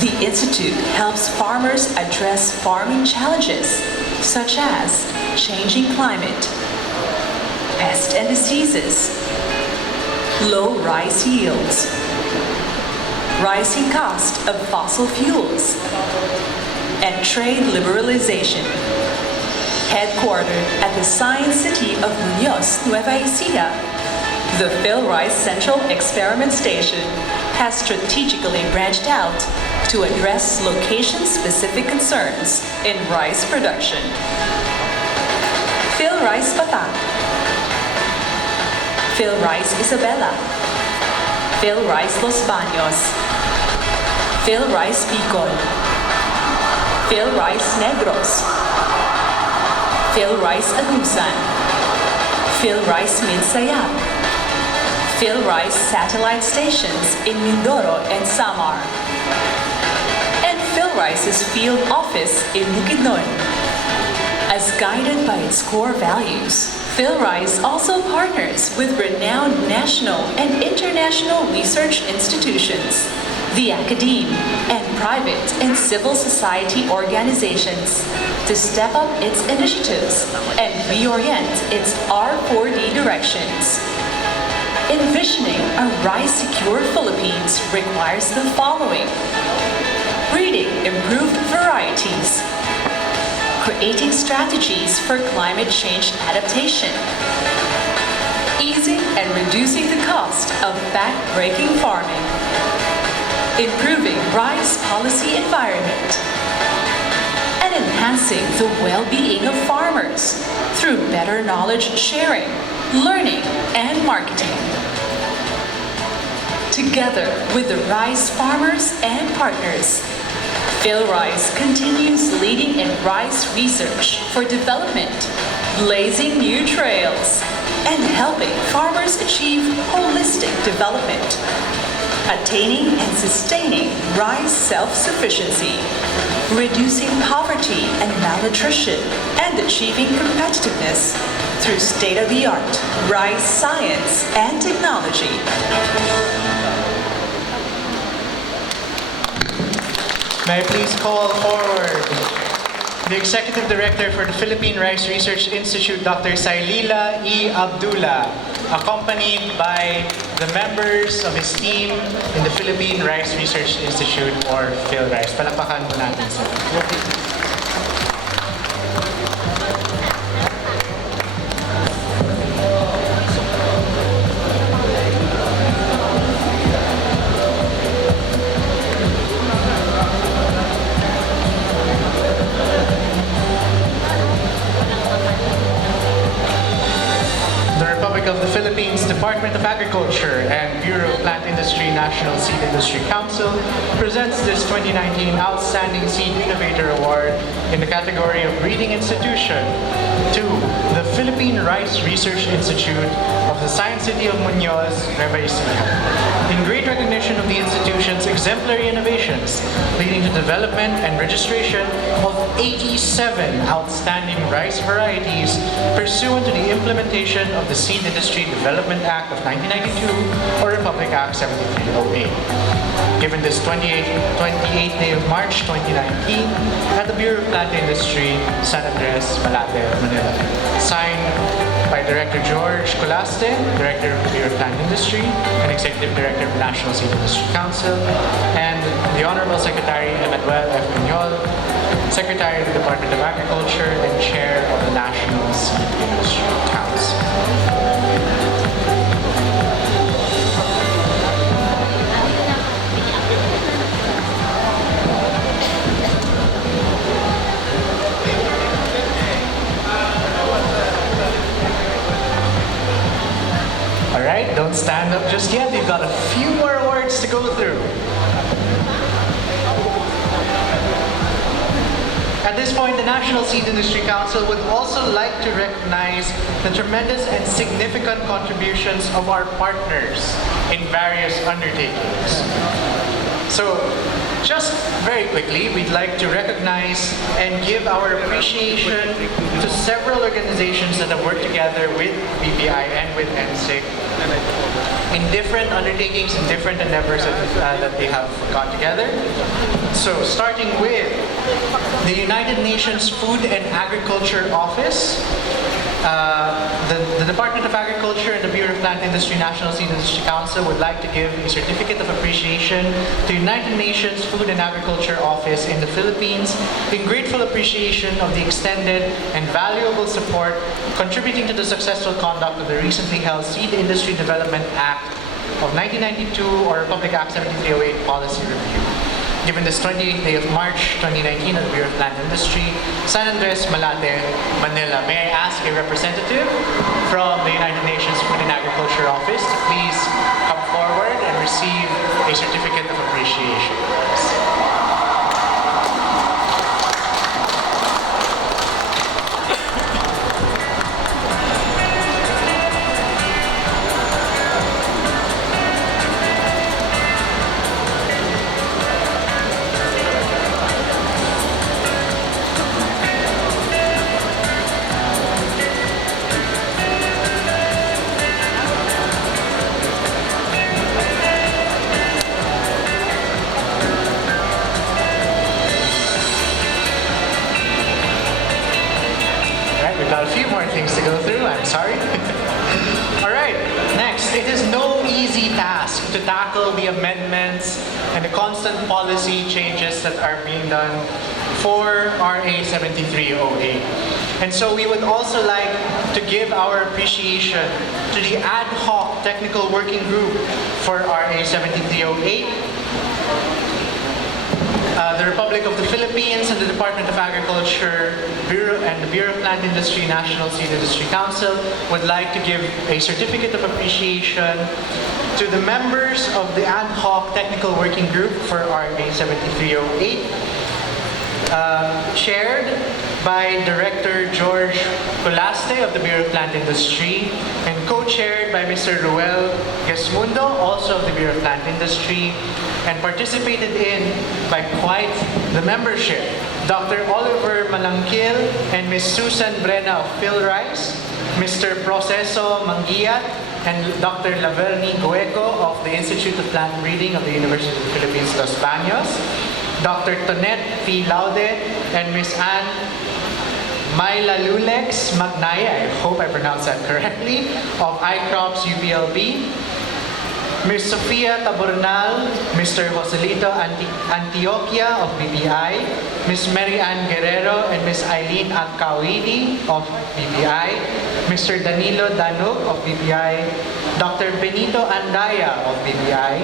The Institute helps farmers address farming challenges such as changing climate, pest and diseases, low rice yields, rising cost of fossil fuels, and trade liberalization. Headquartered at the Science City of Muñoz, Nueva Ecija, the Phil Rice Central Experiment Station has strategically branched out to address location-specific concerns in rice production. Phil Rice Bataan, Phil Rice Isabela, Phil Rice Los Baños, Phil Rice Bicol, Phil Rice Negros, Phil Rice Agusan, Phil Rice Minsayap, Phil Rice satellite stations in Mindoro and Samar, and Phil Rice's field office in Bukidnon. As guided by its core values, Phil Rice also partners with renowned national and international research institutions, the academe, and private and civil society organizations to step up its initiatives and reorient its R4D directions. Envisioning a rice-secure Philippines requires the following: breeding improved varieties, creating strategies for climate change adaptation, easing and reducing the cost of back-breaking farming, improving rice policy environment, and enhancing the well-being of farmers through better knowledge sharing, learning, and marketing. Together with the rice farmers and partners, Phil Rice continues leading in rice research for development, blazing new trails, and helping farmers achieve holistic development, attaining and sustaining rice self-sufficiency, reducing poverty and malnutrition, and achieving competitiveness through state-of-the-art rice science and technology. May I please call forward the Executive Director for the Philippine Rice Research Institute, Dr. Sailila E. Abdullah, accompanied by the members of his team in the Philippine Rice Research Institute, or Phil Rice. Palakpakan mo natin sila. Department of Agriculture and Bureau of Plant Industry National Seed Industry Council presents this 2019 Outstanding Seed Innovator Award in the category of Breeding Institution to the Philippine Rice Research Institute of the Science City of Muñoz, Nueva Ecija, in great recognition of the institution's exemplary innovations, leading to development and registration of 87 outstanding rice varieties pursuant to the implementation of the Seed Industry Development Act of 1992 or Republic Act 7308. Given this 28th day of March 2019 at the Bureau of Plant Industry, San Andres, Malate, Manila. Signed by Director George Colaste, Director of the Bureau of Plant Industry and Executive Director of the National Seed Industry Council, and the Honorable Secretary Emmanuel F. Piñol, Secretary of the Department of Agriculture and Chair of the National Seed Industry Council. Alright, don't stand up just yet. You've got a few more awards to go through. At this point, the National Seed Industry Council would also like to recognize the tremendous and significant contributions of our partners in various undertakings. So, just very quickly, we'd like to recognize and give our appreciation to several organizations that have worked together with BPI and with NSIC in different undertakings and different endeavors that they have got together. So, starting with the United Nations Food and Agriculture Office, the Department of Agriculture and the Bureau of Plant Industry National Seed Industry Council would like to give a certificate of appreciation to United Nations Food and Agriculture Office in the Philippines in grateful appreciation of the extended and valuable support contributing to the successful conduct of the recently held Seed Industry Development Act of 1992 or Republic Act 7308 Policy Review. Given this 28th day of March 2019 at the Bureau of Plant Industry, San Andres, Malate, Manila. May I ask a representative from the United Nations Food and Agriculture Office to please come forward and receive a certificate of appreciation. Things to go through, I'm sorry. Alright, next, it is no easy task to tackle the amendments and the constant policy changes that are being done for RA 7308. And so we would also like to give our appreciation to the ad hoc technical working group for RA 7308, the Republic of the Philippines and the Department of Agriculture and the Bureau of Plant Industry National Seed Industry Council would like to give a certificate of appreciation to the members of the ad hoc technical working group for RA 7308, chaired by Director George Colaste of the Bureau of Plant Industry and co-chaired by Mr. Ruel Gesmundo, also of the Bureau of Plant Industry, and participated in by quite the membership, Dr. Oliver Malangkil and Ms. Susan Brena of PhilRice, Mr. Proceso Manguiat, and Dr. Laverny Gueco of the Institute of Plant Breeding of the University of the Philippines, Los Baños, Dr. Tonette P. Laude, and Ms. Anne Mailalulex Magnaya, I hope I pronounced that correctly, of iCrops UPLB, Ms. Sofia Taburnal, Mr. Joselito Antioquia of BPI, Ms. Mary Ann Guerrero and Ms. Eileen Alcawidi of BPI, Mr. Danilo Danug of BPI, Dr. Benito Andaya of BPI,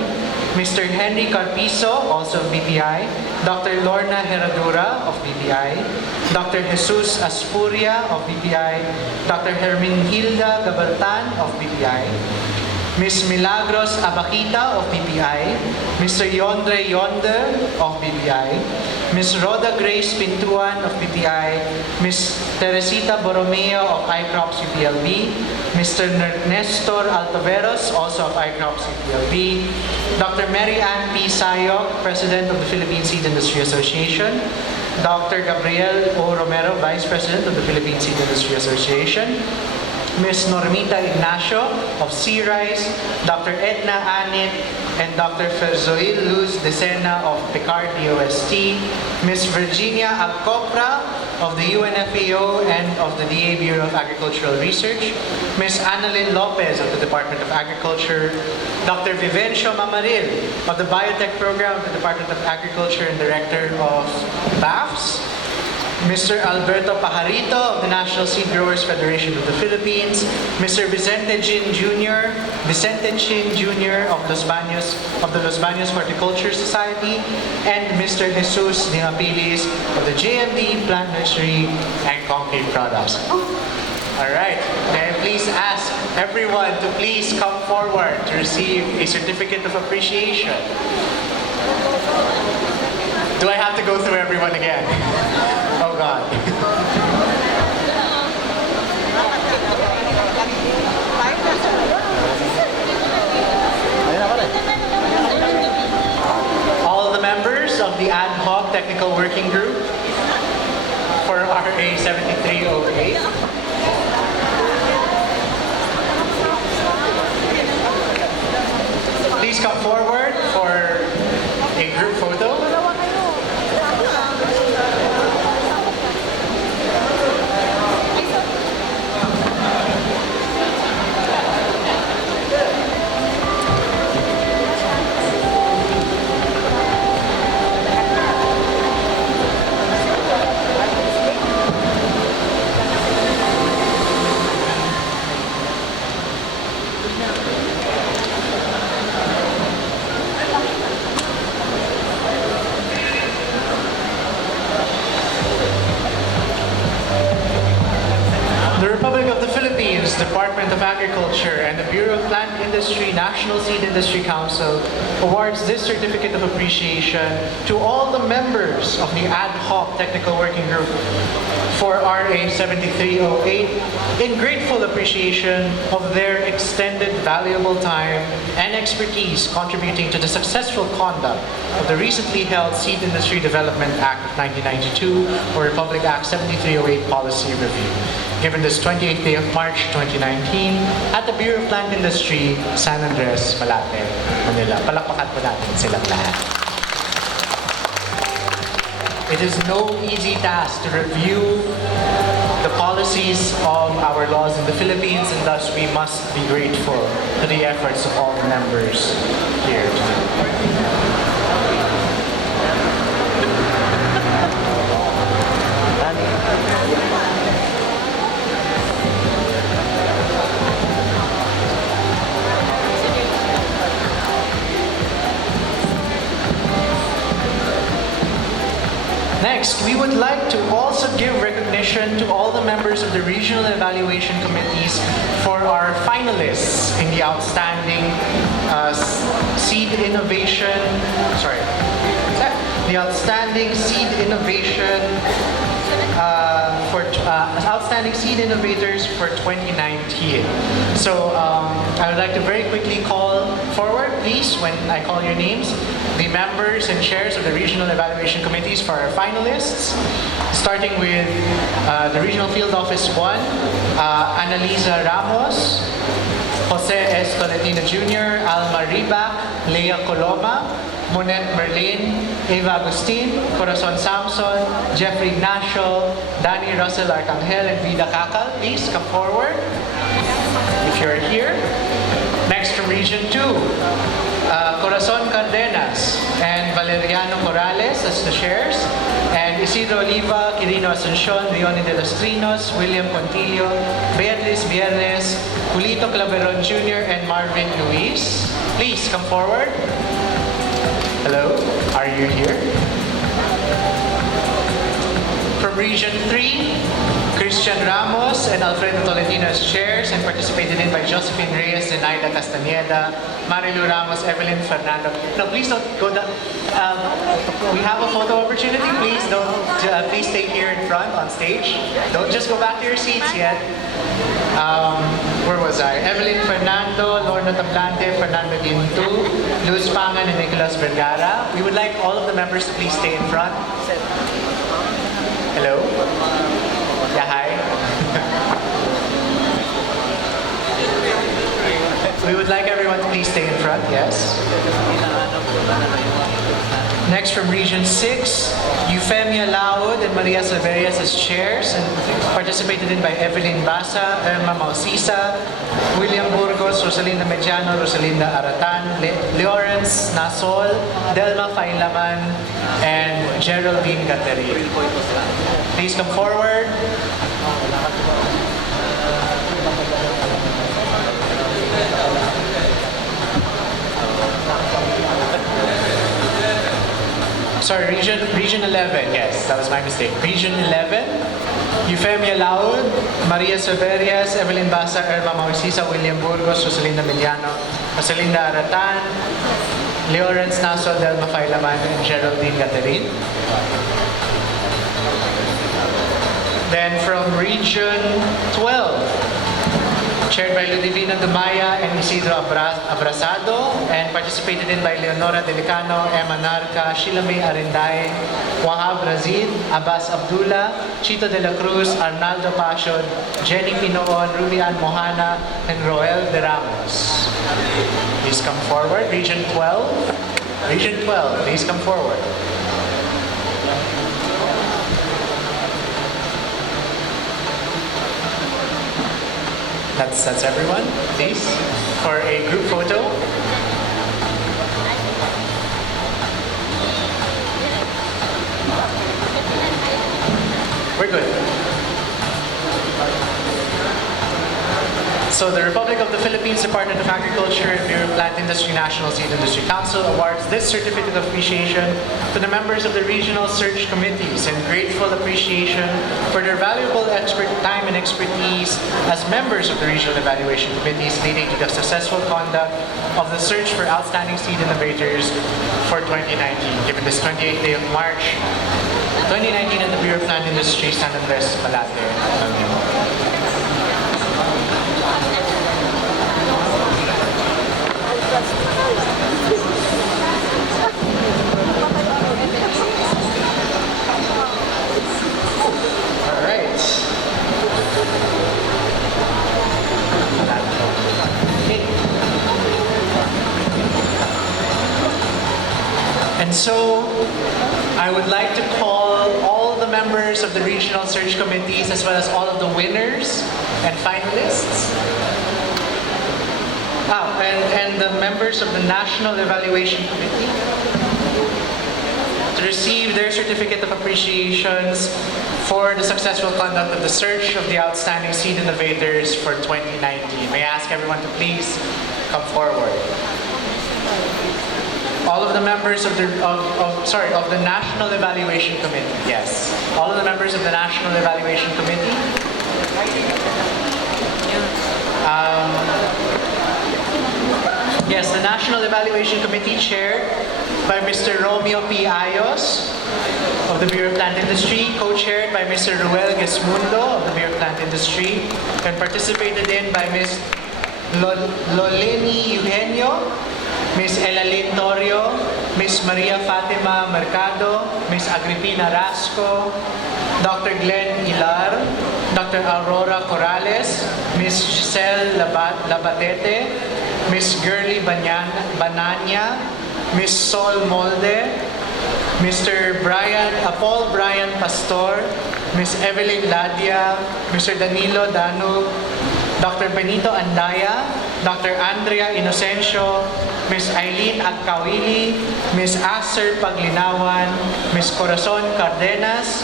Mr. Henry Carpizo, also of BPI, Dr. Lorna Herradura of BPI, Dr. Jesus Aspuria of BPI, Dr. Herminhilda Gabartan of BPI, Ms. Milagros Abakita of BPI, Mr. Yondre Yonde of BPI, Ms. Rhoda Grace Pintuan of BPI, Ms. Teresita Borromeo of iCrops UPLB, Mr. Nestor Altaveros, also of iCrops UPLB, Dr. Mary Ann P. Sayok, President of the Philippine Seed Industry Association, Dr. Gabriel O. Romero, Vice President of the Philippine Seed Industry Association, Ms. Normita Ignacio of Sea Rice, Dr. Edna Anit, and Dr. Ferzoil Luz Decena of Picard DOST, Ms. Virginia Alcopra of the UNFAO and of the DA Bureau of Agricultural Research, Ms. Annalyn Lopez of the Department of Agriculture, Dr. Vivencio Mamaril of the Biotech Program of the Department of Agriculture and Director of BAFS, Mr. Alberto Pajarito of the National Seed Growers Federation of the Philippines, Mr. Vicente Chin Jr. of the Los Baños Horticulture Society, and Mr. Jesus Nimapilis of the JMD Plant Nursery and Concrete Products. Alright, may I please ask everyone to please come forward to receive a certificate of appreciation. Do I have to go through everyone again? Oh God. All the members of the Ad Hoc Technical Working Group for RA 7308. Please come forward for a group photo. Department of Agriculture and the Bureau of Plant Industry National Seed Industry Council awards this certificate of appreciation to all the members of the Ad Hoc Technical Working Group for RA 7308 in grateful appreciation of their extended valuable time and expertise contributing to the successful conduct of the recently held Seed Industry Development Act of 1992 or Republic Act 7308 Policy Review, given this 28th day of March 2019 at the Bureau of Plant Industry, San Andres, Malate, Manila. Palakpakan po natin silang lahat. It is no easy task to review the policies of our laws in the Philippines, and thus we must be grateful to the efforts of all the members here today. Next, we would like to also give recognition to all the members of the regional evaluation committees for our finalists in the outstanding seed innovation. The outstanding seed innovation outstanding seed innovators for 2019. So I would like to very quickly call forward, please, when I call your names, the members and chairs of the regional evaluation committees for our finalists, starting with the Regional Field Office 1, Annalisa Ramos, Jose S. Tolentino Jr., Alma Ribac, Lea Coloma, Monet Merlin, Eva Agustin, Corazon Samson, Jeffrey Ignacio, Danny Russell Arcangel, and Vida Kakal. Please come forward if you're here. Next from Region 2, Corazon Cardenas and Valeriano Morales as the chairs, and Isidro Oliva, Quirino Asuncion, Leone de los Trinos, William Contillo, Beatriz Viernes, Julito Claveron Jr., and Marvin Luis. Please come forward. Hello, are you here? From Region 3, Christian Ramos and Alfredo Tolentino as chairs, and participated in by Josephine Reyes, Zenaida Castaneda, Marilu Ramos, Evelyn Fernando. No, please don't go down. We have a photo opportunity. Please don't. Please stay here in front on stage. Don't just go back to your seats yet. Where was I? Evelyn Fernando, Lorna Tablante, Fernando Gintu, Luz Pangan, and Nicolas Vergara. We would like all of the members to please stay in front. Hello? Yeah, hi. We would like everyone to please stay in front, yes. Next from Region 6, Eufemia Laud and Maria Silverias as chairs, and participated in by Evelyn Basa, Irma Mausisa, William Burgos, Rosalinda Mediano, Rosalinda Aratan, Lawrence Nasol, Delma Failaman, and Geraldine Gaterin. Please come forward. Sorry, Region 11, yes, that was my mistake. Region 11, Eufemia Laud, Maria Silverias, Evelyn Basa, Irma Mausisa, William Burgos, Rosalinda Mediano, Rosalinda Aratan, Lawrence Nasol, Delma Failaman, and Geraldine Gaterin. Then from Region 12, chaired by Ludivina Dumaya and Isidro Abrasado, and participated in by Leonora Delicano, Emma Narca, Sheila May Arendain, Wahab Razid, Abbas Abdullah, Chito de la Cruz, Arnaldo Pashod, Jenny Pinoon, Rubian Mohana, and Roel de Ramos. Please come forward. Region 12. Region 12, please come forward. That's everyone, please, for a group photo. We're good. So the Republic of the Philippines Department of Agriculture and Bureau of Plant Industry National Seed Industry Council awards this certificate of appreciation to the members of the regional search committees in grateful appreciation for their valuable time and expertise as members of the regional evaluation committees, leading to the successful conduct of the search for outstanding seed innovators for 2019, given this 28th day of March 2019 at the Bureau of Plant Industry, San Andres, Malate. And so, I would like to call all the members of the regional search committees as well as all of the winners and finalists. And the members of the National Evaluation Committee to receive their certificate of appreciations for the successful conduct of the search of the outstanding seed innovators for 2019. May I ask everyone to please come forward. All of the members of the National Evaluation Committee. Yes, all of the members of the National Evaluation Committee. Yes, the National Evaluation Committee chaired by Mr. Romeo P. Ayos of the Bureau of Plant Industry, co-chaired by Mr. Ruel Gesmundo of the Bureau of Plant Industry, and participated in by Ms. Loleni Eugenio, Ms. Elalyn Torio, Ms. Maria Fatima Mercado, Ms. Agripina Rasco, Dr. Glenn Ilar, Dr. Aurora Corrales, Ms. Giselle Labatete, Ms. Girly Bananya, Ms. Sol Molde, Mr. Paul Brian Pastor, Ms. Evelyn Ladia, Mr. Danilo Danu, Dr. Benito Andaya, Dr. Andrea Inocencio, Ms. Eileen Agkawili, Ms. Acer Paglinawan, Ms. Corazon Cardenas,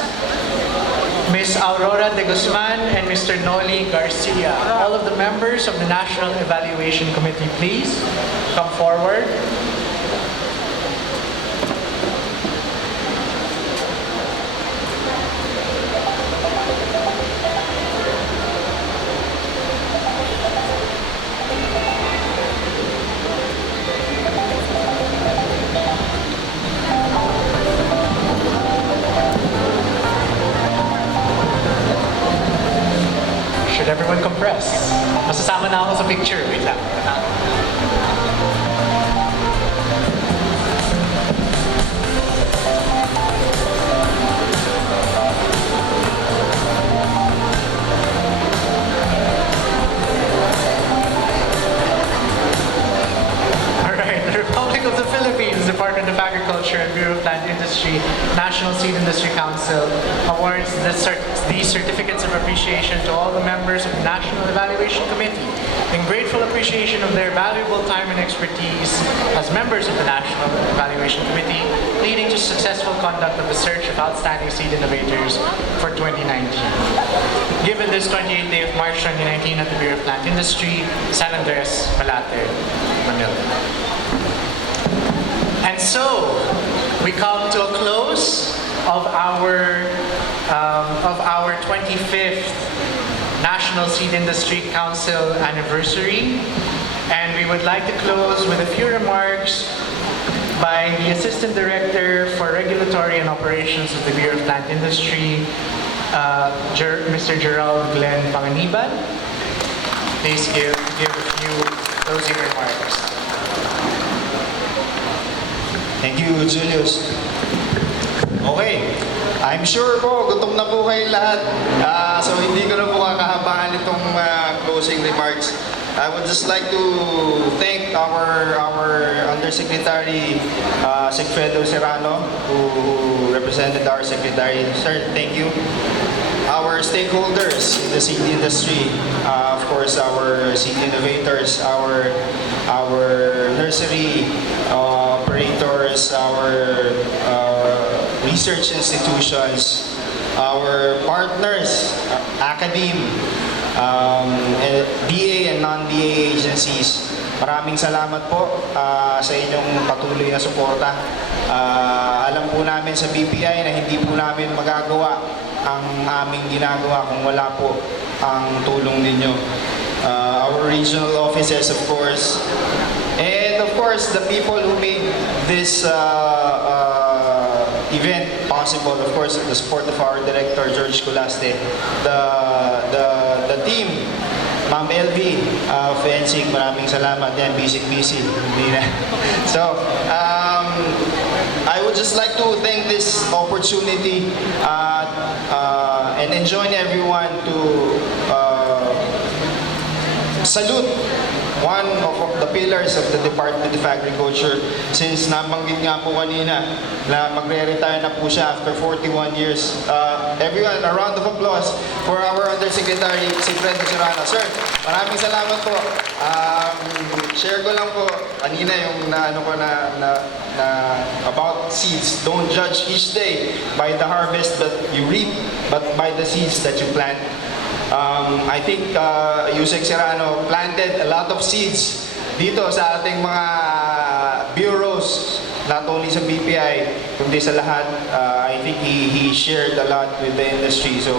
Ms. Aurora de Guzman, and Mr. Noli Garcia. All of the members of the National Evaluation Committee, please come forward. Kasama na ako sa picture. Wait lang. Alright, the Republic of the Philippines, Department of Agriculture and Bureau of Land Industry, National Seed Industry Council awards these certificates of appreciation to all the members of the National Evaluation Committee in grateful appreciation of their valuable time and expertise as members of the National Evaluation Committee, leading to successful conduct of the search of outstanding seed innovators for 2019. Given this 28th day of March 2019 at the Bureau of Plant Industry, San Andres, Malate, Manila. And so, we come to a close of our 25th National Seed Industry Council Anniversary. And we would like to close with a few remarks by the Assistant Director for Regulatory and Operations of the Bureau of Plant Industry, Mr. Gerald Glenn Panganiban. Please give a few closing remarks. Thank you, Julius. Okay. I'm sure po, gutom na po kayo lahat. So hindi ko na po kakahabaan itong closing remarks. I would just like to thank our Undersecretary, Sigfredo Serrano, who represented our Secretary. Sir, thank you. Our stakeholders in the seed industry, of course, our seed innovators, our nursery operators, our research institutions, our partners, academe, DA and non-DA agencies. Maraming salamat po sa inyong patuloy na suporta. Alam po namin sa BPI na hindi po namin magagawa ang aming ginagawa kung wala po ang tulong ninyo. Our regional offices, of course, and of course the people who made this event possible. Of course, the support of our director, George Colaste, the team, Ma'am LV of NSIC, maraming salamat yan, busy. So, I would just like to thank this opportunity and enjoin everyone to salute one of the pillars of the Department of Agriculture, since nabanggit nga po kanina na magre-retire na po siya after 41 years. Everyone, a round of applause for our Undersecretary, Sigfredo Serrano. Sir, maraming salamat po. Share ko lang po kanina yung about seeds. Don't judge each day by the harvest that you reap, but by the seeds that you plant. I think Yusek Serrano planted a lot of seeds dito sa ating mga bureaus, not only sa BPI, kundi sa lahat. I think he shared a lot with the industry. So,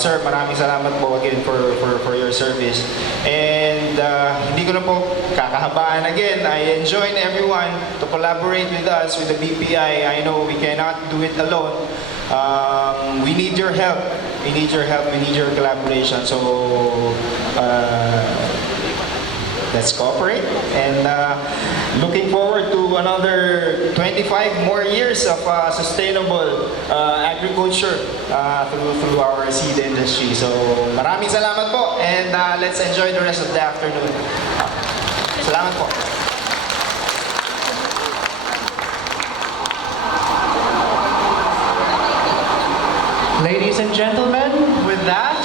sir, maraming salamat po again for your service. And hindi ko na po kakahabaan again. I enjoin everyone to collaborate with us, with the BPI. I know we cannot do it alone. We need your help. We need your help. We need your collaboration. So, let's cooperate. And looking forward to another 25 more years of sustainable agriculture through our seed industry. So, maraming salamat po. And let's enjoy the rest of the afternoon. Salamat po. Ladies and gentlemen, with that,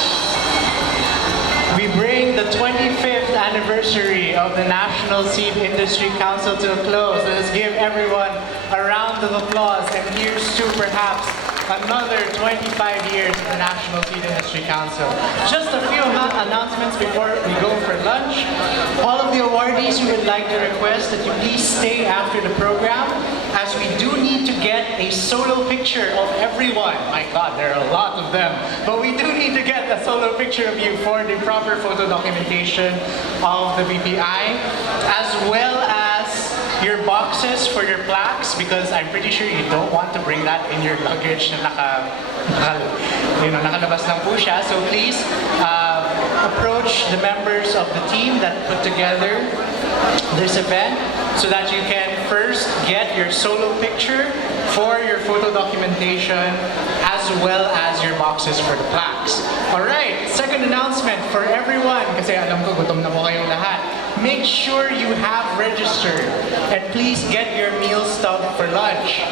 we bring the 25th anniversary of the National Seed Industry Council to a close. Let us give everyone a round of applause, and here's to perhaps another 25 years of the National Seed Industry Council. Just a few announcements before we go for lunch. All of the awardees, we would like to request that you please stay after the program, as we do need to get a solo picture of everyone. My God, there are a lot of them. But we do need to get a solo picture of you for the proper photo documentation of the BPI, as well as your boxes for your plaques, because I'm pretty sure you don't want to bring that in your luggage na nakalabas lang po siya. So please, approach the members of the team that put together this event so that you can first get your solo picture for your photo documentation as well as your boxes for the plaques. Alright, second announcement for everyone, kasi alam ko gutom na po kayong lahat. Make sure you have registered and please get your meal stub for lunch.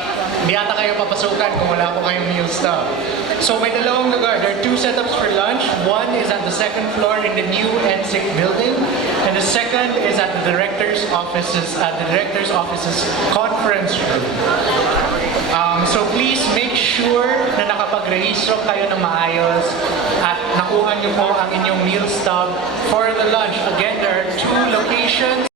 Hindi ata kayo papasukan kung wala po kayong meal stub. So may dalawang lugar. There are two setups for lunch. One is at the second floor in the new NSIC building, and the second is at the director's offices conference room. So please make sure na nakapag-rehistro kayo na maayos at nakuha niyo po ang inyong meal stub for the lunch. Again, there are two locations.